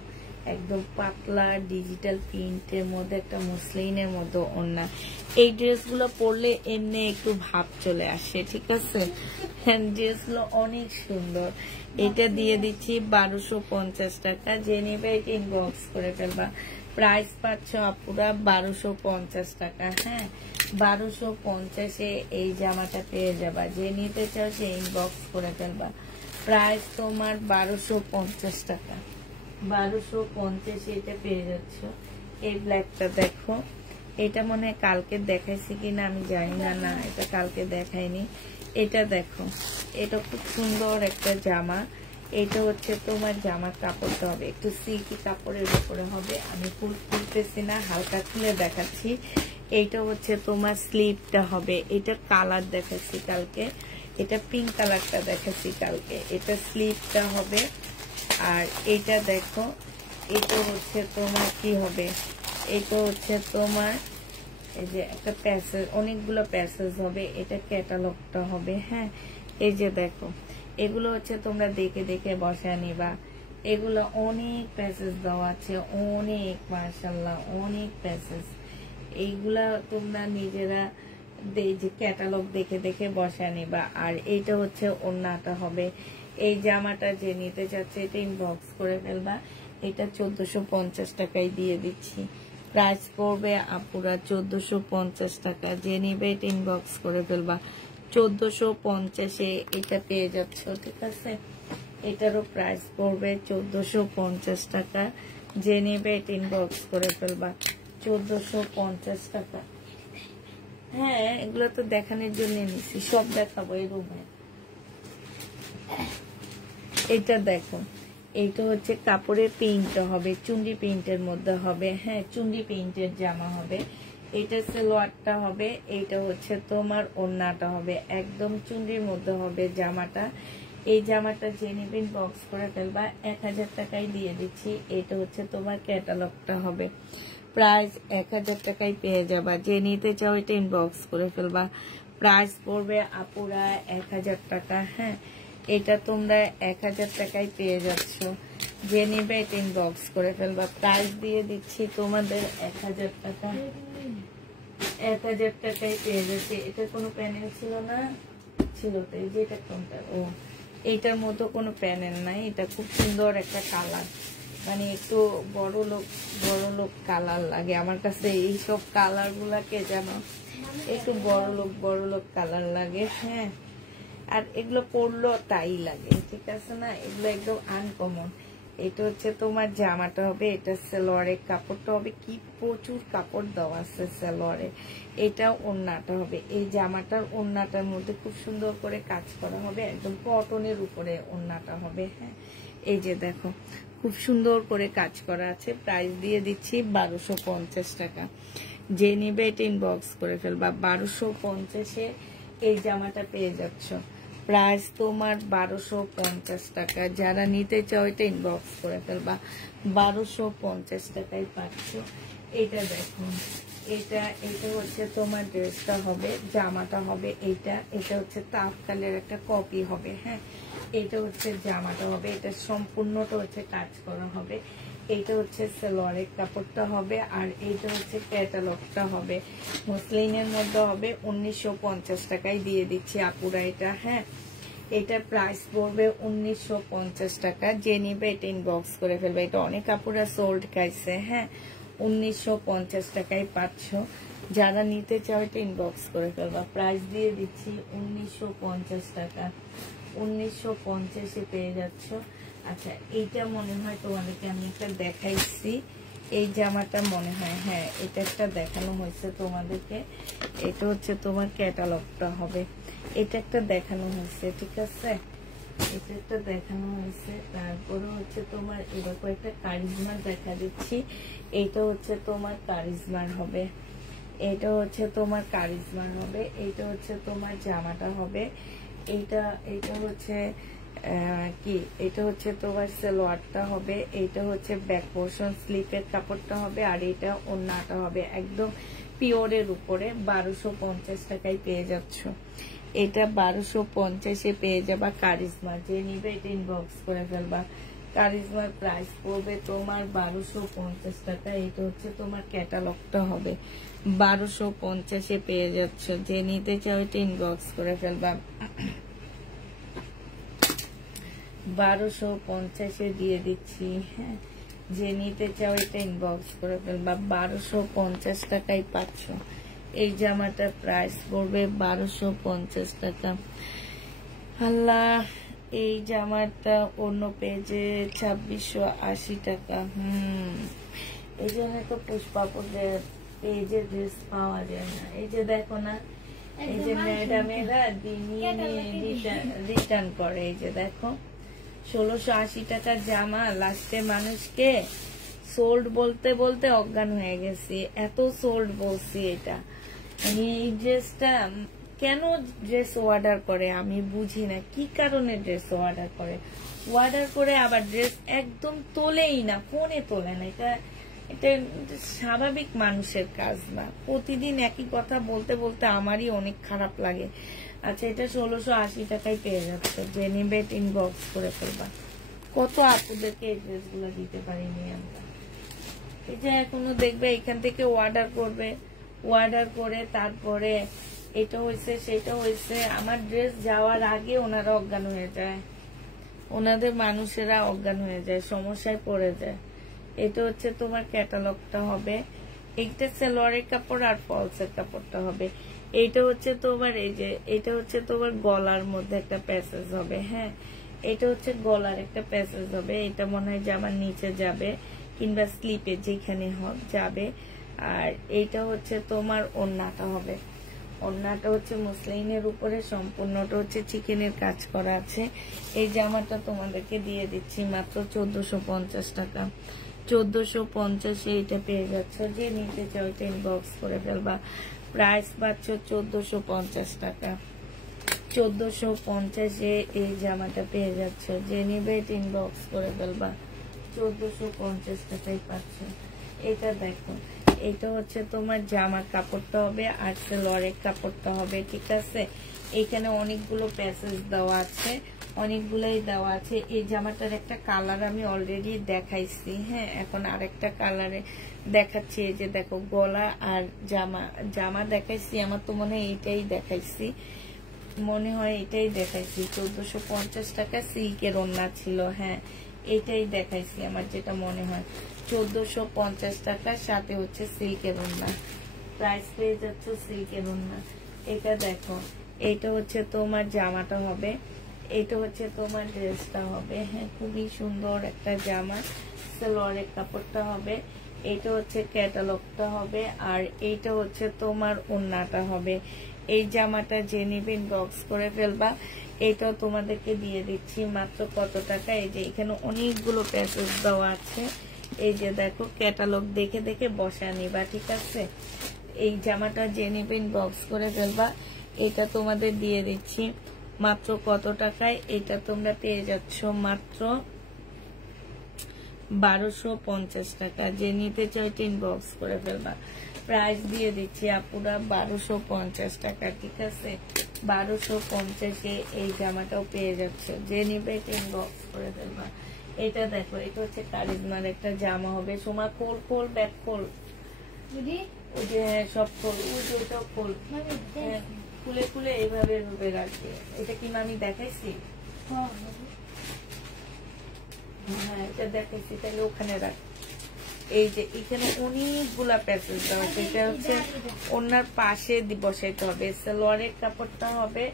একদম পাতলা ডিজিটাল প্রিন্টের মধ্যে একটা মসলিনের মধ্যে ওড়না। এই ড্রেসগুলো পরলে এমনি একটু ভাব চলে আসে, ঠিক আছে। ড্রেসগুলো অনেক সুন্দর। এটা দিয়ে দিচ্ছি 1250 টাকা। যে নেবে এটা ইনবক্স করে ফেলবা। প্রাইস পাচ্ছ আপুরা 1250 টাকা, হ্যাঁ 1250-এ এই জামাটা পেয়ে যাবা। যে নিতে চাও সে ইনবক্স করে ফেলবা। প্রাইস তোমার 1250 টাকা, 1250 এটা পেয়ে যাচ্ছ। এই ব্ল্যাকটা দেখো, এটা মনে হয় কালকে দেখাইছি কিনা আমি জানি না, না এটা কালকে দেখাইনি। এটা দেখো, এটা খুব সুন্দর একটা জামা। এটা হচ্ছে তোমার জামার কাপড়টা হবে একটু সিল্কি কাপড়ের উপরে হবে। আমি ফুল খুলতেছি না, হালকা খুলে দেখাচ্ছি। এইটা হচ্ছে তোমার স্লিপটা হবে। এটা কালার দেখাচ্ছি কালকে, এটা পিঙ্ক কালারটা দেখাচ্ছি কালকে। এটা স্লিপটা হবে। আর এটা দেখো, এটা হচ্ছে তোমার কি হবে, এটা হচ্ছে তোমার এই যে একটা প্যাসেজ, অনেকগুলো প্যাসেজ হবে। এটা ক্যাটালগটা হবে, হ্যাঁ এই যে দেখো এগুলো হচ্ছে তোমরা দেখে দেখে বসায় নিবা। এগুলো অনেক প্যাসেজ দেওয়া আছে, অনেক মাশাআল্লাহ অনেক প্যাসেজ। এইগুলা তোমরা নিজেরা যে ক্যাটালগ দেখে দেখে বসায় নিবা। আর এইটা হচ্ছে ওড়নাটা হবে। এই জামাটা যে নিতে চাচ্ছে এটা ইনবক্স করে ফেলবা। এটা 1450 টাকায় দিয়ে দিচ্ছি। প্রাইস পড়বে আপুরা 1450 টাকা। যে নিবে এটা ইনবক্স করে ফেলবা। 1450-এ এটা পেয়ে যাচ্ছ, ঠিক আছে। এটারও প্রাইস পড়বে 1450 টাকা। যে নিবে এটা ইনবক্স করে ফেলবা। 1450 টাকা। হ্যাঁ এগুলো তো দেখানোর জন্য নিচ্ছি, সব দেখাবো এই রুমে। এটা দেখো, এইটা হচ্ছে কাপড়ের প্রিন্টটা হবে, চুন্ডি প্রিন্টের মধ্যে হবে, হ্যাঁ চুন্ডি প্রিন্টের জামা হবে। এটা সালোয়ারটা হবে। এইটা হচ্ছে তোমার ওড়নাটা হবে, একদম চুন্ডির মধ্যে হবে জামাটা। এই জামাটা যে নিবেন বক্স করে ফেলবা। 1000 টাকায় দিয়ে দিচ্ছি। এটা হচ্ছে তোমার ক্যাটালগটা হবে। প্রাইস 1000 টাকায় পেয়ে যাবা। যে নিতে চাও এটা ইনবক্স করে ফেলবা। প্রাইস পড়বে আপুরা 1000 টাকা, হ্যাঁ এটা তোমরা 1000 টাকায় পেয়ে যাচ্ছ। যে নিবে এটা ইনবক্স করে ফেলবা। প্রাইস দিয়ে দিচ্ছি তোমাদের 1000 টাকা, 1000 টাকায় পেয়ে যাচ্ছে। এটা কোনো প্যানেল ছিল না, ছিল তো এই যে এটা কোনটা, ও এইটার মতো কোনো প্যানেল নাই। এটা খুব সুন্দর একটা কালার, মানে একটু বড় লোক কালার লাগে আমার কাছে। এইসব কালার গুলাকে যেন একটু বড় লোক কালার লাগে, হ্যাঁ আর এগুলো পরলো তাই লাগে, ঠিক আছে না, এগুলো একদম আনকমন। এটা হচ্ছে তোমার জামাটা হবে। এটা সালোয়ারের কাপড়টা হবে, কি প্রচুর কাপড় দেওয়া আছে সালোয়ারে। এটা ওড়নাটা হবে। এই জামাটার ওড়নাটার মধ্যে খুব সুন্দর করে কাজ করা হবে, একদম কটনের উপরে ওড়নাটা হবে, হ্যাঁ এই যে দেখো খুব সুন্দর করে কাজ করা আছে। প্রাইস দিয়ে দিচ্ছি 1250 টাকা। যে নিবে এটা ইনবক্স করে ফেলবা। 1250-এ এই জামাটা পেয়ে যাচ্ছ। প্রাইস তোমার 1250 টাকা। যারা নিতে চাও এটা ইনবক্স করে ফেলবা। 1250 টাকায় পাচ্ছ। এটা দেখুন, এটা হচ্ছে তোমার ড্রেসটা হবে, জামাটা হবে। এটা হচ্ছে তাৎকালের একটা কপি হবে, হ্যাঁ এটা হচ্ছে জামাটা হবে। এটা সম্পূর্ণটা হচ্ছে কাজ করা হবে। এইটা হচ্ছে সালোয়ারের কাপড়টা হবে। আর এইটা হচ্ছে ক্যাটালগটা হবে, মসলিনের মধ্যে হবে। 1950 টাকায় দিয়ে দিচ্ছি আপুরা এটা, হ্যাঁ এটার প্রাইস পড়বে 1950 টাকা। যে নিবে এটা ইনবক্স করে ফেলবে। এটা অনেক আপুরা সোল্ড খাইছে, হ্যাঁ 1950 টাকায় পাচ্ছ। যারা নিতে চাও এটা ইনবক্স করে ফেলবা। প্রাইস দিয়ে দিচ্ছি 1950 টাকা। 1950-এ পেয়ে যাচ্ছ। আচ্ছা এইটা মনে হয় তোমাদেরকে আমি একটা দেখাইছি, এই জামাটা মনে হয়, হ্যাঁ এটা একটা দেখানো হয়েছে তোমাদেরকে। এটা হচ্ছে তোমার ক্যাটালগটা হবে। এটা একটা দেখানো হয়েছে, ঠিক আছে এটা একটা দেখানো হয়েছে। তারপরে হচ্ছে তোমার এবার কয়েকটা কারিজমা দেখা দিচ্ছি। এইটা হচ্ছে তোমার কারিজমার হবে, এটা হচ্ছে তোমার কারিজমার হবে, এইটা হচ্ছে তোমার জামাটা হবে, এইটা হচ্ছে কি, এটা হচ্ছে তোমার সালোয়ারটা হবে, এইটা হচ্ছে ব্যাক পোর্শন স্লিপের কাপড়টা হবে, আর এটা ওড়নাটা হবে একদম পিওরের উপরে। 1250 টাকায় পেয়ে যাচ্ছ। এটা 1250-এ পেয়ে যাবা কারিজমা। যে নিবে এটা ইনবক্স করে ফেলবা। কারিজমার প্রাইস পড়বে তোমার 1250 টাকা। এটা হচ্ছে তোমার ক্যাটালগটা হবে, 1250-এ পেয়ে যাচ্ছ। যে নিতে চাও এটা ইনবক্স করে ফেলবা। 1250-এ দিয়ে দিচ্ছি। হ্যাঁ, যে নিতে চাও এটা ইনবক্স করে ফেলবা। 1250 টাকায় পাচ্ছ। এই জামাটার প্রাইস পড়বে 1250 টাকা। আল্লাহ, এই জামাটা অন্য পেজে 2680 টাকা। এই জন্য তো পুষ্পাপুরের পেজে ড্রেস পাওয়া যায় না। এই যে দেখো না, এই যে ম্যাডামেরা নিয়ে রিটার্ন করে। এই যে দেখো 1680 টাকার জামা, লাস্টে মানুষকে সোল্ড বলতে বলতে অজ্ঞান হয়ে গেছি, এত সোল্ড বলছি। এটা মানে এই ড্রেসটা কেন ড্রেস অর্ডার করে আমি বুঝি না, কি কারণে ড্রেস অর্ডার করে আবার ড্রেস একদম তোলেই না, ফোনে তোলে না। এটা স্বাভাবিক মানুষের কাজ না। প্রতিদিন একই কথা বলতে বলতে আমারই অনেক খারাপ লাগে। আচ্ছা, এটা 1680 টাকায় পেয়ে যাচ্ছে। যে নিবে ইনবক্স করে ফেলবা। কত আপুদেরকে এই ড্রেসগুলো দিতে পারিনি আমরা। এই যে এখনো দেখবে এখান থেকে অর্ডার করবে, অর্ডার করে তারপরে এটা হয়েছে সেটা হয়েছে, আমার ড্রেস যাওয়ার আগে ওনারা অজ্ঞান হয়ে যায়, ওনাদের মানুষেরা অজ্ঞান হয়ে যায়, সমস্যায় পড়ে যায়। এটা হচ্ছে তোমার ক্যাটালগটা হবে। একটা সালোয়ারের কাপড় আর ফলসের কাপড়টা হবে। এইটা হচ্ছে তোমার, এই যে এটা হচ্ছে তোমার গলার মধ্যে একটা প্যাসেজ হবে। হ্যাঁ, এটা হচ্ছে গলার একটা প্যাসেজ হবে। এটা মনে হয় জামার নিচে যাবে কিংবা স্লিপে যেখানে যাবে। আর এইটা হচ্ছে তোমার ওড়নাটা হবে। ওড়নাটা হচ্ছে মুসলিনের উপরে, সম্পূর্ণটা হচ্ছে চিকেনের কাজ করা আছে। এই জামাটা তোমাদেরকে দিয়ে দিচ্ছি মাত্র 1450 টাকা। 1450-এ এটা পেয়ে যাচ্ছ। যে নিতে চাও এটা ইনবক্স করে ফেলবা। প্রাইস পাচ্ছ 1450 টাকা। 1450-এ এই জামাটা পেয়ে যাচ্ছ। যে নিবে এটা ইনবক্স করে ফেলবা। 1450 টাকায় পাচ্ছ। এটা দেখো, এটা হচ্ছে তোমার জামার কাপড়টা হবে আর সালোয়ারের কাপড়টা হবে। ঠিক আছে, এখানে অনেকগুলো প্যাসেজ দেওয়া আছে, অনেকগুলোই দেওয়া আছে। এই জামাটার একটা কালার আমি অলরেডি দেখাইছি। হ্যাঁ, এখন আরেকটা কালারে দেখাচ্ছি। এই যে দেখো, গলা আর জামা দেখাইছি। আমার তো মনে হয় এইটাই দেখাইছি, মনে হয় এটাই দেখাইছি। 1450 টাকা সিল্কের ওড়না ছিল। হ্যাঁ, এটাই দেখাইছি আমার যেটা মনে হয়। 1450 টাকার সাথে হচ্ছে সিল্কের ওড়না। প্রাইস পেয়ে যাচ্ছে সিল্কের ওড়না। এটা দেখো, এটা হচ্ছে তোমার জামাটা হবে, এটা হচ্ছে তোমার ড্রেসটা হবে। হ্যাঁ, খুবই সুন্দর একটা জামা। সালোয়ারের কাপড়টা হবে, এটা হচ্ছে ক্যাটালগটা হবে, আর এইটা হচ্ছে তোমার ওড়নাটা হবে। এই জামাটা যে নিবেন বক্স করে ফেলবা। এইটাও তোমাদেরকে দিয়ে দিচ্ছি মাত্র কত টাকা। এই যে এখানে অনেকগুলো প্যাসেজ দেওয়া আছে। এই যে দেখো, ক্যাটালগ দেখে দেখে বসা নিবা। ঠিক আছে, এই জামাটা যে নিবেন বক্স করে ফেলবা। এটা তোমাদের দিয়ে দিচ্ছি মাত্র কত টাকায়। এটা তোমরা পেয়ে যাচ্ছ মাত্র 1250 টাকা। যে নিতে চাই ইনবক্স করে ফেলবা। প্রাইস দিয়ে দিচ্ছি আপুরা 1250 টাকা। ঠিক আছে, 1250-এ এই জামাটাও পেয়ে যাচ্ছে। যে নিবে ইনবক্স করে ফেলবা। এটা দেখো, এটা হচ্ছে কারিজমার একটা জামা হবে। সোমা খোল ব্যাক খোল, ওই যে সব খোল, ওই যে ওটাও খোল, খুলে খুলে এইভাবে রূপে রাখবে। এটা কি আমি দেখাইছি? হ্যাঁ, এটা দেখাইছি, তাহলে ওখানে রাখ। এই যে এখানে অনেকগুলা প্যাসেজ দেওয়া আছে। এটা হচ্ছে ওনার পাশে বসাইতে হবে। সালোয়ারের কাপড়টা হবে,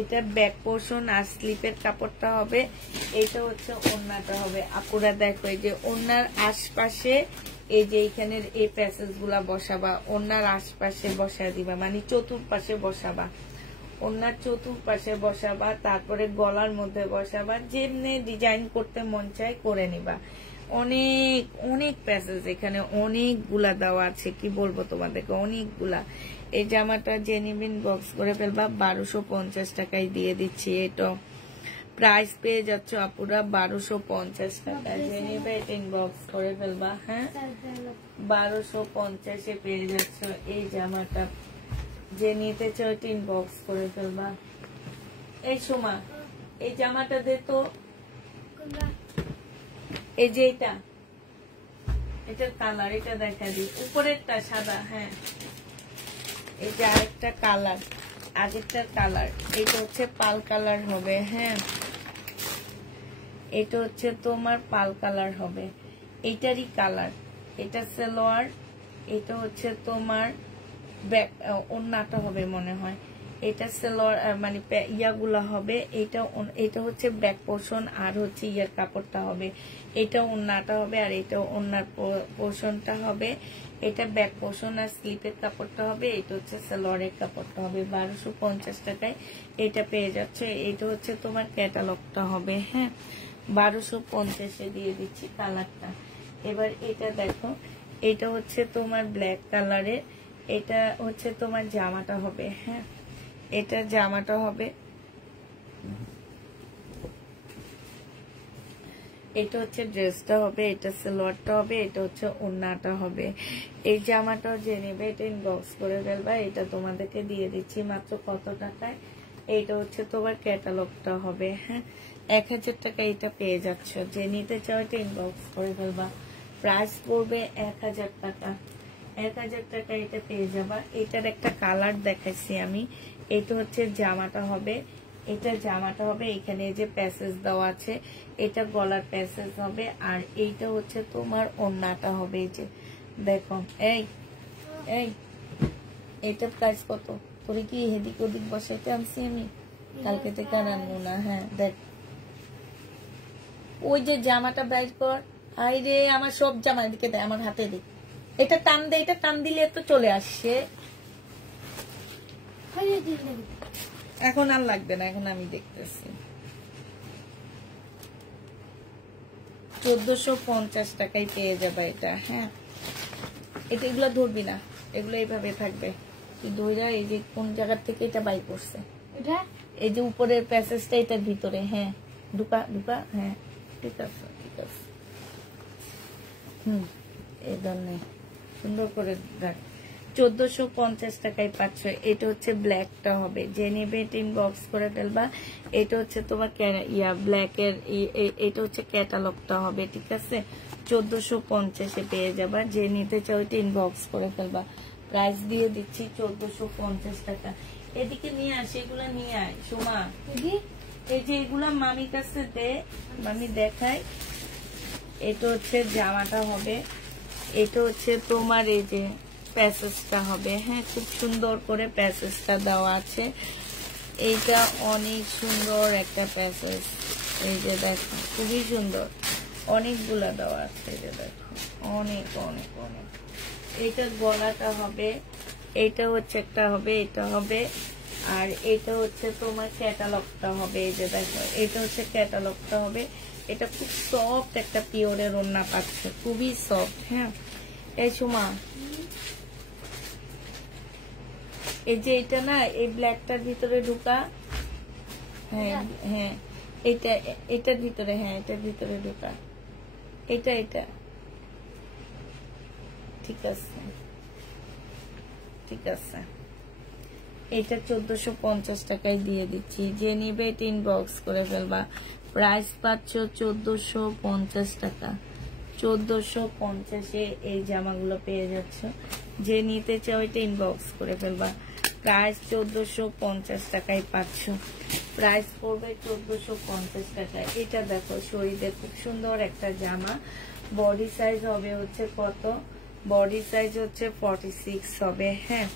এটা ব্যাক পোর্শন আর স্লিপের কাপড়টা হবে। এটা হচ্ছে ওড়নাটা হবে। আপুরা দেখো, এই যে ওড়নার আশপাশে এই যে এখানের এই প্যাসেজ গুলা বসাবা, ওড়নার আশপাশে বসা দিবা, মানে চতুর্পাশে বসাবা। ওনার চতুর্পাশে বসাবা, তারপরে গলার মধ্যে বসাবা, যেমনি ডিজাইন করতে মন চায় করে নিবা। অনেক অনেক প্যাসেজ এখানে অনেকগুলা দেওয়া আছে, কি বলবো তোমাদেরকে, অনেকগুলা। এই জামাটা যে নিবেন বক্স করে ফেলবা, 1250 টাকায় দিয়ে দিচ্ছি। এটা প্রাইস পেয়ে যাচ্ছ আপুরা 1250 টাকায়, যে নিবে এটা ইনবক্স করে ফেলবা। হ্যাঁ 1250-এ পেয়ে যাচ্ছ এই জামাটা, যে নিতে চাও এটা ইনবক্স করে ফেলবা। এই সোমা এই জামাটা দে তো, এই যে এটার কালার, এটা দেখা দিই, উপরেরটা সাদা। হ্যাঁ এই যে আরেকটা কালার, আগেরটার কালার, এটা হচ্ছে পাল কালার হবে। হ্যাঁ এটা হচ্ছে তোমার পাল কালার হবে, এইটারই কালার। এটা সালোয়ার, এটা হচ্ছে তোমার ব্যাক ওন্নাটা হবে মনে হয়। এটা সালোয়ার মানে ইয়াগুলা হবে, এটা হচ্ছে ব্যাক পোর্শন, আর হচ্ছে ইয়ার কাপড়টা হবে। এটা ওন্নাটা হবে, আর এটা ওন্নার পোর্শনটা হবে। এটা ব্যাক পোর্শন আর স্লিপের কাপড়টা হবে। এটা হচ্ছে সালোয়ারের কাপড়টা হবে। 1250 টাকায় এটা পেয়ে যাচ্ছে। এটা হচ্ছে তোমার ক্যাটালগটা হবে। হ্যাঁ 1250-এ দিয়ে দিচ্ছি কালারটা। এবার এটা দেখো, এটা হচ্ছে তোমার ব্ল্যাক কালারের, এটা হচ্ছে তোমার জামাটা হবে। হ্যাঁ এটা জামাটা হবে, এটা হচ্ছে ড্রেসটা হবে, এটা সালোয়ারটা হবে, এটা হচ্ছে ওড়নাটা হবে। এই জামাটাও যে নেবে এটা ইনবক্স করে ফেলবা। এটা তোমাদেরকে দিয়ে দিচ্ছি মাত্র কত টাকায়, এটা হচ্ছে তোমার ক্যাটালগটা হবে। হ্যাঁ 1000 টাকা এটা পেয়ে যাচ্ছ, যে নিতে চাও এটা ইনবক্স করে ফেলবা। প্রাইস পড়বে 1000 টাকা। 1000 টাকা এটা পেয়ে যাবা। এটার একটা কালার দেখাইছি আমি। এটা হচ্ছে জামাটা হবে, এটা জামাটা হবে, এখানে যে প্যাসেজ দেওয়া আছে এটা গলার প্যাসেজ হবে, আর এইটা হচ্ছে তোমার ওড়নাটা হবে। এই যে দেখো, এই এই এটা প্রাইস কত? তোরে কি হেদিক ওদিক বসাইতে আনছি আমি? কালকে থেকে আনবো না। হ্যাঁ দেখ, ওই যে জামাটা বাইর কর। হাই রে, আমার সব জামা এদিকে দেয়, আমার হাতে দিক। এটা টান দে, এটা টান দিলে তো চলে আসছে। এখন আর লাগবে না, এখন আমি দেখতেছি। 1450 টাকায় পেয়ে যাবে এটা। হ্যাঁ এটা এগুলো ধরবি না, এগুলো এইভাবে থাকবে। তুই ধরা, এই যে কোন জায়গা থেকে এটা বাই করছে, এই যে উপরের প্যাসেজটা এটার ভিতরে। হ্যাঁ ঢুকা ঢুকা। হ্যাঁ ঠিক আছে ঠিক আছে। এই ধরনের সুন্দর করে রাখ। 1450 টাকায় পাচ্ছ। এটা হচ্ছে ব্ল্যাকটা হবে, যে নেবে এটা ইনবক্স করে ফেলবা। এটা হচ্ছে তোমার ব্ল্যাকের, এটা হচ্ছে ক্যাটালগটা হবে। ঠিক আছে 1450-এ পেয়ে যাবা। যে নিতে চাও এটা ইনবক্স করে ফেলবা। প্রাইস দিয়ে দিচ্ছি 1450 টাকা। এদিকে নিয়ে আসে, এগুলা নিয়ে আয় সোমা। এই যে এগুলা মামির কাছে দে, মামি দেখাই। এটা হচ্ছে জামাটা হবে, এটা হচ্ছে তোমার এই যে প্যাসেজটা হবে। হ্যাঁ খুব সুন্দর করে প্যাসেজটা দেওয়া আছে। এইটা অনেক সুন্দর একটা প্যাসেজ, এই যে দেখো খুবই সুন্দর, অনেকগুলা দেওয়া আছে। এই যে দেখো অনেক অনেক অনেক। এইটার গলাটা হবে, এইটা হচ্ছে একটা হবে, এটা হবে, আর এটা হচ্ছে তোমার ক্যাটালগটা হবে। এই যে দেখো এটা হচ্ছে ক্যাটালগটা হবে। এটা খুব সফট একটা পিওরের ওড়না পাচ্ছে, খুবই সফট। হ্যাঁ এই সুমা, এই যে এটা না, এই ব্ল্যাকটার ভিতরে ঢুকা। হ্যাঁ হ্যাঁ এটা এটার ভিতরে, হ্যাঁ এটার ভিতরে ঢুকা। এটা এটা ঠিক আছে ঠিক আছে। এটা 1450 টাকায় দিয়ে দিচ্ছি। যে নিবে এটা ইনবক্স করে ফেলবা। প্রাইস পাচ্ছ 1450 টাকা। 1450-এ এই জামাগুলো পেয়ে যাচ্ছ। যে নিতে চাও এটা ইনবক্স করে ফেলবা। প্রাইস 1450 টাকায় পাচ্ছ। প্রাইস পড়বে 1450 টাকা। এটা দেখো শরীরে খুব সুন্দর একটা জামা। বডি সাইজ হবে হচ্ছে কত? বডি সাইজ হচ্ছে 46 হবে। হ্যাঁ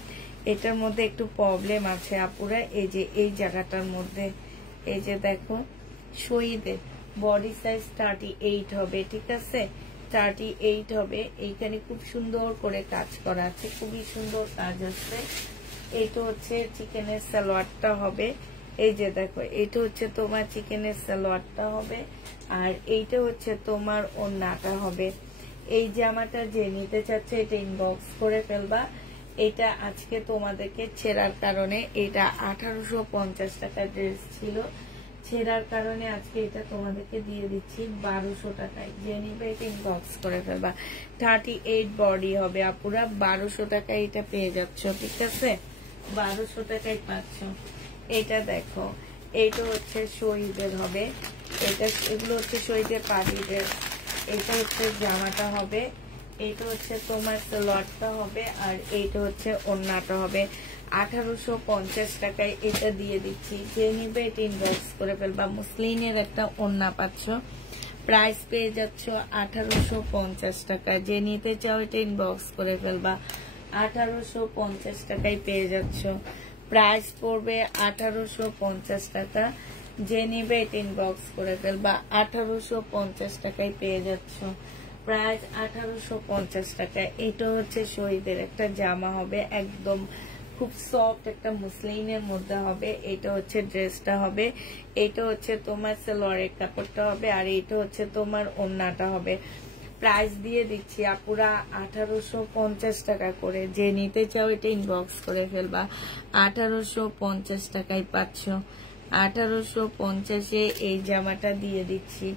এটার মধ্যে একটু প্রবলেম আছে আপুরা, এই যে এই জায়গাটার মধ্যে, এই যে দেখো শরীরে বডি সাইজ 38 হবে। ঠিক আছে 38 হবে। এইখানে খুব সুন্দর করে কাজ করা আছে, খুবই সুন্দর কাজ আছে। এইটা হচ্ছে চিকেনের সালোয়ারটা হবে, এই যে দেখো এইটা হচ্ছে তোমার চিকেনের সালোয়ারটা হবে, আর এইটা হচ্ছে তোমার ওড়নাটা হবে। এই জামাটা যে নিতে চাচ্ছে এটা ইনবক্স করে ফেলবা। এটা আজকে তোমাদেরকে ছেঁড়ার কারণে, এটা 1850 টাকা ড্রেস ছিল, ছেঁড়ার কারণে আজকে এটা তোমাদেরকে দিয়ে দিচ্ছি 1200 টাকায়। যে নিবে এটা ইনবক্স করে ফেলবা। 38 বডি হবে আপুরা, 1200 টাকায় এটা পেয়ে যাচ্ছ, ঠিক আছে? 1200 টাকায় পাচ্ছ। এটা দেখো, এইটা হচ্ছে শহীদের হবে, এটা এগুলো হচ্ছে শহীদের পার্টি ড্রেস। এটা হচ্ছে জামাটা হবে, এইটা হচ্ছে তোমার সালোয়ারটা হবে, আর এইটা হচ্ছে ওড়নাটা হবে। 1850 টাকায় এটা দিয়ে দিচ্ছি। যে নিবে এটা ইনবক্স করে ফেলবা। মুসলিনের একটা ওড়না পাচ্ছ, প্রাইস পেয়ে যাচ্ছ 1850 টাকা। যে নিতে চাও এটা ইনবক্স করে ফেলবা। 1850 টাকায় পেয়ে যাচ্ছ, প্রাইস পড়বে 1850 টাকা। যে নিবে এটা ইনবক্স করে ফেলবা। 1850 টাকায় পেয়ে যাচ্ছ, প্রাইস 1850 টাকা। এটা হচ্ছে শহীদের একটা জামা হবে, একদম খুব সফট একটা মুসলিনের মধ্যে হবে। এটা হচ্ছে ড্রেসটা হবে, এটা হচ্ছে তোমার সালোয়ারের কাপড়টা হবে, আর এটা হচ্ছে তোমার ওড়নাটা হবে। প্রাইস দিয়ে দিচ্ছি আপুরা 1850 টাকা করে। যে নিতে চাও এটা ইনবক্স করে ফেলবা। 1850 টাকায় পাচ্ছ। 1850-এ এই জামাটা দিয়ে দিচ্ছি।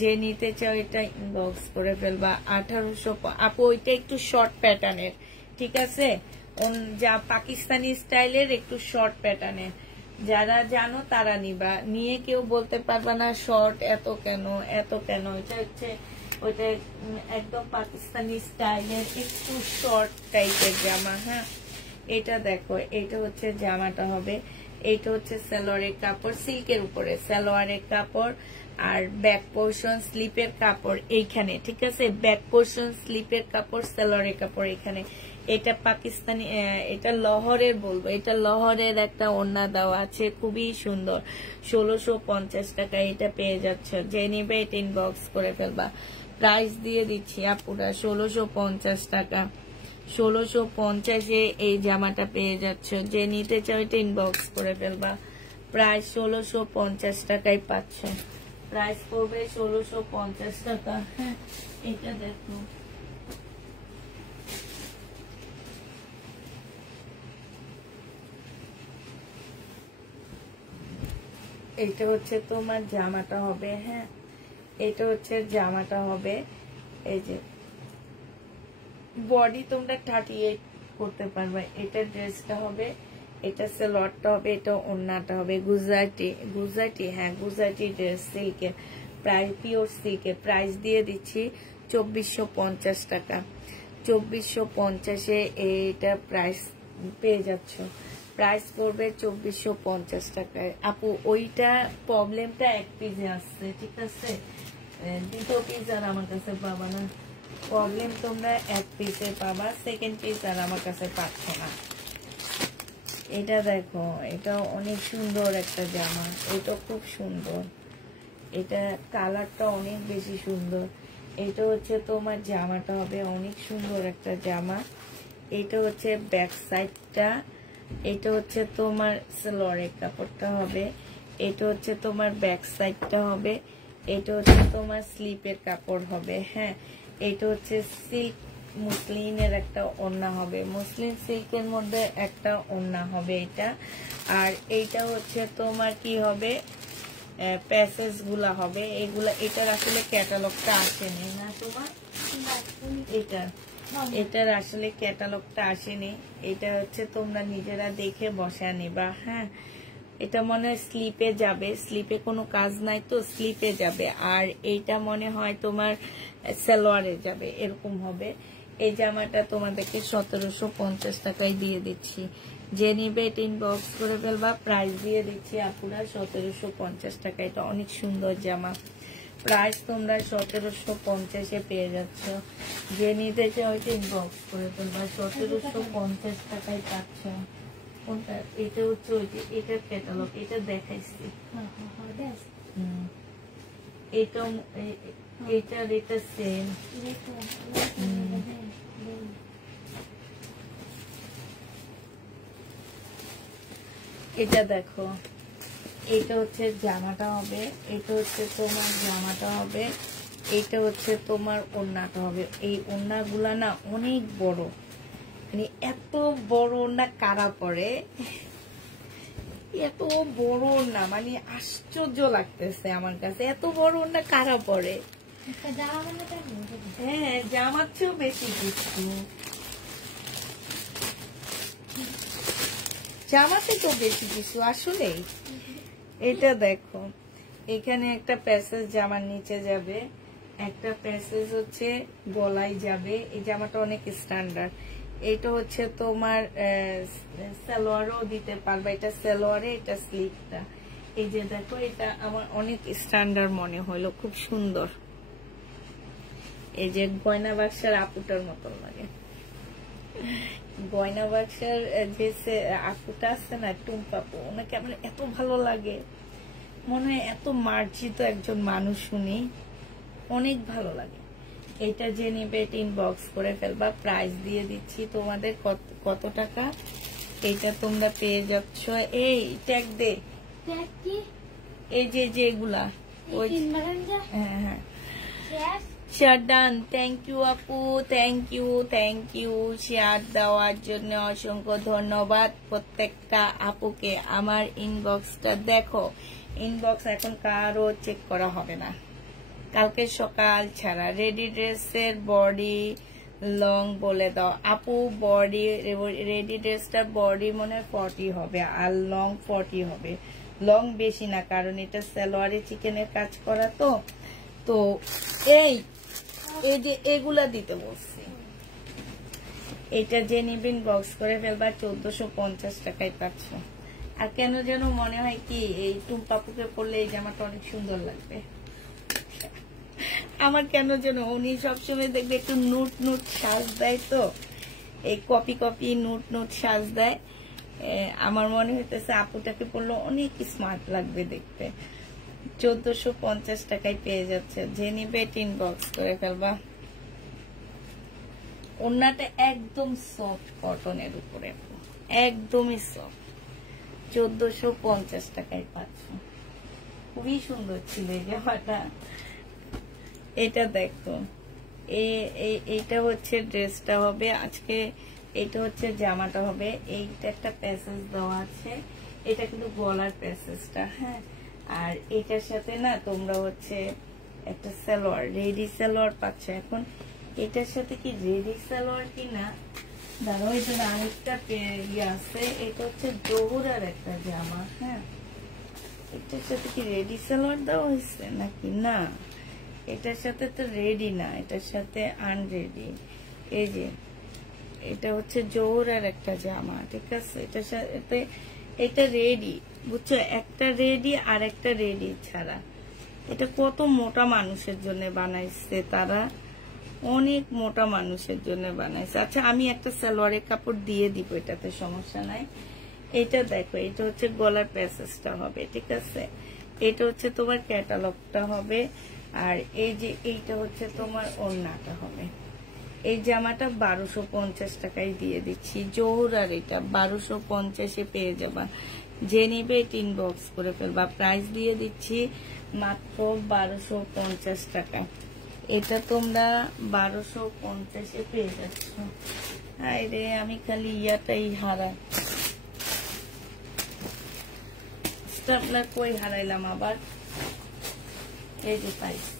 যে নিতে চাও এটা ইনবক্স করে ফেলবা। 1800 আপু ওইটা একটু শর্ট প্যাটার্নের, ঠিক আছে? যা পাকিস্তানি স্টাইলের একটু শর্ট প্যাটার্নের, যারা জানো তারা নিবা, নিয়ে কেউ বলতে পারবা না শর্ট এত কেন এত কেন। এটা হচ্ছে ওইটা একদম পাকিস্তানি স্টাইলের একটু শর্ট টাইপের জামা। হ্যাঁ, এটা দেখো, এটা হচ্ছে জামাটা হবে, এইটা হচ্ছে সালোয়ারের কাপড়, সিল্কের উপরে সালোয়ারের কাপড়, আর ব্যাক পোর্শন স্লিপের কাপড় এইখানে, ঠিক আছে? ব্যাক পোর্শন স্লিপের কাপড়, সালোয়ারের কাপড় এখানে। এটা পাকিস্তানি, এটা লহরের বলবো, এটা লহরের একটা ওড়না দেওয়া আছে, খুবই সুন্দর। 1650 টাকা এটা পেয়ে যাচ্ছ। যে নিবে এটা ইনবক্স করে ফেলবা। প্রাইস দিয়ে দিচ্ছি আপুরা 1650 টাকা। 1650-এ এই জামাটা পেয়ে যাচ্ছ। যে নিতে চাও এটা ইনবক্স করে ফেলবা। প্রাইস 1650 টাকায় পাচ্ছ। প্রাইস পড়বে 1650 টাকা। হ্যাঁ, এটা দেখো, এইটা হচ্ছে তোমার জামাটা হবে। হ্যাঁ, এটা হচ্ছে জামাটা হবে। এই যে বডি তোমরা 38 করতে পারবে। এটা ড্রেসটা হবে, এটা সালোয়ারটা হবে, এটা ওড়নাটা হবে। গুজরাটি, হ্যাঁ গুজরাটি ড্রেস, সিল্কের, প্রাইস পিওর সিল্কের। প্রাইস দিয়ে দিচ্ছি 2450 টাকা। 2450-এ এইটা প্রাইস পেয়ে যাচ্ছ। প্রাইস পড়বে 2450 টাকায়। আপু ওইটা প্রবলেমটা এক পিসে আসছে, ঠিক আছে? দ্বিতীয় পিস আর আমার কাছে পাবা না। প্রবলেম তোমরা এক পিসে পাবা, সেকেন্ড পিস আর আমার কাছে পাচ্ছ না। এটা দেখো, এটা অনেক সুন্দর একটা জামা, এটা খুব সুন্দর, এটা কালারটা অনেক বেশি সুন্দর। এটা হচ্ছে তোমার জামাটা হবে, অনেক সুন্দর একটা জামা। এটা হচ্ছে ব্যাক সাইডটা, এটা হচ্ছে তোমার সালোয়ারের কাপড়টা হবে, এটা হচ্ছে তোমার ব্যাক সাইডটা হবে, এটা হচ্ছে তোমার স্লিপের কাপড় হবে। হ্যাঁ, এটা হচ্ছে সিল্ক মুসলিনের একটা ওড়না হবে, মুসলিন সিল্কের মধ্যে একটা ওড়না হবে এটা। আর এইটা হচ্ছে তোমার কি হবে, প্যাসেজ গুলা হবে এগুলা। এটার আসলে ক্যাটালগটা আসেনি না তোমার, এটার আসলে ক্যাটালগটা আসেনি। এটা হচ্ছে তোমরা নিজেরা দেখে বসা নিবা। হ্যাঁ, এটা মনে হয় স্লিপে যাবে, স্লিপে কোনো কাজ নাই তো স্লিপে যাবে। আর এইটা মনে হয় তোমার সালোয়ারে যাবে, এরকম হবে। এই জামাটা তোমাদেরকে 1750 টাকায় দিয়ে দিচ্ছি। যে নিবে এটা ইনবক্স করে ফেলবা। প্রাইস দিয়ে দিচ্ছি আপুরা 1750 টাকা। এটা অনেক সুন্দর জামা, প্রাইস তোমরা 1750-এ পেয়ে যাচ্ছ। যে নিতে চাও এটা ইনবক্স করে ফেলবা। 1750 টাকায় পাচ্ছ। কোনটা? এটা হচ্ছে ওই যে এটার ক্যাটালগ, এটা দেখাইছি। এটার এটা সেম। এটা দেখো, এটা হচ্ছে জামাটা হবে, এটা হচ্ছে তোমার জামাটা হবে, এটা হচ্ছে তোমার ওড়নাটা হবে। এই ওড়নাগুলা না অনেক বড়, মানে এত বড় ওড়না কারা পরে, এত বড় ওড়না, মানে আশ্চর্য লাগতেছে আমার কাছে, এত বড় ওড়না কারা পরে। হ্যাঁ, জামার চেয়েও বেশি কিছু, জামাতে তো বেশি কিছু আসলে। এটা দেখো, এখানে একটা প্যাসেজ জামার নিচে যাবে, একটা প্যাসেজ হচ্ছে গলায় যাবে। এই জামাটা অনেক স্ট্যান্ডার্ড। এটা হচ্ছে তোমার সালোয়ারও দিতে পারবে, এটা সালোয়ারে, এটা স্লিভটা। এই যে দেখো, এটা আমার অনেক স্ট্যান্ডার্ড মনে হলো, খুব সুন্দর। এই যে গয়না বাক্সের আপুটার মতো লাগে, গয়না বাক্সের যে আপুটা আছে না, টুম্পাপু, ওনাকে আমার এত ভালো লাগে, মনে হয় এত মার্জিত একজন মানুষ উনি, অনেক ভালো লাগে। এটা যে নিবে ইনবক্স করে ফেলবা, প্রাইস দিয়ে দিচ্ছি তোমাদের কত টাকা। এটা তোমরা পেয়ে যাচ্ছ, এই ট্যাগ দে, এই যে এগুলা, ওই হ্যাঁ হ্যাঁ শেয়ার ডান। থ্যাংক ইউ আপু, থ্যাংক ইউ শেয়ার দেওয়ার জন্য অসংখ্য ধন্যবাদ প্রত্যেকটা আপুকে। আমার ইনবক্সটা দেখো, ইনবক্স এখন কারো চেক করা হবে না, কালকে সকাল ছাড়া। রেডি ড্রেসের বডি লং বলে দাও আপু। বডি রেডি ড্রেসটার বডি মনে 40 হবে আর লং 40 হবে, লং বেশি না, কারণ এটা সালোয়ারে চিকেনের কাজ করা তো। তো এই যে এগুলা দিতে বলছি, এটা যে নিবেন বক্স করে ফেলবা, 1450 টাকায় পাচ্ছ। আর কেন যেন মনে হয় কি এই টুম্পাপুকে পরলে এই জামাটা অনেক সুন্দর লাগবে আমার, কেন যেন। উনি সবসময় দেখবে একটু নুট সাজ দেয়, তো এই কপি নুট সাজ দেয়। আমার মনে হইতেছে আপুটাকে পরলে অনেক স্মার্ট লাগবে দেখতে। 1450 টাকায় পেয়ে যাচ্ছে, যে নিবে ইনবক্স করে ফেলবা। ওড়নাটা একদম সফট কটনের উপরে, একদমই সফট, 1450 টাকায় পাচ্ছ। খুবই সুন্দর ছিল এই জামাটা। এটা দেখো, এইটা হচ্ছে ড্রেসটা হবে আজকে, এটা হচ্ছে জামাটা হবে। এইটা একটা প্যাসেজ দেওয়া আছে, এটা কিন্তু গলার প্যাসেজটা, হ্যাঁ। আর এটার সাথে না তোমরা হচ্ছে একটা সালোয়ার, রেডি সালোয়ার পাচ্ছ। এখন এটার সাথে কি রেডি সালোয়ার কিনা দাঁড়ো, এটা আরেকটা ইয়ে আছে, এটা হচ্ছে জহুরার একটা জামা, হ্যাঁ। এটার সাথে কি রেডি সালোয়ার দেওয়া হয়েছে নাকি না, এটার সাথে তো রেডি না, এটার সাথে আনরেডি। এই যে এটা হচ্ছে জহুরার একটা জামা, ঠিক আছে। এটার সাথে এটা রেডি, বুঝছো, একটা রেডি আর একটা রেডি ছাড়া। এটা কত মোটা মানুষের জন্য বানাইছে তারা, অনেক মোটা মানুষের জন্য বানাইছে। আচ্ছা, আমি একটা সালোয়ারের কাপড় দিয়ে দিব, এটাতে সমস্যা নাই। এটা দেখো, এটা হচ্ছে গলার প্যাসেজটা হবে, ঠিক আছে। এটা হচ্ছে তোমার ক্যাটালগটা হবে, আর এই যে এইটা হচ্ছে তোমার ওড়নাটা হবে। এই জামাটা 1250 টাকায় দিয়ে দিচ্ছি, জহুরার, এটা 1250-এ পেয়ে যাবা। যে নিবে ইনবক্স করে ফেলবা, প্রাইস দিয়ে দিচ্ছি মাত্র 1250 টাকা। এটা তোমরা 1250-এ পেয়ে যাচ্ছ। হায় রে, আমি খালি ইয়াটাই হারাই, আপনার কই হারাইলাম আবার। এই যে পাইছি,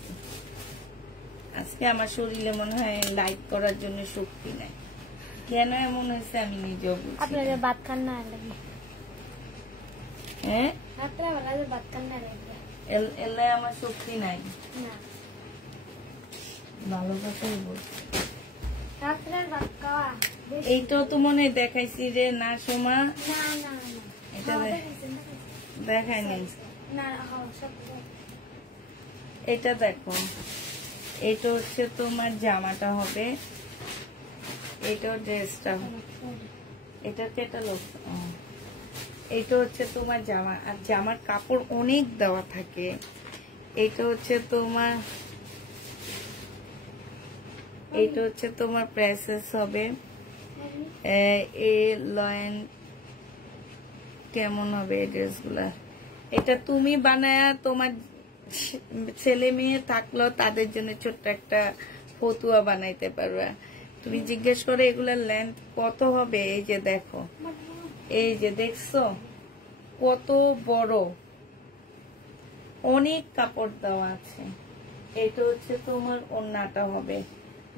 আজকে আমার শরীরে মনে হয় লাইক করার জন্য শক্তি নাই, কেন এমন হয়েছে আমি নিজেও বুঝি। আপনাদের ভাত খান না লাগে, হ্যাঁ আপনাদের ভাত খান না লাগে, এলে আমার শক্তি নাই না ভালো কথাই বলছি। রাত্রে ভাত খাওয়া এইটাও তো মনে হয় দেখাইছি রে না সোমা, না না না এটা দেখাই নেই। না সব এটা দেখো, এটা হচ্ছে তোমার জামাটা হবে, এটা ড্রেসটা, এটা ক্যাটালগ। এটা হচ্ছে তোমার জামা, আর জামার কাপড় অনেক দেওয়া থাকে। এটা হচ্ছে তোমার, এটা হচ্ছে তোমার প্রাইসেস হবে এ লয়েন কেমন হবে এই ড্রেসগুলা। এটা তুমি বানায়া তোমার ছেলে মেয়ে থাকলেও তাদের জন্য ছোট্ট একটা ফতুয়া বানাইতে পারবা। তুমি জিজ্ঞেস করে এগুলার লেন্থ কত হবে। এই যে দেখো, এই যে দেখছো কত বড়, অনেক কাপড় দেওয়া আছে। এটা হচ্ছে তোমার ওড়নাটা হবে,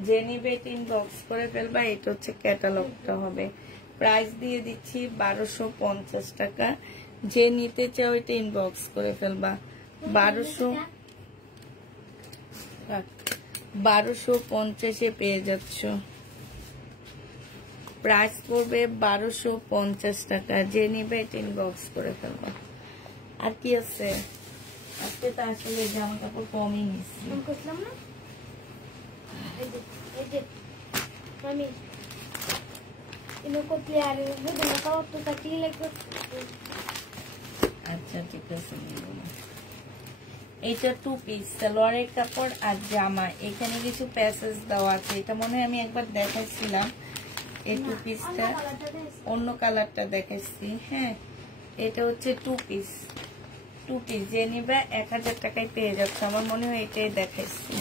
যে নিবে ইনবক্স করে ফেলবা। এটা হচ্ছে ক্যাটালগটা হবে। প্রাইস দিয়ে দিচ্ছি 1250 টাকা। যে নিতে চাও এটা ইনবক্স করে ফেলবা। 1250 পেয়ে যাচ্ছ। প্রাইস পড়বে 1250 টাকা। যে নিবে এটা ইনবক্স করে ফেলবা। আর কি আছে আজকে? তো আসলে জামা কাপড় কমই নিচ্ছি। আচ্ছা ঠিক আছে, এটা 2 পিস সালোয়ারের কাপড় আর জামা। এখানে কিছু প্যাসেজ দেওয়া আছে। এটা মনে হয় আমি একবার দেখাইছিলাম। এই 2 পিসটা অন্য কালারটা দেখাইছি। হ্যাঁ, এটা হচ্ছে 2 পিস। যে নিবে 1000 টাকায় পেয়ে যাচ্ছে। আমার মনে হয় এটাই দেখাইছি।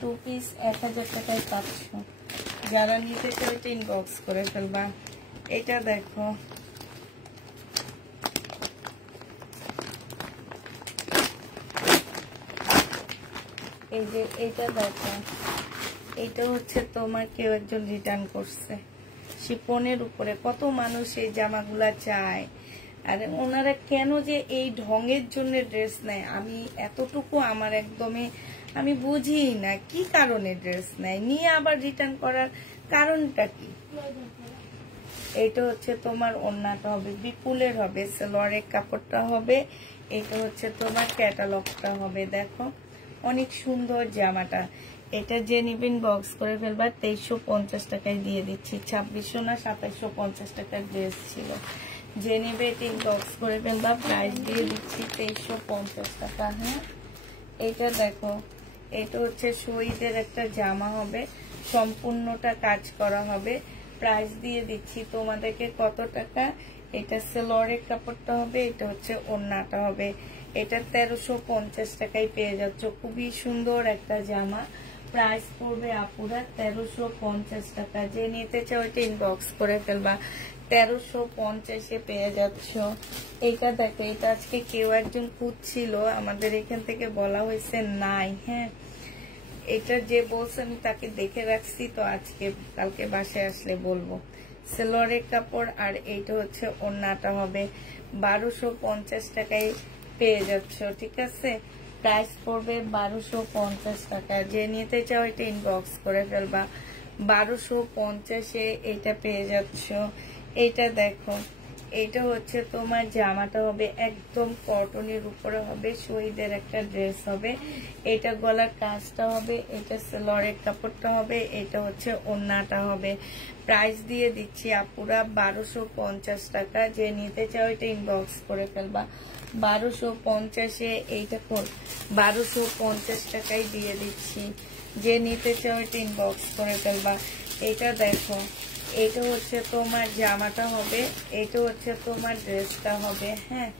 2 পিস 1000 টাকায় পাচ্ছ। যারা নিতে চাও এটা ইনবক্স করে ফেলবা। এটা দেখো, এই যে এটা দেখো, এটা হচ্ছে তোমার কেউ একজন রিটার্ন করছে শিপনের উপরে। কত মানুষ এই জামাগুলা চায়। আর ওনারা কেন যে এই ঢঙের জন্য ড্রেস নেয়, আমি এতটুকু আমার একদমই আমি বুঝি না কি কারণে ড্রেস নেয়, নিয়ে আবার রিটার্ন করার কারণটা কি। এটা হচ্ছে তোমার ওড়নাটা হবে, বিপুলের হবে, সালোয়ারের কাপড়টা হবে। এটা হচ্ছে তোমার ক্যাটালগটা হবে। দেখো অনেক সুন্দর জামাটা। এটা যে নিবেন বক্স করে ফেলবা। 2350 টাকায় দিয়ে দিচ্ছি। 2600 না 2750 টাকার ড্রেস ছিল। যে নিবে এটা বক্স করে ফেলবা। প্রাইস দিয়ে দিচ্ছি 2350 টাকা। হ্যাঁ, এটা দেখো, এটা হচ্ছে শহীদের একটা জামা হবে, সম্পূর্ণটা কাজ করা হবে। প্রাইস দিয়ে দিচ্ছি তোমাদেরকে কত টাকা। এটা সালোয়ারের কাপড়টা হবে, এটা হচ্ছে ওড়নাটা হবে। এটা 1350 টাকায় পেয়ে যাচ্ছ। খুবই সুন্দর একটা জামা। প্রাইস পড়বে আপুরা 1350 টাকা। যে নিতে চাও এটা ইনবক্স করে ফেলবা। 1350 পেয়ে যাচ্ছ। এটা দেখো, এটা আজকে কেউ একজন খুঁজছিল, আমাদের এখান থেকে বলা হয়েছে নাই। হ্যাঁ, এটা যে বলছে আমি তাকে দেখে রাখছি, তো আজকে কালকে বাসায় আসলে বলবো। সালোয়ারের কাপড় আর এইটা হচ্ছে ওড়নাটা হবে। 1250 টাকায় পেয়ে যাচ্ছ। ঠিক আছে, প্রাইস পড়বে 1250 টাকা। যে নিতে চাও এটা ইনবক্স করে ফেলবা। 1250 এটা পেয়ে যাচ্ছ। এটা দেখো, এটা হচ্ছে তোমার জামাটা হবে একদম কটনের উপরে হবে, শহীদের একটা ড্রেস হবে। এটা গলার কাজটা হবে, এটা সালোয়ারের কাপড়টা হবে, এটা হচ্ছে ওড়নাটা হবে। প্রাইস দিয়ে দিচ্ছি আপুরা 1250 টাকা। যে নিতে চাও এটা ইনবক্স করে ফেলবা। 1250 এইটা 1250 টাকায় দিয়ে দিচ্ছি। যে নিতে চাও এটা ইনবক্স করে ফেলবা। এটা দেখো, এটা হচ্ছে তোমার জামাটা হবে, এটা হচ্ছে তোমার ড্রেসটা হবে। হ্যাঁ,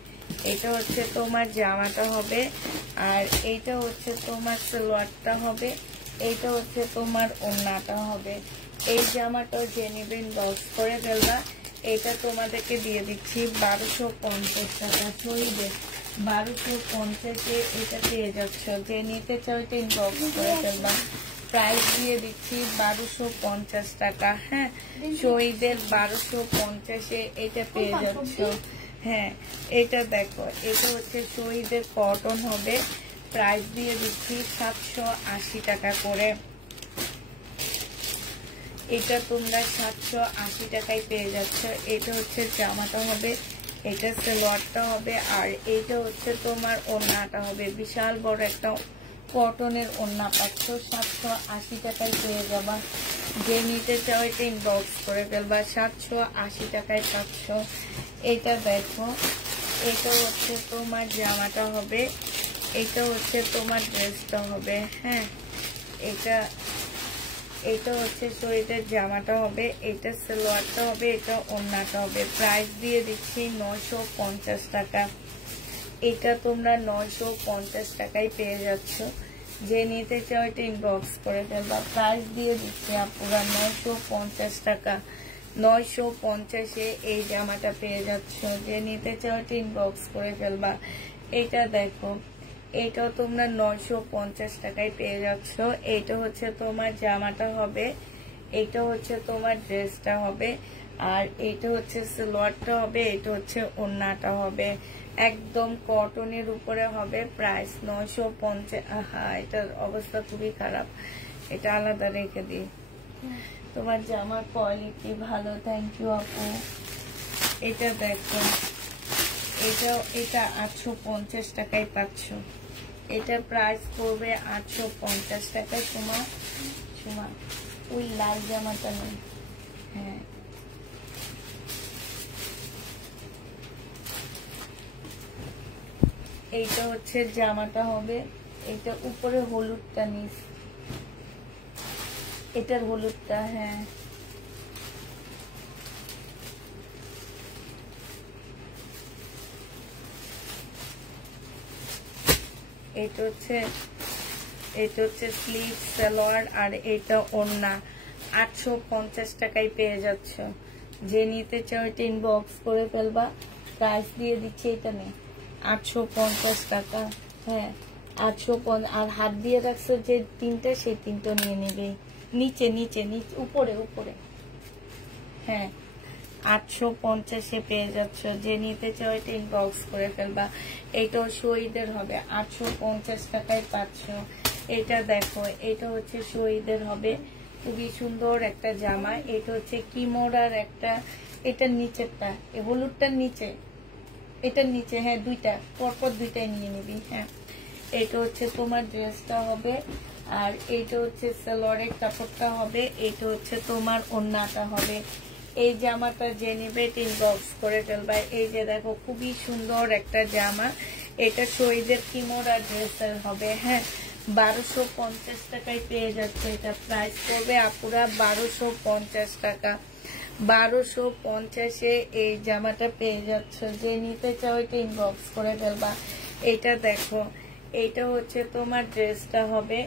এটা হচ্ছে তোমার জামাটা হবে, আর এইটা হচ্ছে তোমার সালোয়ারটা হবে, এইটা হচ্ছে তোমার ওড়নাটা হবে। এই জামাটাও যে নিবেন বক্স করে ফেলবা। এটা তোমাদেরকে দিয়ে দিচ্ছি 1250 টাকা। শহীদে 1250 এটা পেয়ে যাচ্ছ। যে নিতে চাও এটা ইনবক্স করে ফেলবা। প্রাইস দিয়ে দিচ্ছি 1250 টাকা। হ্যাঁ, শহীদের 1250 এটা পেয়ে যাচ্ছ। হ্যাঁ, এটা দেখো, এটা হচ্ছে শহীদের কটন হবে। প্রাইস দিয়ে দিচ্ছি 780 টাকা করে। এটা তোমরা 780 টাকায় পেয়ে যাচ্ছ। এটা হচ্ছে জামাটা হবে, এটা সালোয়ারটা হবে, আর এইটা হচ্ছে তোমার ওড়নাটা হবে। বিশাল বড় একটা কটনের ওড়না পাচ্ছ। 780 টাকায় পেয়ে যাবা। যে নিতে চাও এটা ইনবক্স করে ফেলবা। 780 টাকায় পাচ্ছ। এটা দেখো, এটা হচ্ছে তোমার জামাটা হবে, এটা হচ্ছে তোমার ড্রেসটা হবে। হ্যাঁ, এটা এটা হচ্ছে শরীরের জামাটা হবে, এটা সালোয়ারটা হবে, এটা ওড়নাটা হবে। প্রাইস দিয়ে দিচ্ছি 950 টাকা। এটা তোমরা 950 টাকায় পেয়ে যাচ্ছ। যে নিতে চাও এটা ইনবক্স করে ফেলবা। প্রাইস দিয়ে দিচ্ছি আপুরা 950 টাকা। 950-এ এই জামাটা পেয়ে যাচ্ছ। যে নিতে চাও এটা ইনবক্স করে ফেলবা। এটা দেখো, এইটাও তোমরা 950 টাকায় পেয়ে যাচ্ছ। এইটা হচ্ছে তোমার জামাটা হবে, এইটা হচ্ছে তোমার ড্রেসটা হবে, আর এইটা হচ্ছে সালোয়ারটা হবে, এটা হচ্ছে ওড়নাটা হবে। একদম কটনের উপরে হবে। প্রাইস 950। এটার অবস্থা খুবই খারাপ, এটা আলাদা রেখে দিই। তোমার জামার কোয়ালিটি ভালো, থ্যাংক ইউ আপু। এটা দেখো, এটা 850 টাকায় পাচ্ছ। এটা প্রাইস পড়বে 850 টাকায়। তোমার ওই লাল জামাটা নেই। হ্যাঁ, এইটা হচ্ছে জামাটা হবে, এটা উপরে হলুদটা নিস, এটার হলুদটা। হ্যাঁ, এটা হচ্ছে স্লিভ, সালোয়ার, আর এটা ওড়না। 850 টাকায় পেয়ে যাচ্ছ। যে নিতে চাও এটা ইনবক্স করে ফেলবা। প্রাইস দিয়ে দিচ্ছি এটা নেই 850 টাকা। হ্যাঁ, 850। আর হাত দিয়ে রাখছো যে তিনটা, সেই তিনটা নিয়ে নেবে। নিচে নিচে নিচে, উপরে উপরে। হ্যাঁ, 850-এ পেয়ে যাচ্ছ। যে নিতে চাও এটা ইনবক্স করে ফেলবা। এইটাও শহীদের হবে, 850 টাকায় পাচ্ছ। এটা দেখো, এটা হচ্ছে শহীদের হবে, খুবই সুন্দর একটা জামা। এটা হচ্ছে কিমোরার একটা, এটার নিচেরটা, হলুদটার নিচে, এটার নিচে। হ্যাঁ, দুইটা পরপর দুইটাই নিয়ে নিবি। হ্যাঁ, এটা হচ্ছে তোমার ড্রেসটা হবে, আর এইটা হচ্ছে সালোয়ারের কাপড়টা হবে, এইটা হচ্ছে তোমার ওড়নাটা হবে। এই জামাটা যে নেবে ইনবক্স করে ফেলবা। এই যে দেখো, খুবই সুন্দর একটা জামা। এটা শহীদের কিমোরা ড্রেসের হবে। হ্যাঁ, 1250 টাকায় পেয়ে যাচ্ছে। এটা প্রাইস পড়বে আপুরা 1250 টাকা। 1250-এ এই জামাটা পেয়ে যাচ্ছ। যে নিতে চাও এটা ইনবক্স করে ফেলবা। এটা দেখো, এইটা হচ্ছে তোমার ড্রেসটা হবে,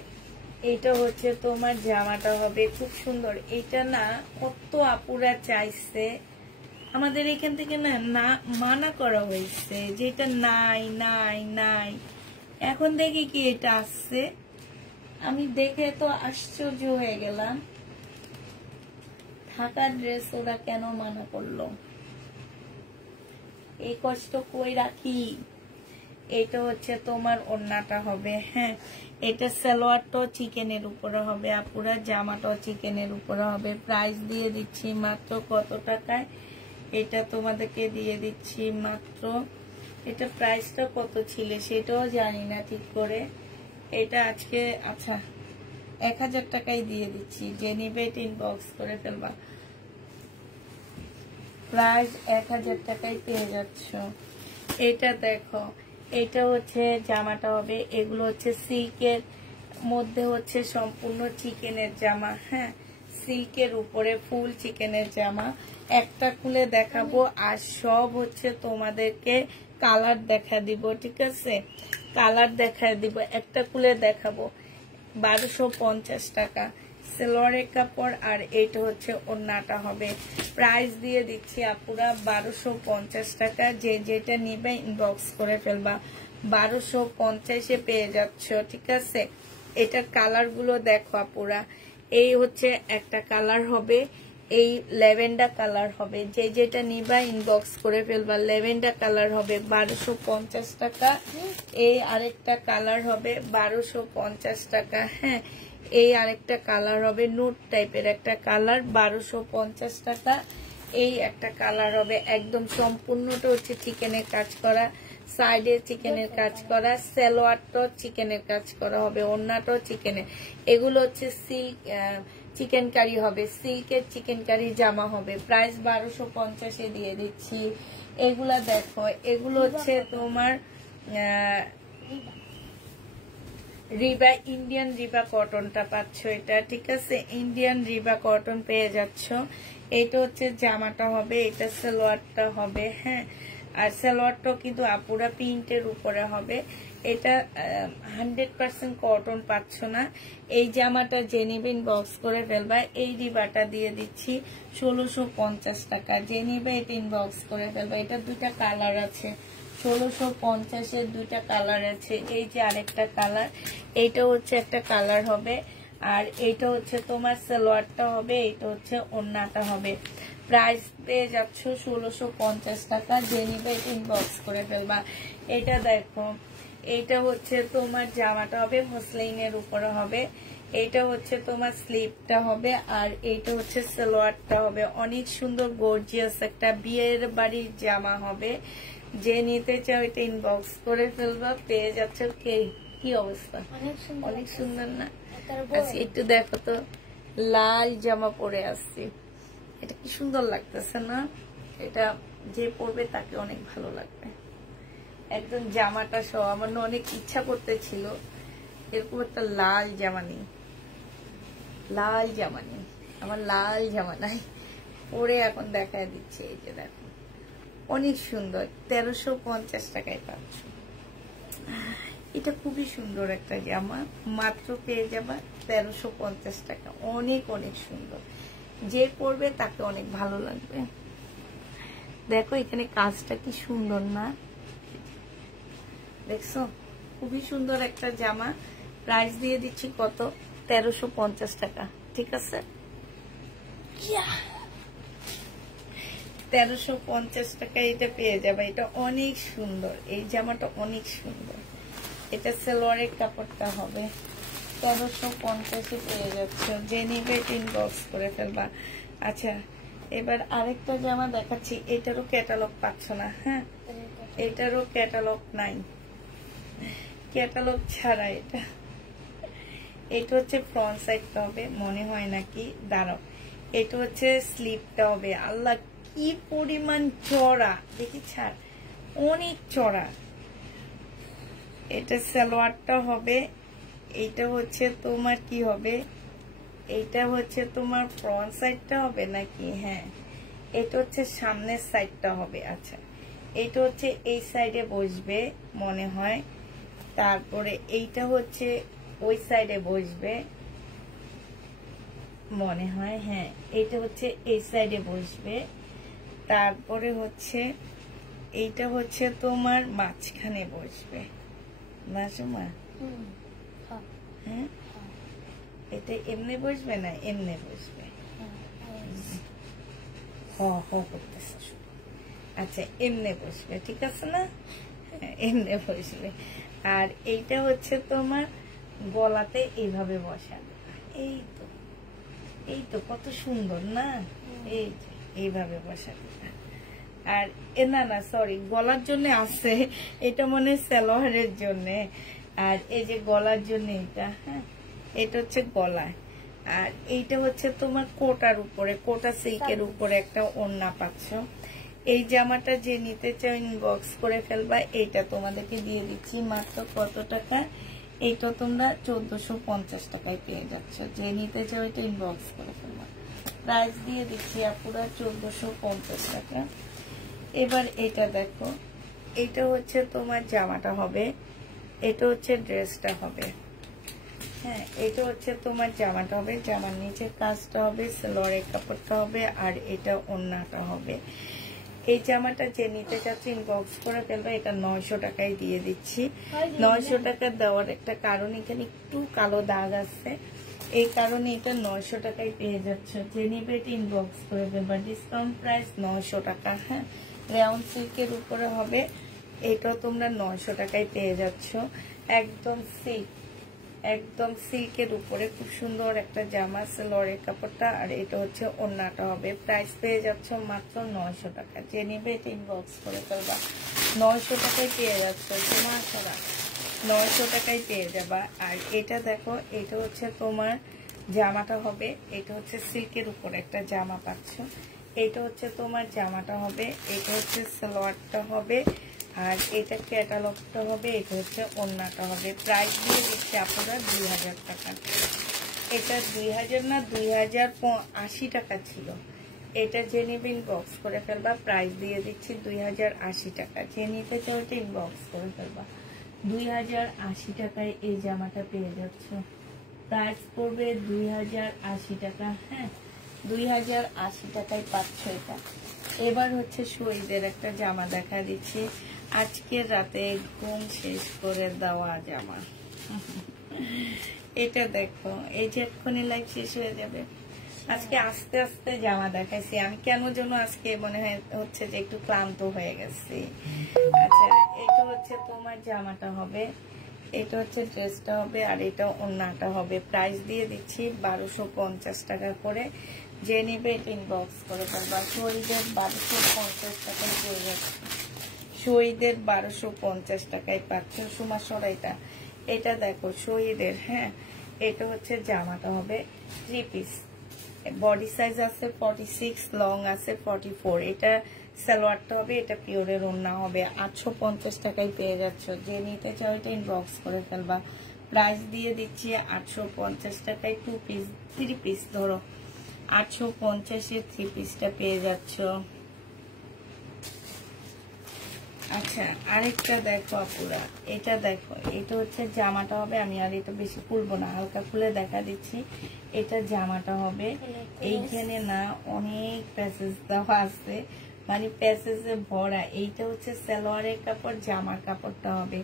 এটা হচ্ছে তোমার জামাটা হবে। খুব সুন্দর। এটা না কত আপুরা চাইছে, আমাদের এখান থেকে না মানা করা হয়েছে যে এটা নাই নাই নাই। এখন দেখি কি এটা আসছে, আমি দেখে তো আশ্চর্য হয়ে গেলাম। ঢাকার ড্রেস ওরা কেন মানা করলো, এই কষ্ট কই রাখি। এটা হচ্ছে তোমার ওড়নাটা হবে। হ্যাঁ, এটা সালোয়ারটাও চিকেনের উপরে হবে আপুরা, জামাটাও চিকেনের উপরে হবে। প্রাইস দিয়ে দিচ্ছি মাত্র কত টাকায়, এটা তোমাদেরকে দিয়ে দিচ্ছি মাত্র, এটা প্রাইসটা কত ছিল সেটাও জানি না ঠিক করে। এটা আজকে আচ্ছা 1000 টাকায় দিয়ে দিচ্ছি। যে নিবে এটা ইনবক্স করে ফেলবা। প্রাইস 1000 টাকায় পেয়ে যাচ্ছ। এটা দেখো, এটা হচ্ছে জামাটা হবে, এগুলো হচ্ছে সিল্কের মধ্যে হচ্ছে সম্পূর্ণ চিকেনের জামা। হ্যাঁ, সিল্কের উপরে ফুল চিকেনের জামা। একটা খুলে দেখাবো, আর সব হচ্ছে তোমাদেরকে কালার দেখা দিব। ঠিক আছে, কালার দেখা দিব, একটা খুলে দেখাবো। 1250 টাকা সালোয়ারের কাপড়, আর এইটা হচ্ছে ওড়নাটা হবে। প্রাইস দিয়ে দিচ্ছি আপুরা 1250 টাকা। যে যেটা নিবে ইনবক্স করে ফেলবা। 1250-এ পেয়ে যাচ্ছ। ঠিক আছে, এটার কালার গুলো দেখো আপুরা। এই হচ্ছে একটা কালার হবে, এই ল্যাভেন্ডার কালার হবে। যে যেটা নিবা ইনবক্স করে ফেলবা। ল্যাভেন্ডার কালার হবে 1250 টাকা। এই আরেকটা কালার হবে 1250 টাকা। হ্যাঁ, এই আরেকটা কালার হবে নুট টাইপের একটা কালার, 1250 টাকা। এই একটা কালার হবে একদম সম্পূর্ণটা হচ্ছে চিকেনের কাজ করা, সাইডে চিকেনের কাজ করা, সালোয়ারটাও চিকেনের কাজ করা হবে, ওড়নাটাও চিকেনের। এগুলো হচ্ছে সিল্ক চিকেন কারি হবে, সিল্কের চিকেন কারি জামা হবে। প্রাইস 1250-এ দিয়ে দিচ্ছি। এগুলা দেখো, এগুলো হচ্ছে তোমার রিবা ইন্ডিয়ান রিবা কটনটা পাচ্ছ এটা, ঠিক আছে? ইন্ডিয়ান রিবা কটন পেয়ে যাচ্ছ। এটা হচ্ছে জামাটা হবে, এটা সালোয়ারটা হবে। হ্যাঁ, আর সালোয়ারটাও কিন্তু আপুরা প্রিন্টের উপরে হবে। এটা 100% কটন পাচ্ছ না। এই জামাটা যে নিবেন বক্স করে ফেলবা। এই রিবাটা দিয়ে দিচ্ছি 1650 টাকা। যে নিবে এটা ইনবক্স করে ফেলবা। এটা দুইটা কালার আছে, 1650-এর দুইটা কালার আছে। এই যে আরেকটা কালার, এইটা হচ্ছে একটা কালার হবে, আর এইটা হচ্ছে তোমার সালোয়ারটা হবে, এইটা হচ্ছে ওড়নাটা হবে। প্রাইস পেয়ে যাচ্ছ 1650 টাকা। যে নিবে এটা ইনবক্স করে ফেলবা। এটা দেখো, এইটা হচ্ছে তোমার জামাটা হবে মসলিনের উপরে হবে। এইটা হচ্ছে তোমার স্লিভটা হবে, আর এইটা হচ্ছে সালোয়ারটা হবে। অনেক সুন্দর গর্জিয়াস একটা বিয়ের বাড়ির জামা হবে। যে নিতে চাও এটা ইনবক্স করে ফেলবা। পেয়ে যাচ্ছ। কি অবস্থা? অনেক সুন্দর না? আচ্ছা একটু দেখো তো, লাল জামা পরে আসছি, এটা কি সুন্দর লাগতেছে না? এটা যে পরবে তাকে অনেক ভালো লাগবে। একদম জামাটা সহ আমার না অনেক ইচ্ছা করতেছিল এরকম একটা লাল জামা নেই, লাল জামা নেই আমার, লাল জামা নাই, পরে এখন দেখায় দিচ্ছে। এই যে দেখো, অনেক সুন্দর, 1350 টাকায় পাচ্ছ। এটা খুবই সুন্দর একটা জামা, মাত্র পেয়ে যাবা 1350 টাকা। অনেক অনেক সুন্দর, যে পরবে তাকে অনেক ভালো লাগবে। দেখো এখানে কাজটা কি সুন্দর না? দেখছো, খুবই সুন্দর একটা জামা। প্রাইস দিয়ে দিচ্ছি কত? 1350 টাকা, ঠিক আছে? 1350 টাকা এটা পেয়ে যাবে। এটা অনেক সুন্দর, এই জামাটা অনেক সুন্দর। এটা সালোয়ারের কাপড়টা হবে, 1350-এ পেয়ে যাচ্ছে। যে নিবে ইনবক্স করে ফেলবা। আচ্ছা, এবার আরেকটা জামা দেখাচ্ছি, এটারও ক্যাটালগ পাচ্ছ না। হ্যাঁ, এটারও ক্যাটালগ নাই, ক্যাটালগ ছাড়া এটা। এটা হচ্ছে ফ্রন্ট সাইডটা হবে মনে হয় নাকি, দাঁড়াও। এটা হচ্ছে স্লিপটা হবে। আল্লাহ কি পরিমাণ চড়া, দেখি ছাড়, অনেক চড়া। এটা সালোয়ারটা হবে। এইটা হচ্ছে তোমার কি হবে, এইটা হচ্ছে তোমার ফ্রন্ট সাইডটা হবে নাকি? হ্যাঁ, এটা হচ্ছে সামনের সাইডটা হবে। আচ্ছা, এটা হচ্ছে এই সাইডে বসবে মনে হয়, তারপরে এইটা হচ্ছে ওই সাইডে বসবে মনে হয়। হ্যাঁ, এটা হচ্ছে এই সাইডে বসবে, তারপরে হচ্ছে এইটা হচ্ছে তোমার মাঝখানে বসবে। মাসুমা, হ্যাঁ, এটা এমনি বসবে না এমনি বসবে? করতেছে। আচ্ছা, এমনি বসবে, ঠিক আছে না? এমনি বসবে। আর এইটা হচ্ছে তোমার গলাতে এইভাবে বসাবে। এই তো, এই তো কত সুন্দর না? এই যে এইভাবে বসাবে। আর না না সরি, গলার জন্য আছে, এটা মনে হয় সালোয়ারের জন্য। আর এই যে গলার জন্য এটা, হ্যাঁ, এটা হচ্ছে গলায়। আর এইটা হচ্ছে তোমার কোটার উপরে, কোটা সিল্কের উপরে একটা ওড়না পাচ্ছ। এই জামাটা যে নিতে চাও ইনবক্স করে ফেলবা। এইটা তোমাদেরকে দিয়ে দিচ্ছি মাত্র কত টাকা? এইটা তোমরা 1450 টাকায় পেয়ে যাচ্ছ। যে নিতে চাও এটা ইনবক্স করে ফেলবা। প্রাইস দিয়ে দিচ্ছি আপুরা 1450 টাকা। এবার এটা দেখো, এটা হচ্ছে তোমার জামাটা হবে, এটা হচ্ছে ড্রেসটা হবে। হ্যাঁ, এটা হচ্ছে তোমার জামাটা হবে, জামার নিচে কাজটা হবে, সালোয়ারের কাপড়টা হবে, আর এটা ওড়নাটা হবে। এই জামাটা যে নিতে চাচ্ছে ইনবক্স করে ফেলবে। এটা 900 টাকায় দিয়ে দিচ্ছি। 900 টাকা দেওয়ার একটা কারণ, এখানে একটু কালো দাগ আছে, এই কারণে এটা 900 টাকায় পেয়ে যাচ্ছে। যে নিবে এটা ইনবক্স করে ফেলবে। ডিসকাউন্ট প্রাইস 900 টাকা। হ্যাঁ, রাউন্ড সিল্কের উপরে হবে, এটা তোমরা 900 টাকায় পেয়ে যাচ্ছ। একদম সিল্ক, একদম সিল্কের উপরে খুব সুন্দর একটা জামা, সালোয়ারের কাপড়টা, আর এটা হচ্ছে ওড়নাটা হবে। প্রাইস পেয়ে যাচ্ছ মাত্র 900 টাকা। যে নিবে এটা ইনবক্স করে ফেলবা। 900 টাকায় পেয়ে যাচ্ছ, তোমার ছাড়া 900 টাকায় পেয়ে যাবা। আর এটা দেখো, এটা হচ্ছে তোমার জামাটা হবে, এটা হচ্ছে সিল্কের উপরে একটা জামা পাচ্ছ। এটা হচ্ছে তোমার জামাটা হবে, এটা হচ্ছে সালোয়ারটা হবে, আর এটা ক্যাটালগটা হবে, এটা হচ্ছে ওড়নাটা হবে। প্রাইস দিয়ে দিচ্ছে আপনারা 2000 টাকা। এটা 2000 না 2080 টাকা ছিল। এটা যে নিবে ইনবক্স করে ফেলবা, প্রাইস দিয়ে দিচ্ছি 2080 টাকা। যে নিতে চাও এটা ইনবক্স করে ফেলবা। 2080 টাকায় এই জামাটা পেয়ে যাচ্ছ। প্রাইস পড়বে 2080 টাকা। হ্যাঁ, 2080 টাকায় পাচ্ছ এটা। এবার হচ্ছে শহীদের একটা জামা দেখা দিচ্ছি, আজকের রাতে ঘুম শেষ করে দেওয়া জামা। এটা দেখো, এই যে এক্ষুনি লাইভ শেষ হয়ে যাবে। আজকে আস্তে আস্তে জামা দেখাইছি আমি, কেন যেন আজকে মনে হচ্ছে যে একটু ক্লান্ত হয়ে গেছি। আচ্ছা, এটা হচ্ছে তোমার জামাটা হবে, এটা হচ্ছে ড্রেসটা হবে, আর এটা ওড়নাটা হবে। প্রাইস দিয়ে দিচ্ছি 1250 টাকা করে। যে নিবে এটা ইনবক্স করে ফেলবা। শহীদের 1250 টাকায় পেয়ে যাচ্ছে। শহীদের 1250 টাকায় পাচ্ছ। সুমা সরাইটা এটা দেখো শহীদের। হ্যাঁ, এটা হচ্ছে জামাটা হবে 3 পিস। বডি সাইজ আছে 46, লং আছে 44। এটা সালোয়ারটা হবে, এটা পিওরের ওড়না হবে। 850 টাকায় পেয়ে যাচ্ছ। যে নিতে চাও এটা ইনবক্স করে ফেলবা। প্রাইস দিয়ে দিচ্ছি 850 টাকায় 2 পিস 3 পিস ধরো 850-এ 3 পিসটা পেয়ে যাচ্ছ। আচ্ছা, আরেকটা দেখো আপুরা, এটা দেখো, এটা হচ্ছে জামাটা হবে। আমি আর এটা বেশি খুলবো না, হালকা খুলে দেখা দিচ্ছি। এটা জামাটা হবে, এইখানে না অনেক প্যাসেজ দেওয়া আছে, মানে প্যাসেজে ভরা। এইটা হচ্ছে সালোয়ারের কাপড়, জামার কাপড়টা হবে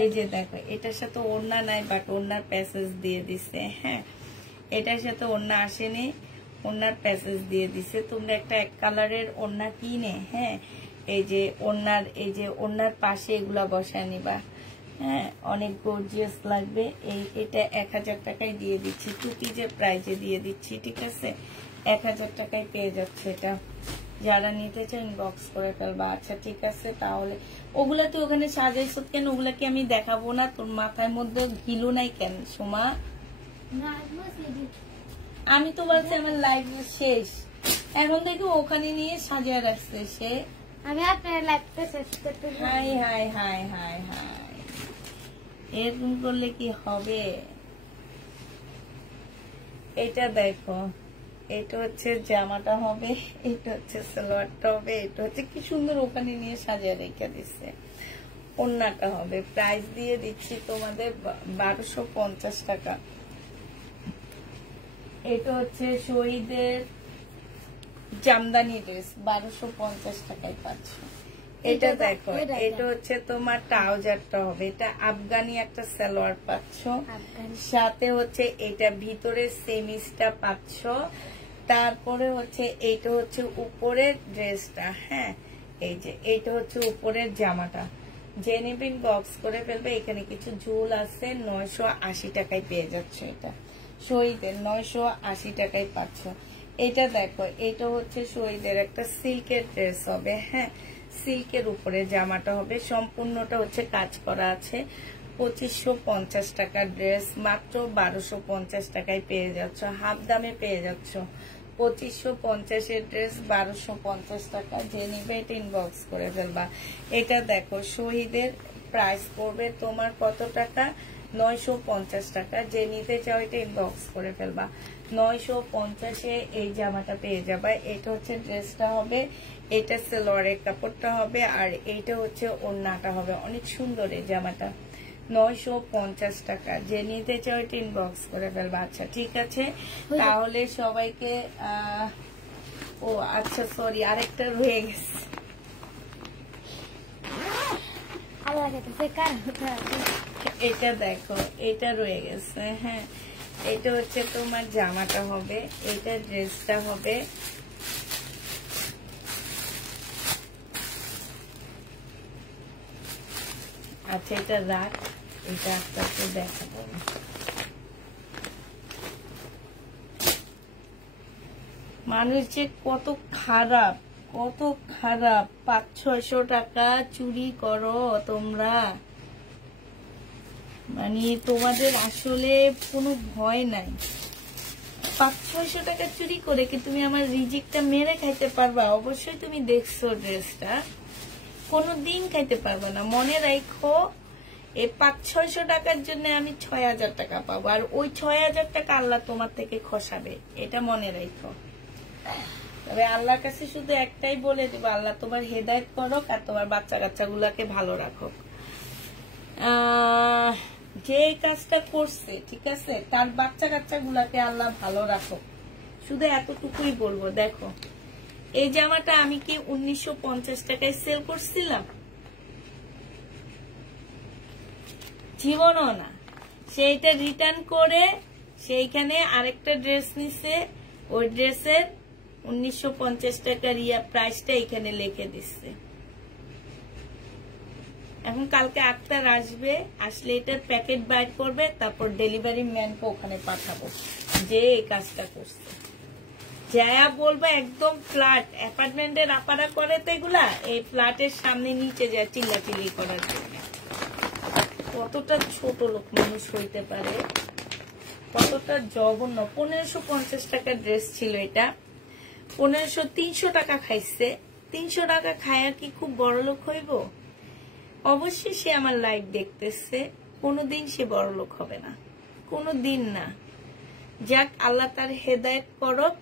এই যে দেখো। এটার সাথে ওড়না নাই, বাট ওড়নার প্যাসেজ দিয়ে দিছে। হ্যাঁ, এটার সাথে ওড়না আসেনি, ওড়নার প্যাসেজ দিয়ে দিছে। তোমরা একটা এক কালারের ওড়না কিনে, হ্যাঁ, এই যে ওড়নার পাশে এগুলা বসায় নিবা। হ্যাঁ, অনেক গর্জিয়াস লাগবে। এটা 1000 টাকায় দিয়ে দিচ্ছি, 2 পিসের প্রাইজে দিয়ে দিচ্ছি। ঠিক আছে, 1000 টাকায় পেয়ে যাচ্ছে এটা। যারা নিতে চান ইনবক্স করে ফেলবা। আচ্ছা ঠিক আছে, তাহলে ওগুলা তো ওখানে সাজাইছো কেন? ওগুলা কি আমি দেখাবো না? তোর মাথার মধ্যে গিলু নাই কেন সোমা? আমি তো বলছি আমার লাইভ শেষ, এখন দেখো ওখানে নিয়ে সাজিয়ে রাখছে সে। আমি আপনার লাইভটা শেষ করতে high high high high high, এরকম করলে কি হবে? এটা দেখো, এটা হচ্ছে জামাটা হবে, এটা হচ্ছে সালোয়ারটা হবে, এটা হচ্ছে কি সুন্দর ওখানে নিয়ে সাজিয়ে রেখে দিচ্ছে। ওড়নাটা হবে, প্রাইস দিয়ে দিচ্ছি তোমাদের 1250 টাকা। এটা হচ্ছে শহীদের জামদানি ড্রেস, 1250 টাকায় পাচ্ছ। এটা দেখো, এটা হচ্ছে তোমার ট্রাউজারটা হবে, এটা আফগানি একটা সালোয়ার পাচ্ছ, সাথে হচ্ছে এটা ভিতরে সেমিসটা পাচ্ছ। তারপরে হচ্ছে এইটা হচ্ছে উপরের ড্রেসটা। হ্যাঁ, এই যে এইটা হচ্ছে উপরের জামাটা। জেনিবিন বক্স করে ফেলবে। এখানে কিছু ঝুল আছে, 980 টাকায় পেয়ে যাচ্ছে। এটা শহীদের 980 টাকায় পাচ্ছ। এটা দেখো, এটা হচ্ছে শহীদের একটা সিল্কের ড্রেস হবে। হ্যাঁ, সিল্কের উপরে জামাটা হবে, সম্পূর্ণটা হচ্ছে কাজ করা আছে। 2550 টাকার ড্রেস মাত্র 1250 টাকায় পেয়ে যাচ্ছ। হাফ দামে পেয়ে যাচ্ছ। 2550-এর ড্রেস 1250 টাকা। যে নিবে এটা ইনবক্স করে ফেলবা। এটা দেখো, শহীদের প্রাইস পড়বে তোমার কত টাকা? 950 টাকা। যে নিতে চাও এটা ইনবক্স করে ফেলবা। 950-এ এই জামাটা পেয়ে যাবা। এটা হচ্ছে ড্রেসটা হবে, এটা সালোয়ারের কাপড়টা হবে, আর এইটা হচ্ছে ওড়নাটা হবে। অনেক সুন্দর এই জামাটা, 950 টাকা। যে নিতে চাও এটা ইনবক্স করে ফেলবা। আচ্ছা ঠিক আছে, তাহলে সবাইকে ও আচ্ছা সরি, আরেকটা রয়ে গেছে। এটা দেখো, এটা রয়ে গেছে। হ্যাঁ, এটা হচ্ছে তোমার জামাটা হবে, এটা ড্রেসটা হবে। আচ্ছা এটা রাখ, এটা আপনাকে দেখাবো। মানুষ যে কত খারাপ, কত খারাপ। 500-600 টাকা চুরি করো তোমরা, মানে তোমাদের আসলে কোনো ভয় নাই। 500-600 টাকা চুরি করে কি তুমি আমার রিজিকটা মেরে খাইতে পারবা? অবশ্যই তুমি দেখছো ড্রেসটা, কোনোদিন খাইতে পারবে না। মনে রাখো এই 500-600 টাকার জন্য আমি 6000 টাকা পাবো, আর ওই 6000 টাকা আল্লাহ তোমার থেকে খসাবে, এটা মনে রাখো। তবে আল্লাহর কাছে শুধু একটাই বলে দিব, আল্লাহ তোমার হেদায়েত করুক আর তোমার বাচ্চা কাচ্চা গুলাকে ভালো রাখুক। যে কাজটা করছে ঠিক আছে, তার বাচ্চা কাচ্চা গুলাকে আল্লাহ ভালো রাখুক, শুধু এতটুকুই বলবো। দেখো এই জামাটা আমি কি 1950 টাকায় সেল করছিলাম? জীবনও না। সেইটা রিটার্ন করে সেইখানে আরেকটা ড্রেস নিছে, ওই ড্রেসের 1950 টাকার প্রাইসটা এখানে লিখে দিচ্ছে। এখন কালকে আক্তার আসবে, আসলে এটার প্যাকেট বাইর করবে, তারপর ডেলিভারি ম্যানকে ওখানে পাঠাবো যে এই কাজটা করছে। যায়া বলবো একদম ফ্ল্যাট অ্যাপার্টমেন্টের আপারা করে তো এগুলা, এই ফ্ল্যাটের সামনে নিচে যায় চিল্লাচিল্লি করার জন্য। কতটা ছোট লোক মানুষ হইতে পারে, কতটা জঘন্য। 1550 টাকার ড্রেস ছিল এটা, 300 টাকা খাইছে। 300 টাকা খায়া কি খুব বড় লোক হইব? অবশ্যই সে আমার লাইভ দেখতেছে, কোনোদিন সে বড় লোক হবে না, কোনোদিন না। যাক, আল্লাহ তার হেদায়েত করুক,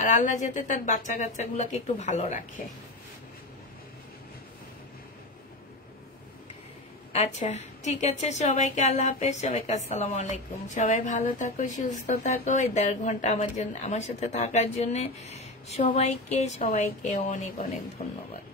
আর আল্লাহ যাতে তার বাচ্চা কাচ্চা গুলাকে একটু ভালো রাখে। আচ্ছা ঠিক আছে, সবাইকে আল্লাহ হাফেজ, সবাইকে আসসালামু আলাইকুম। সবাই ভালো থাকো, সুস্থ থাকো। এই 1.5 ঘন্টা আমার সাথে থাকার জন্য সবাইকে অনেক অনেক ধন্যবাদ।